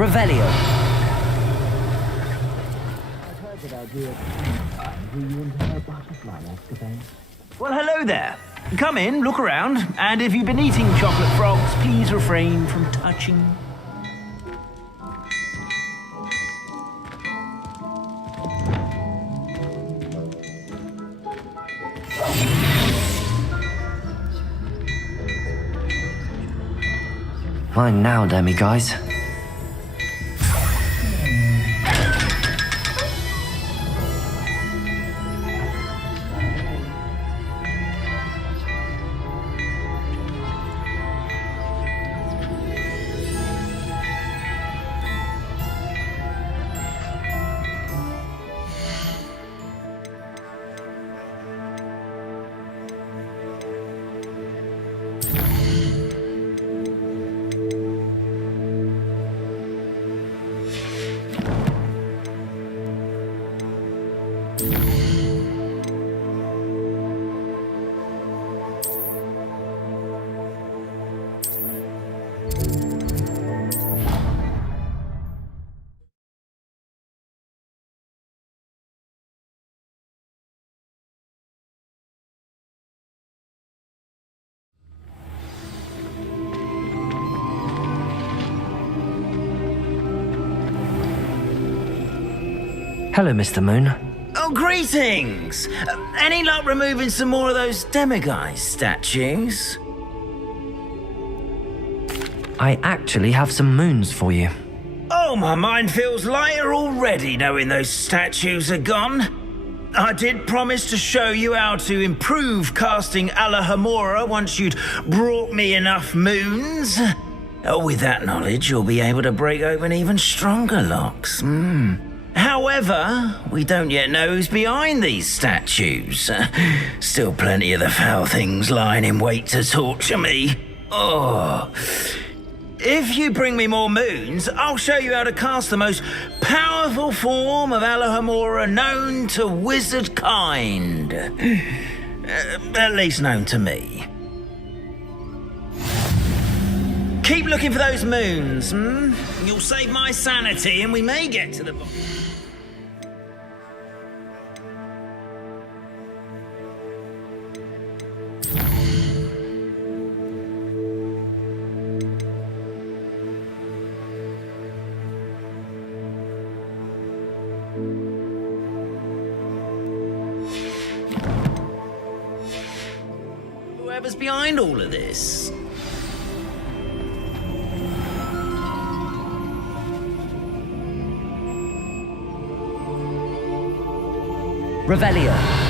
Revelio. Well, hello there. Come in, look around, and if you've been eating chocolate frogs, please refrain from touching. Mine now, Demi guys. Hello, Mr. Moon. Oh, greetings! Any luck removing some more of those demiguise statues? I actually have some moons for you. Oh, my mind feels lighter already knowing those statues are gone. I did promise to show you how to improve casting Alohomora once you'd brought me enough moons. Oh, with that knowledge, you'll be able to break open even stronger locks. However, we don't yet know who's behind these statues. Still plenty of the foul things lying in wait to torture me. Oh. If you bring me more moons, I'll show you how to cast the most powerful form of Alohomora known to wizard kind. At least known to me. Keep looking for those moons, You'll save my sanity and we may get to the bottom. Whoever's behind all of this. Revelio.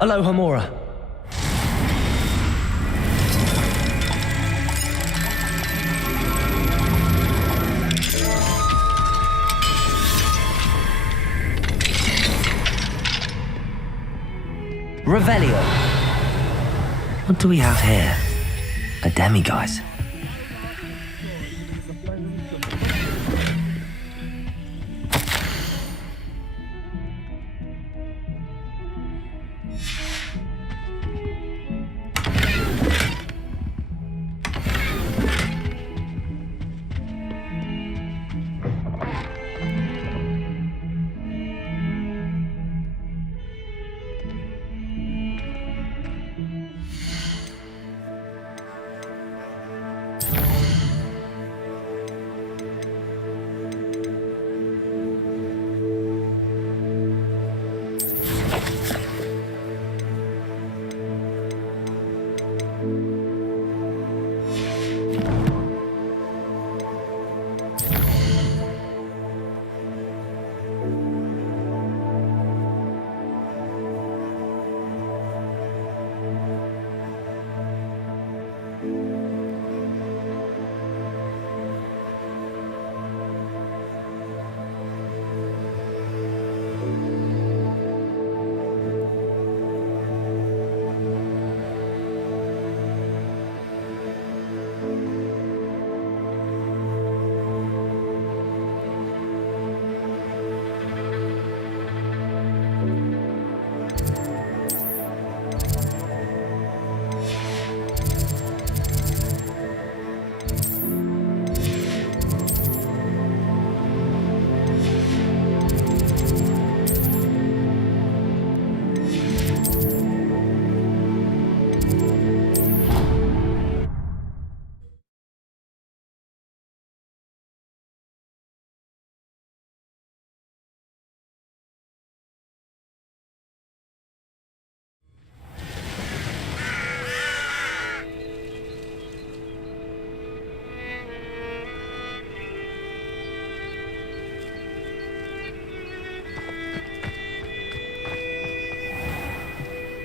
Alohomora. Revelio. What do we have here? A demiguise.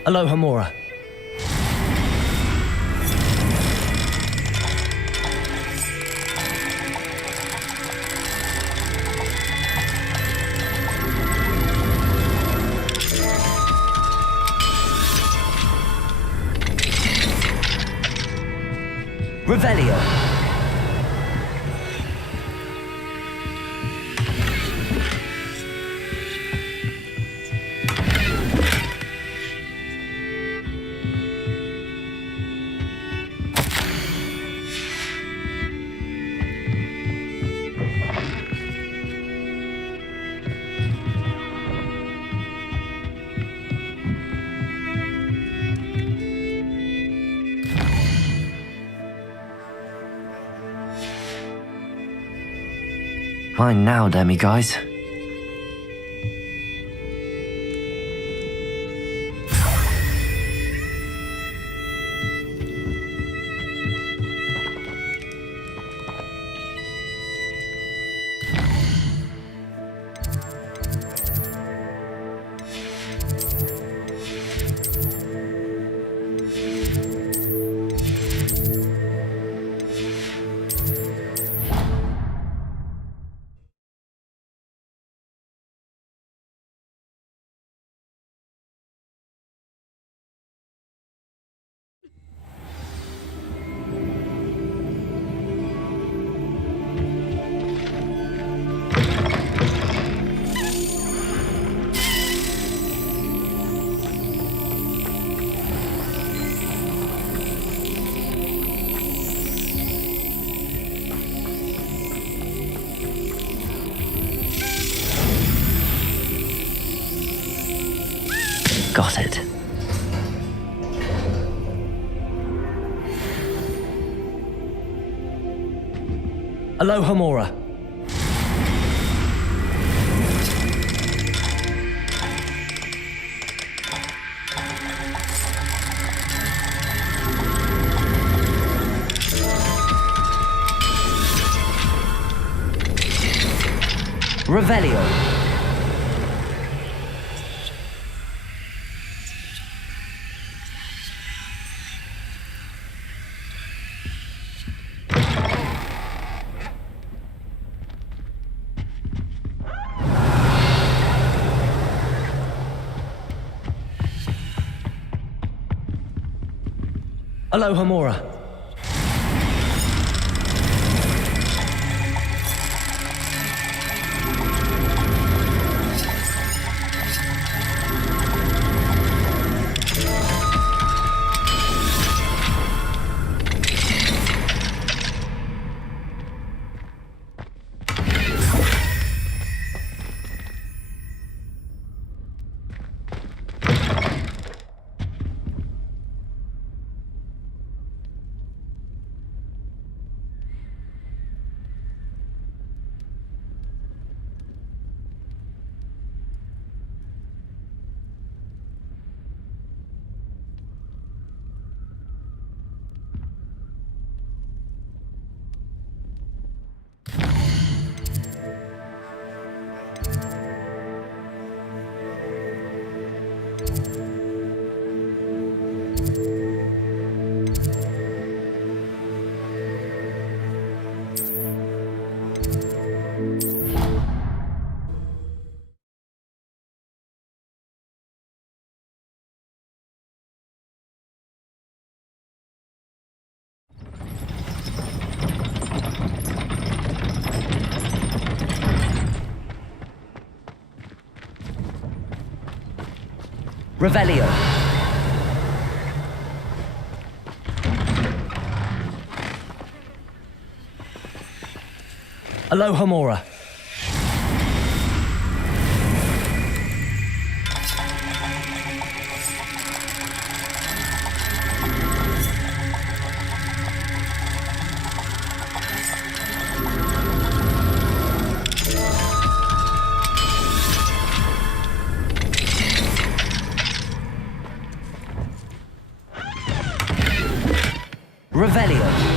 Aloha Mora. Revelio. Mine now, demi-guys. Got it. Aloha Mora. Revelio. Aloha Mora. Revelio. Aloha Mora. Revelio.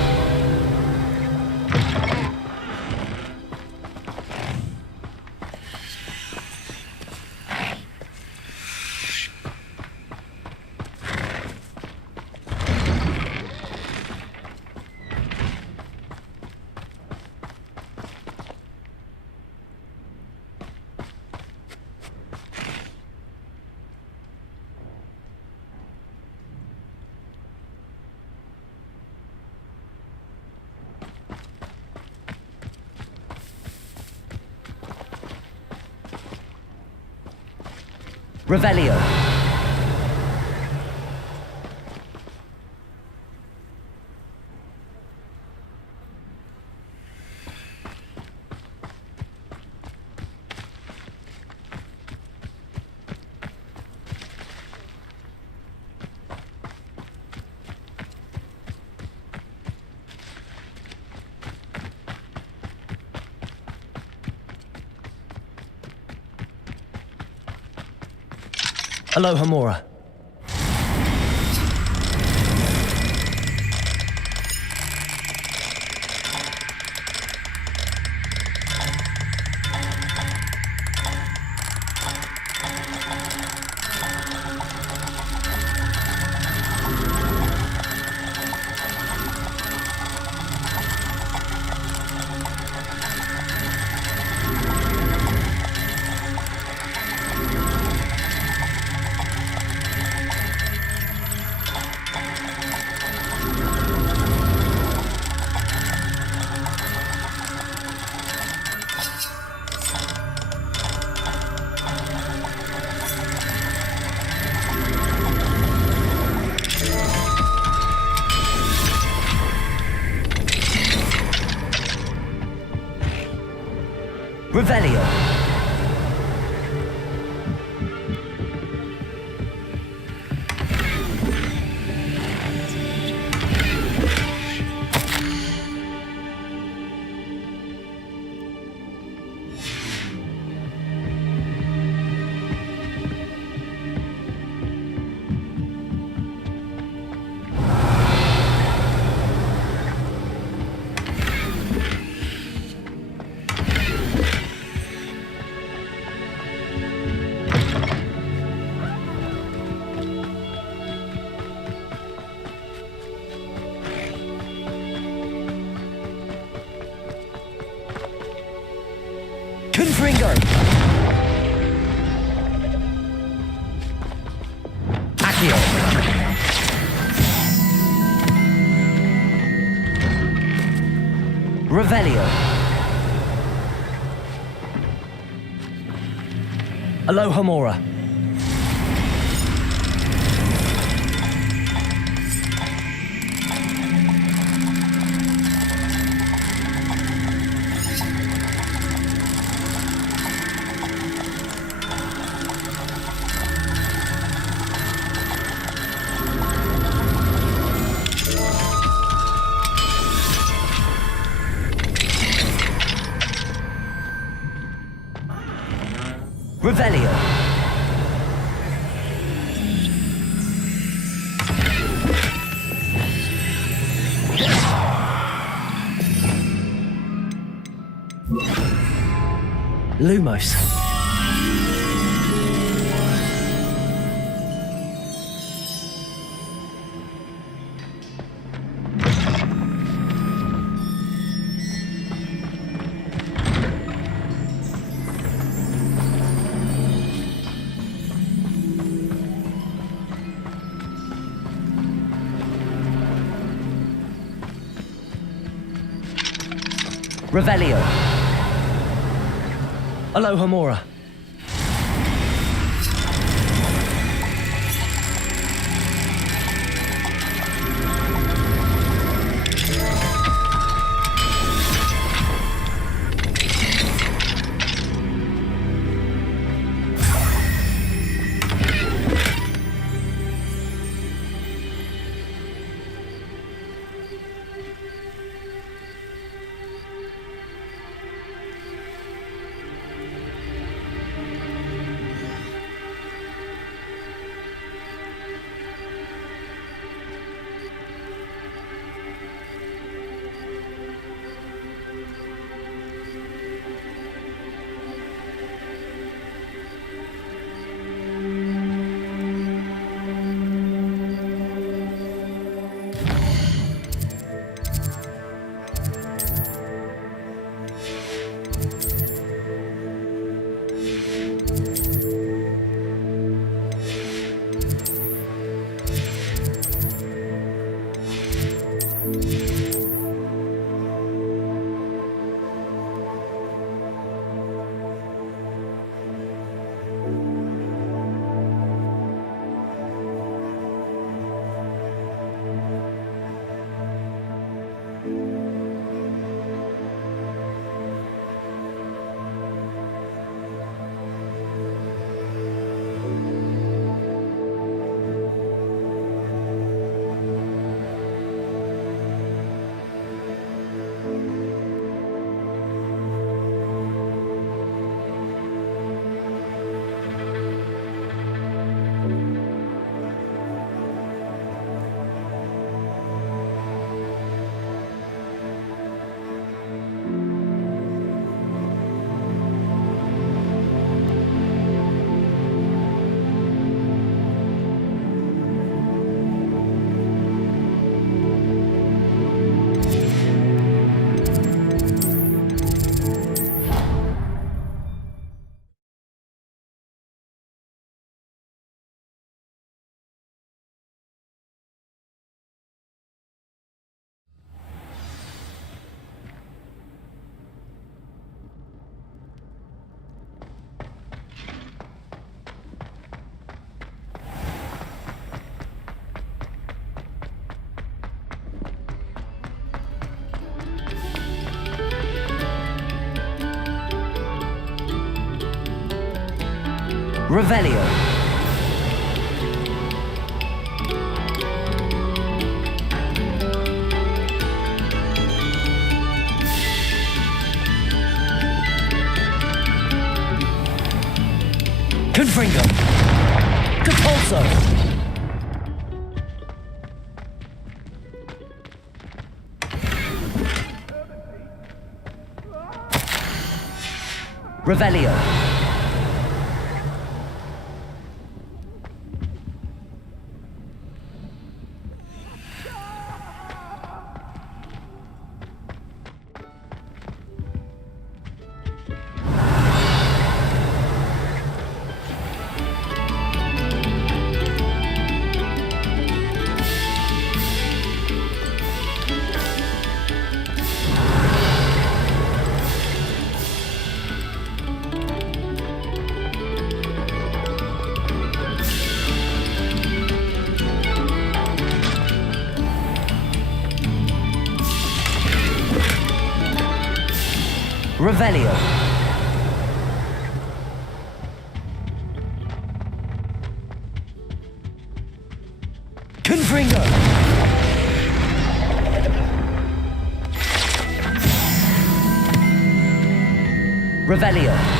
Revelio. Alohomora. Revelio. Confringo. Accio. Revelio. Alohomora. Revelio. Lumos. Revelio. Alohomora. Revelio. Confringo. Compulso. Revelio. Revelio. Confringo. Revelio.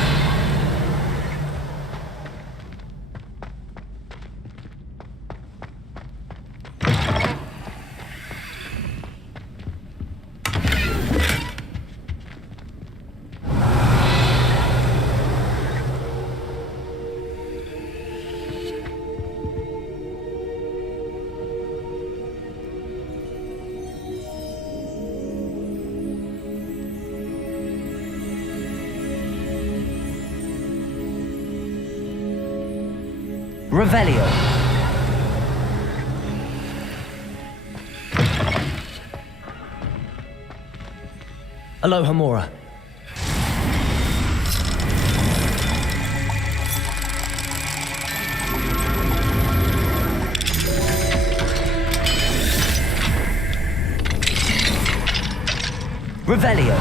Revelio. Alohomora. Revelio.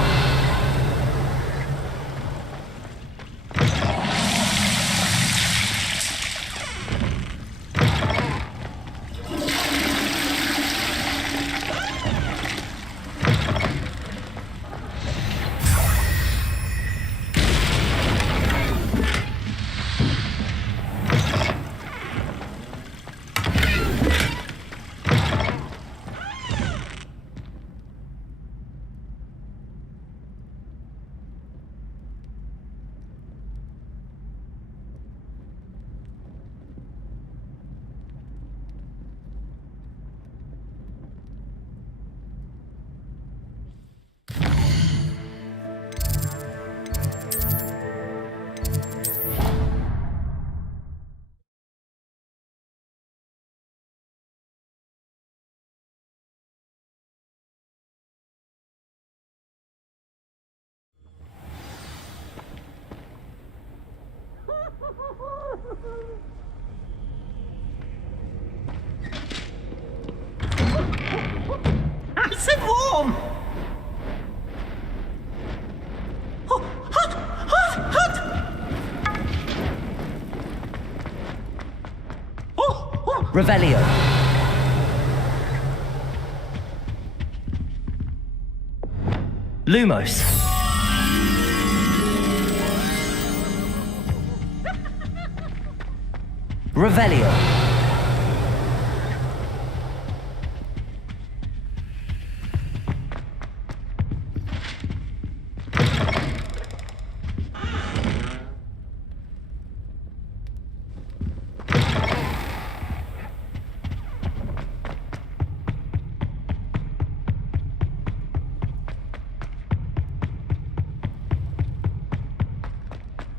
Nice and warm! Oh, hot! Hot! Hot! Oh! Revelio. Lumos. Revelio.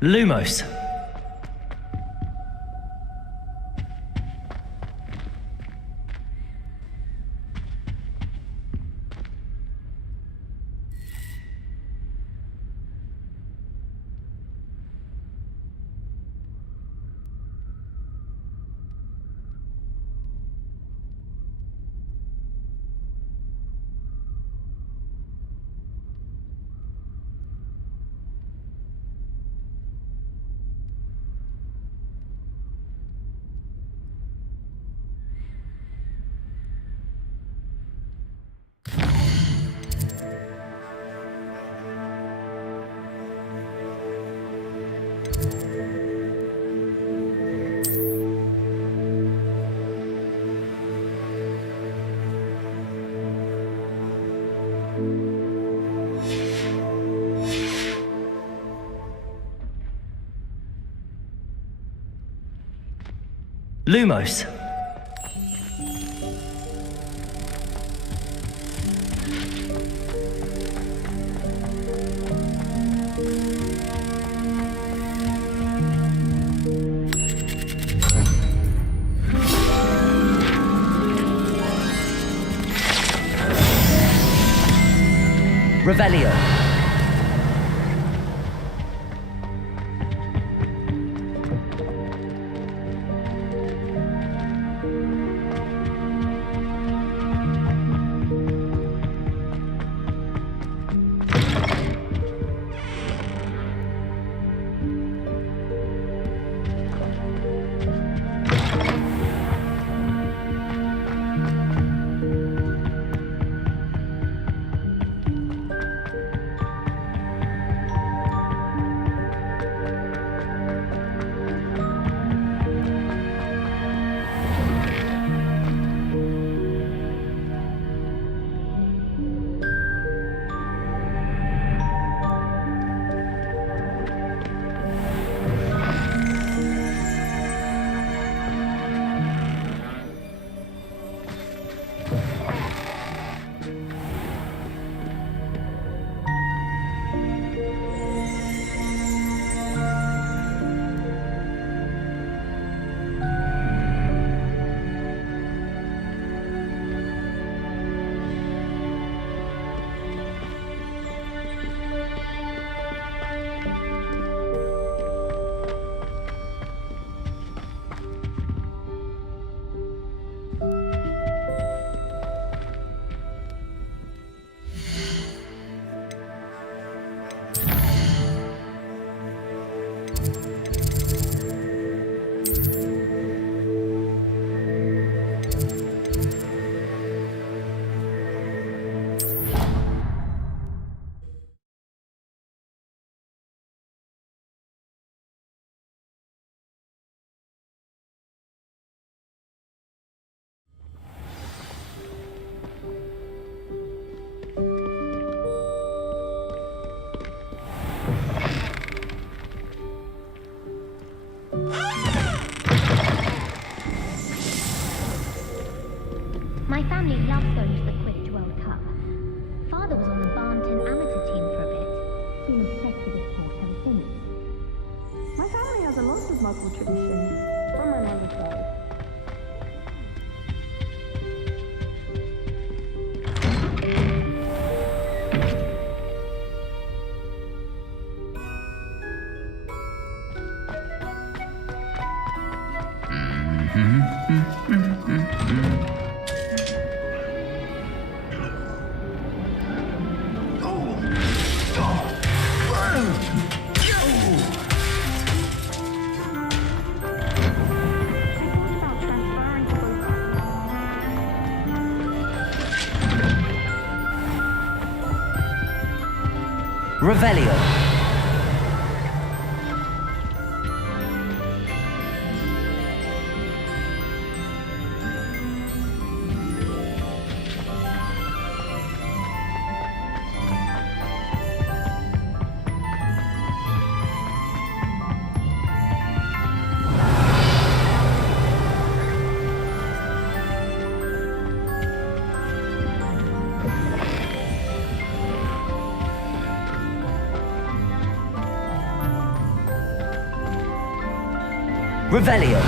Lumos. Lumos. Revelio. My family loves going to the Quidditch World Cup. Father was on the Barnton amateur team for a bit. Been obsessed with the sport ever since. My family has a lot of Muggle traditions from my mother's side. Revelio. Revelio.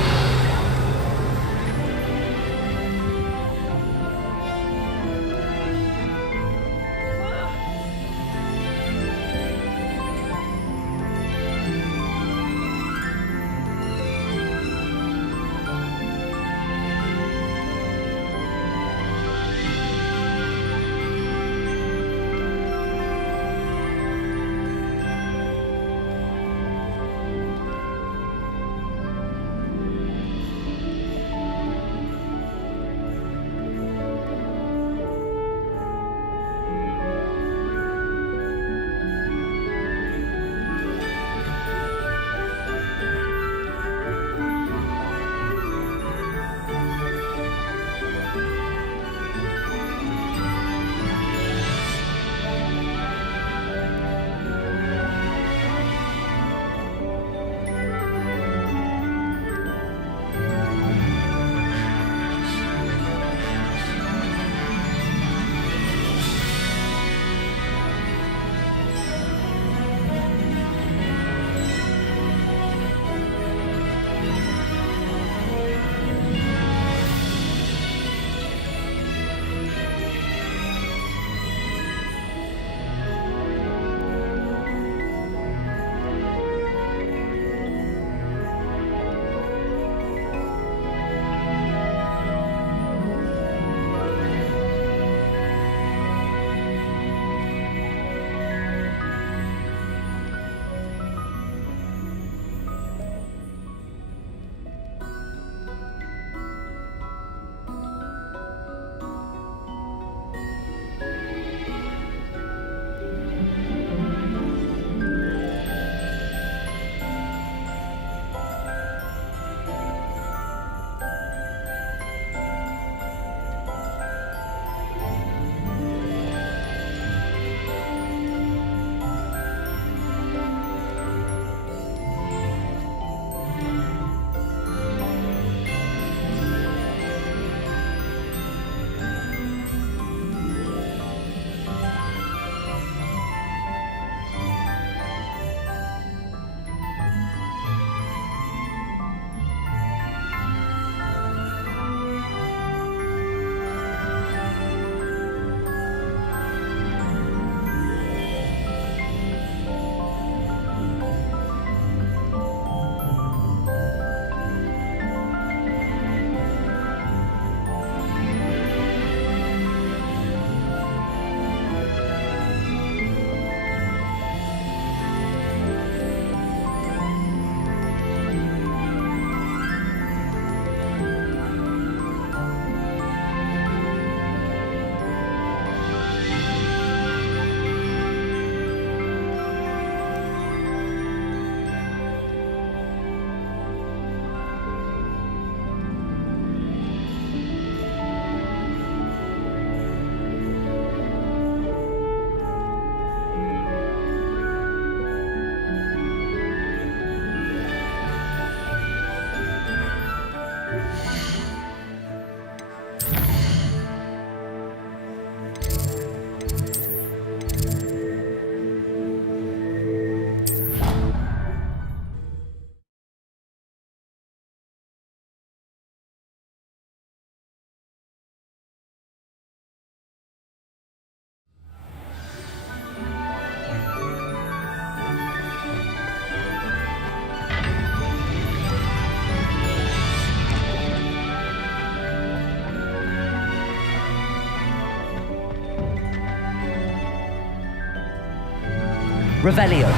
Revelio.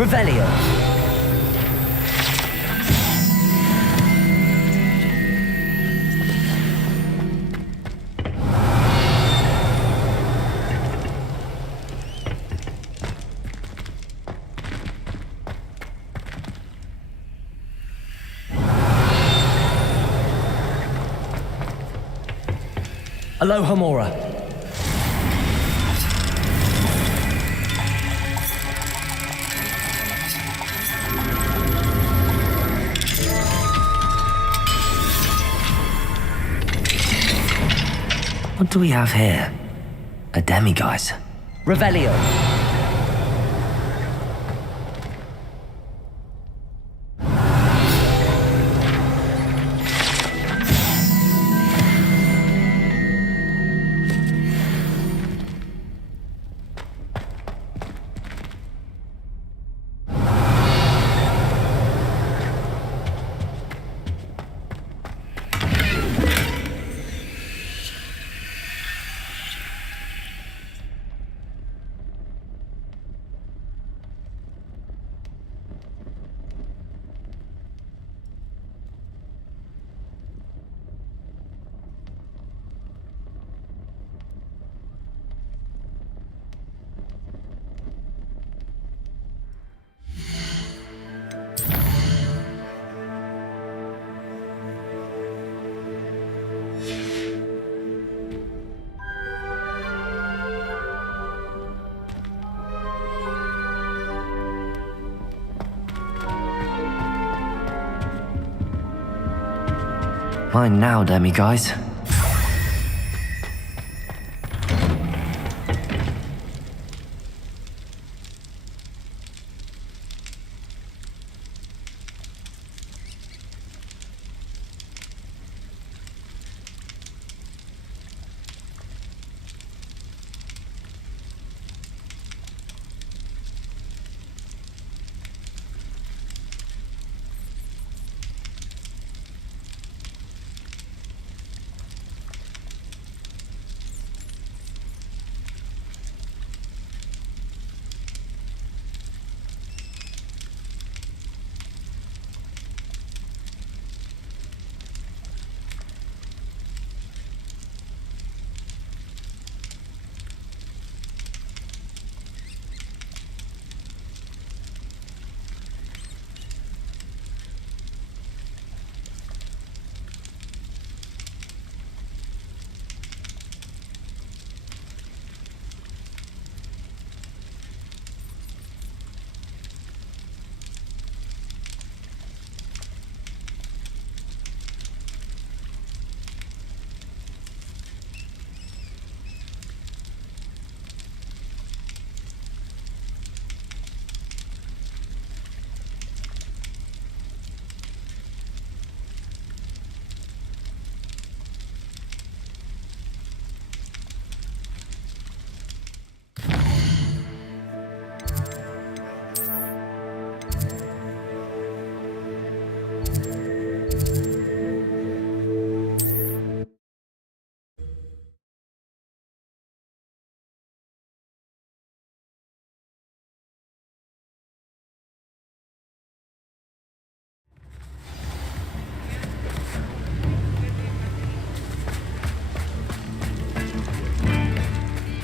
Revelio. Alohomora. What do we have here? A demiguise. Revelio. Mine now, demiguise.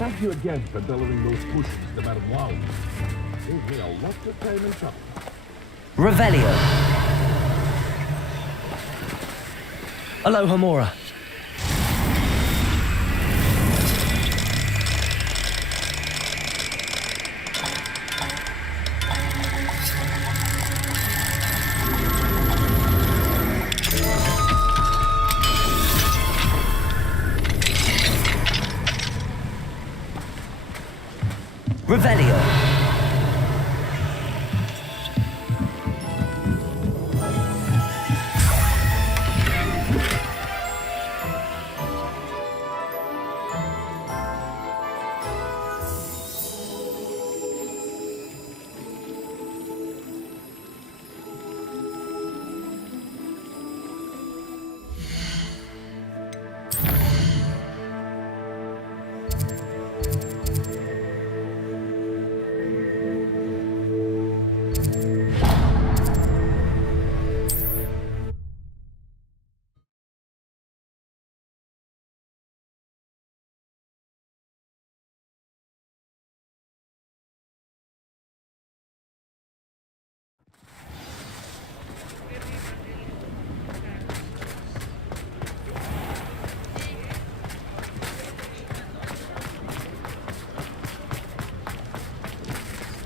Thank you again for delivering those potions to Madame Wow. Gave me a lot of time and trouble. Revelio. Alohomora. Revelio.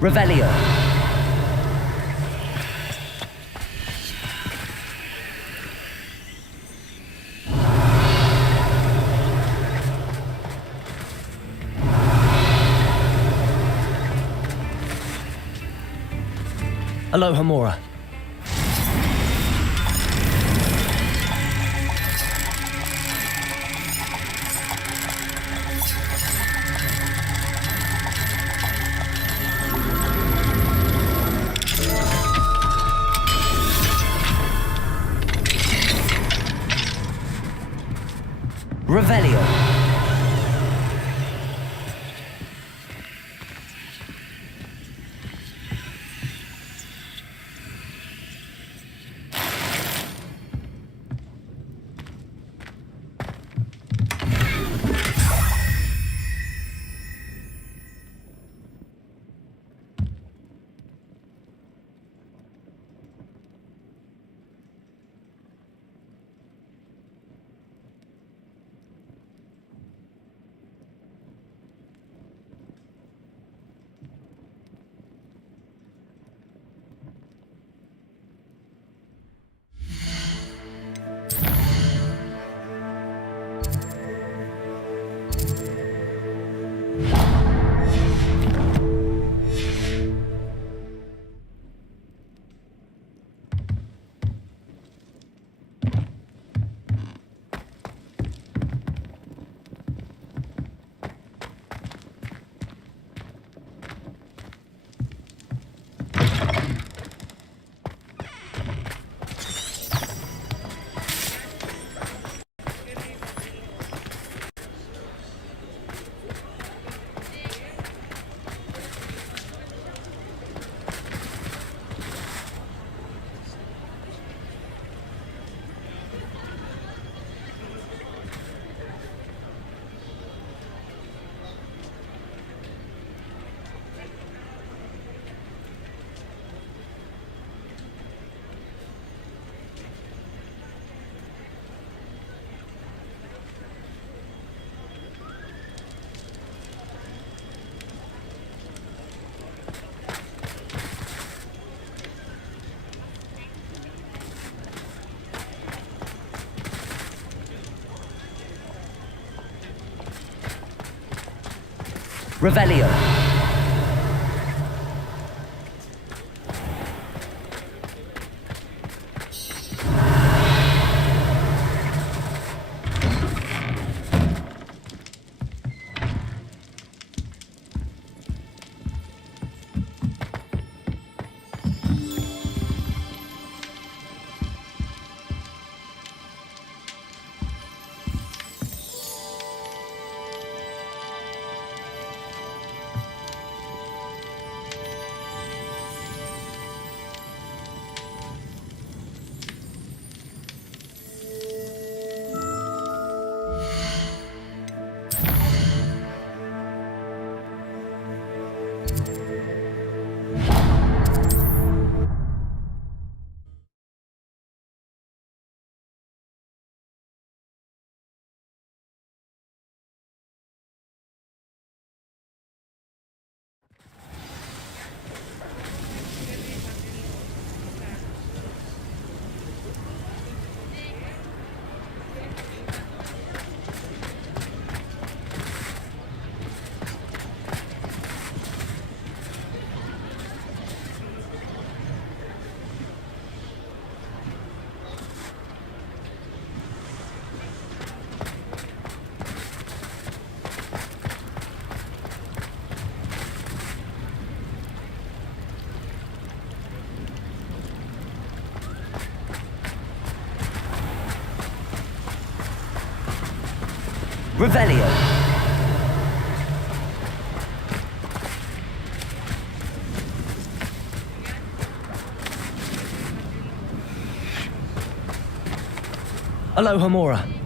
Revelio. Alohomora. Revelio. Revelio. Revelio. Alohomora.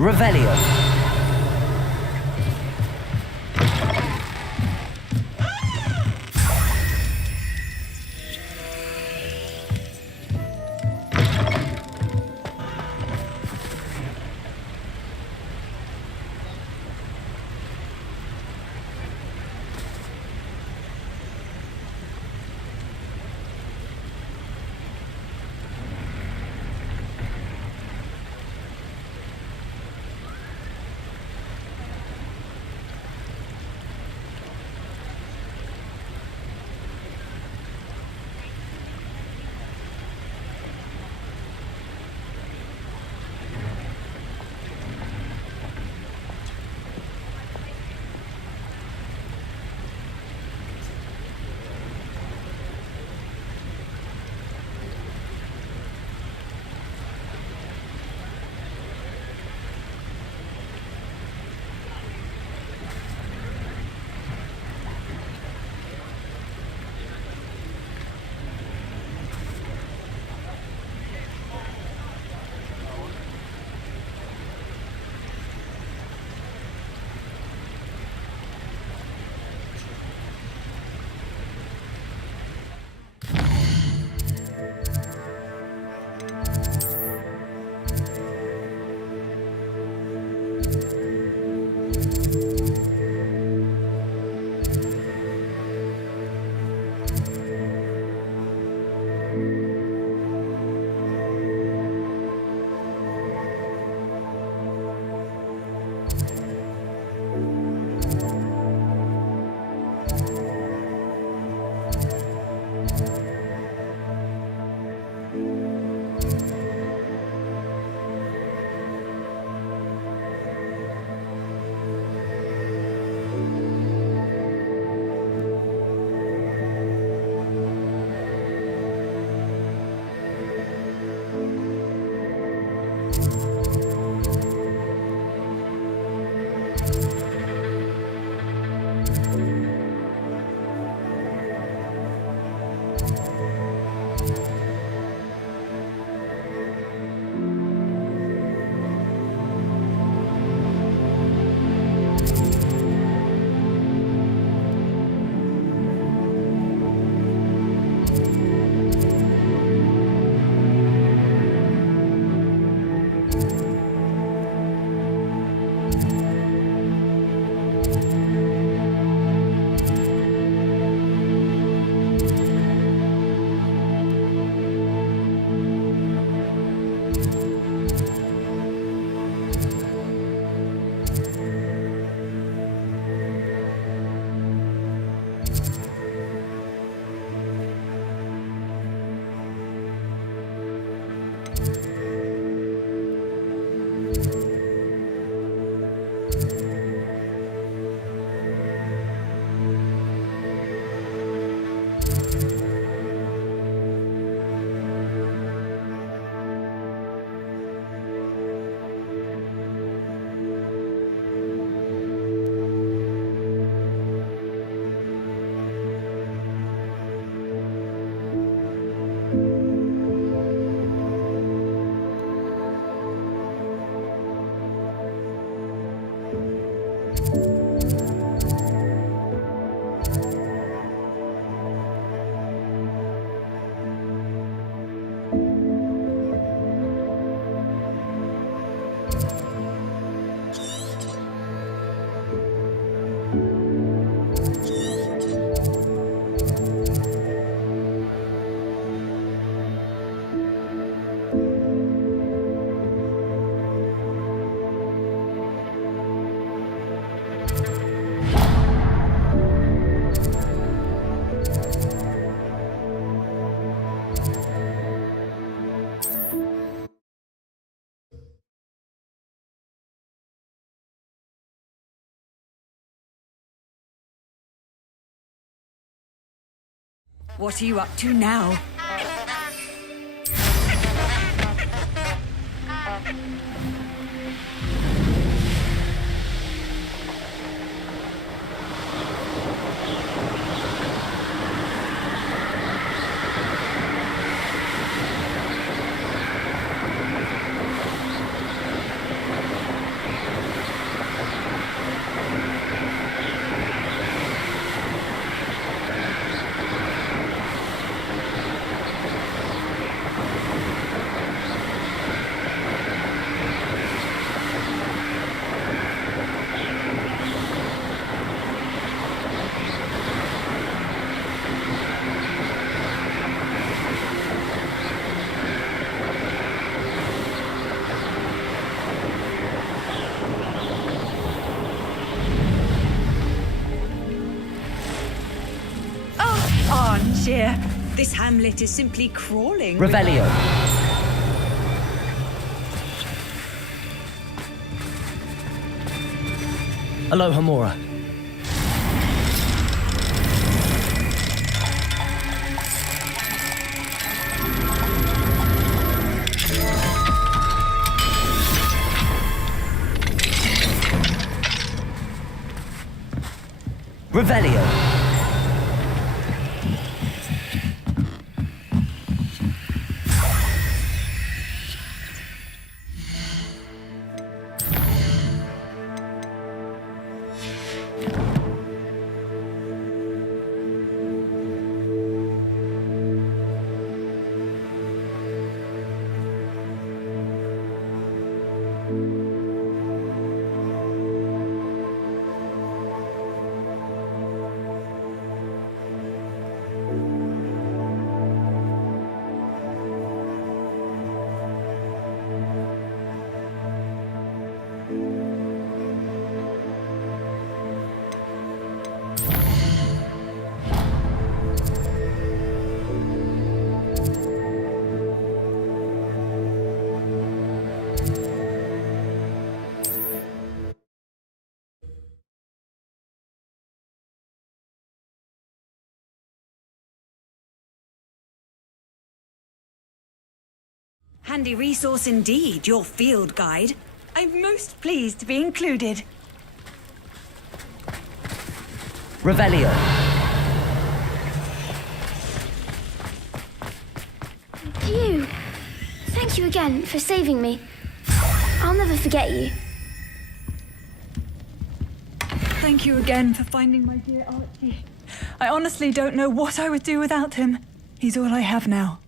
Revelio. What are you up to now? Armchair. This hamlet is simply crawling. Revelio. Alohomora. Revelio. Handy resource indeed, your field guide. I'm most pleased to be included. Revelio. You. Thank you again for saving me. I'll never forget you. Thank you again for finding my dear Archie. I honestly don't know what I would do without him. He's all I have now.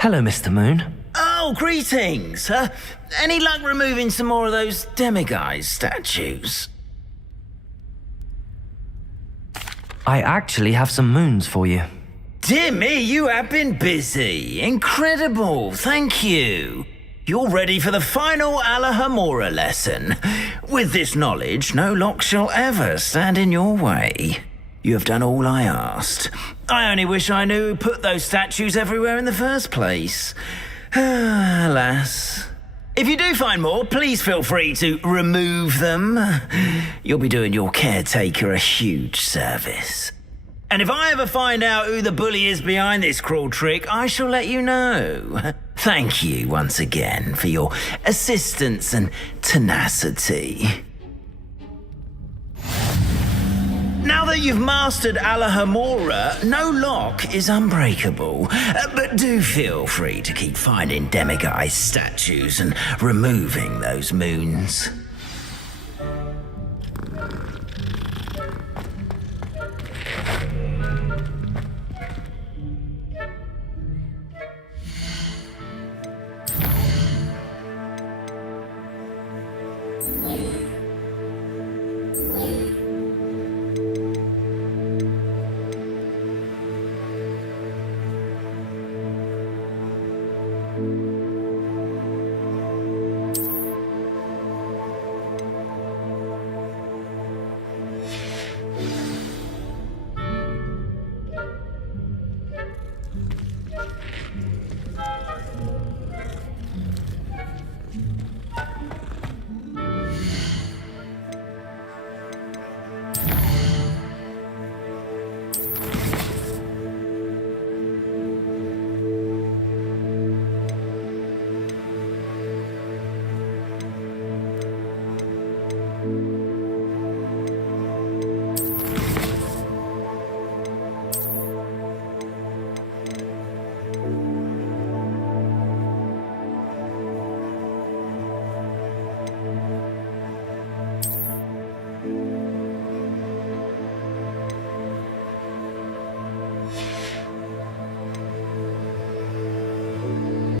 Hello, Mr. Moon. Oh, greetings. Any luck removing some more of those demiguise statues? I actually have some moons for you. Dear me, you have been busy. Incredible. Thank you. You're ready for the final Alohomora lesson. With this knowledge, no lock shall ever stand in your way. You have done all I asked. I only wish I knew who put those statues everywhere in the first place. Alas. If you do find more, please feel free to remove them. You'll be doing your caretaker a huge service. And if I ever find out who the bully is behind this cruel trick, I shall let you know. Thank you once again for your assistance and tenacity. that you've mastered Alahamora, no lock is unbreakable. But do feel free to keep finding Demiguise statues and removing those moons.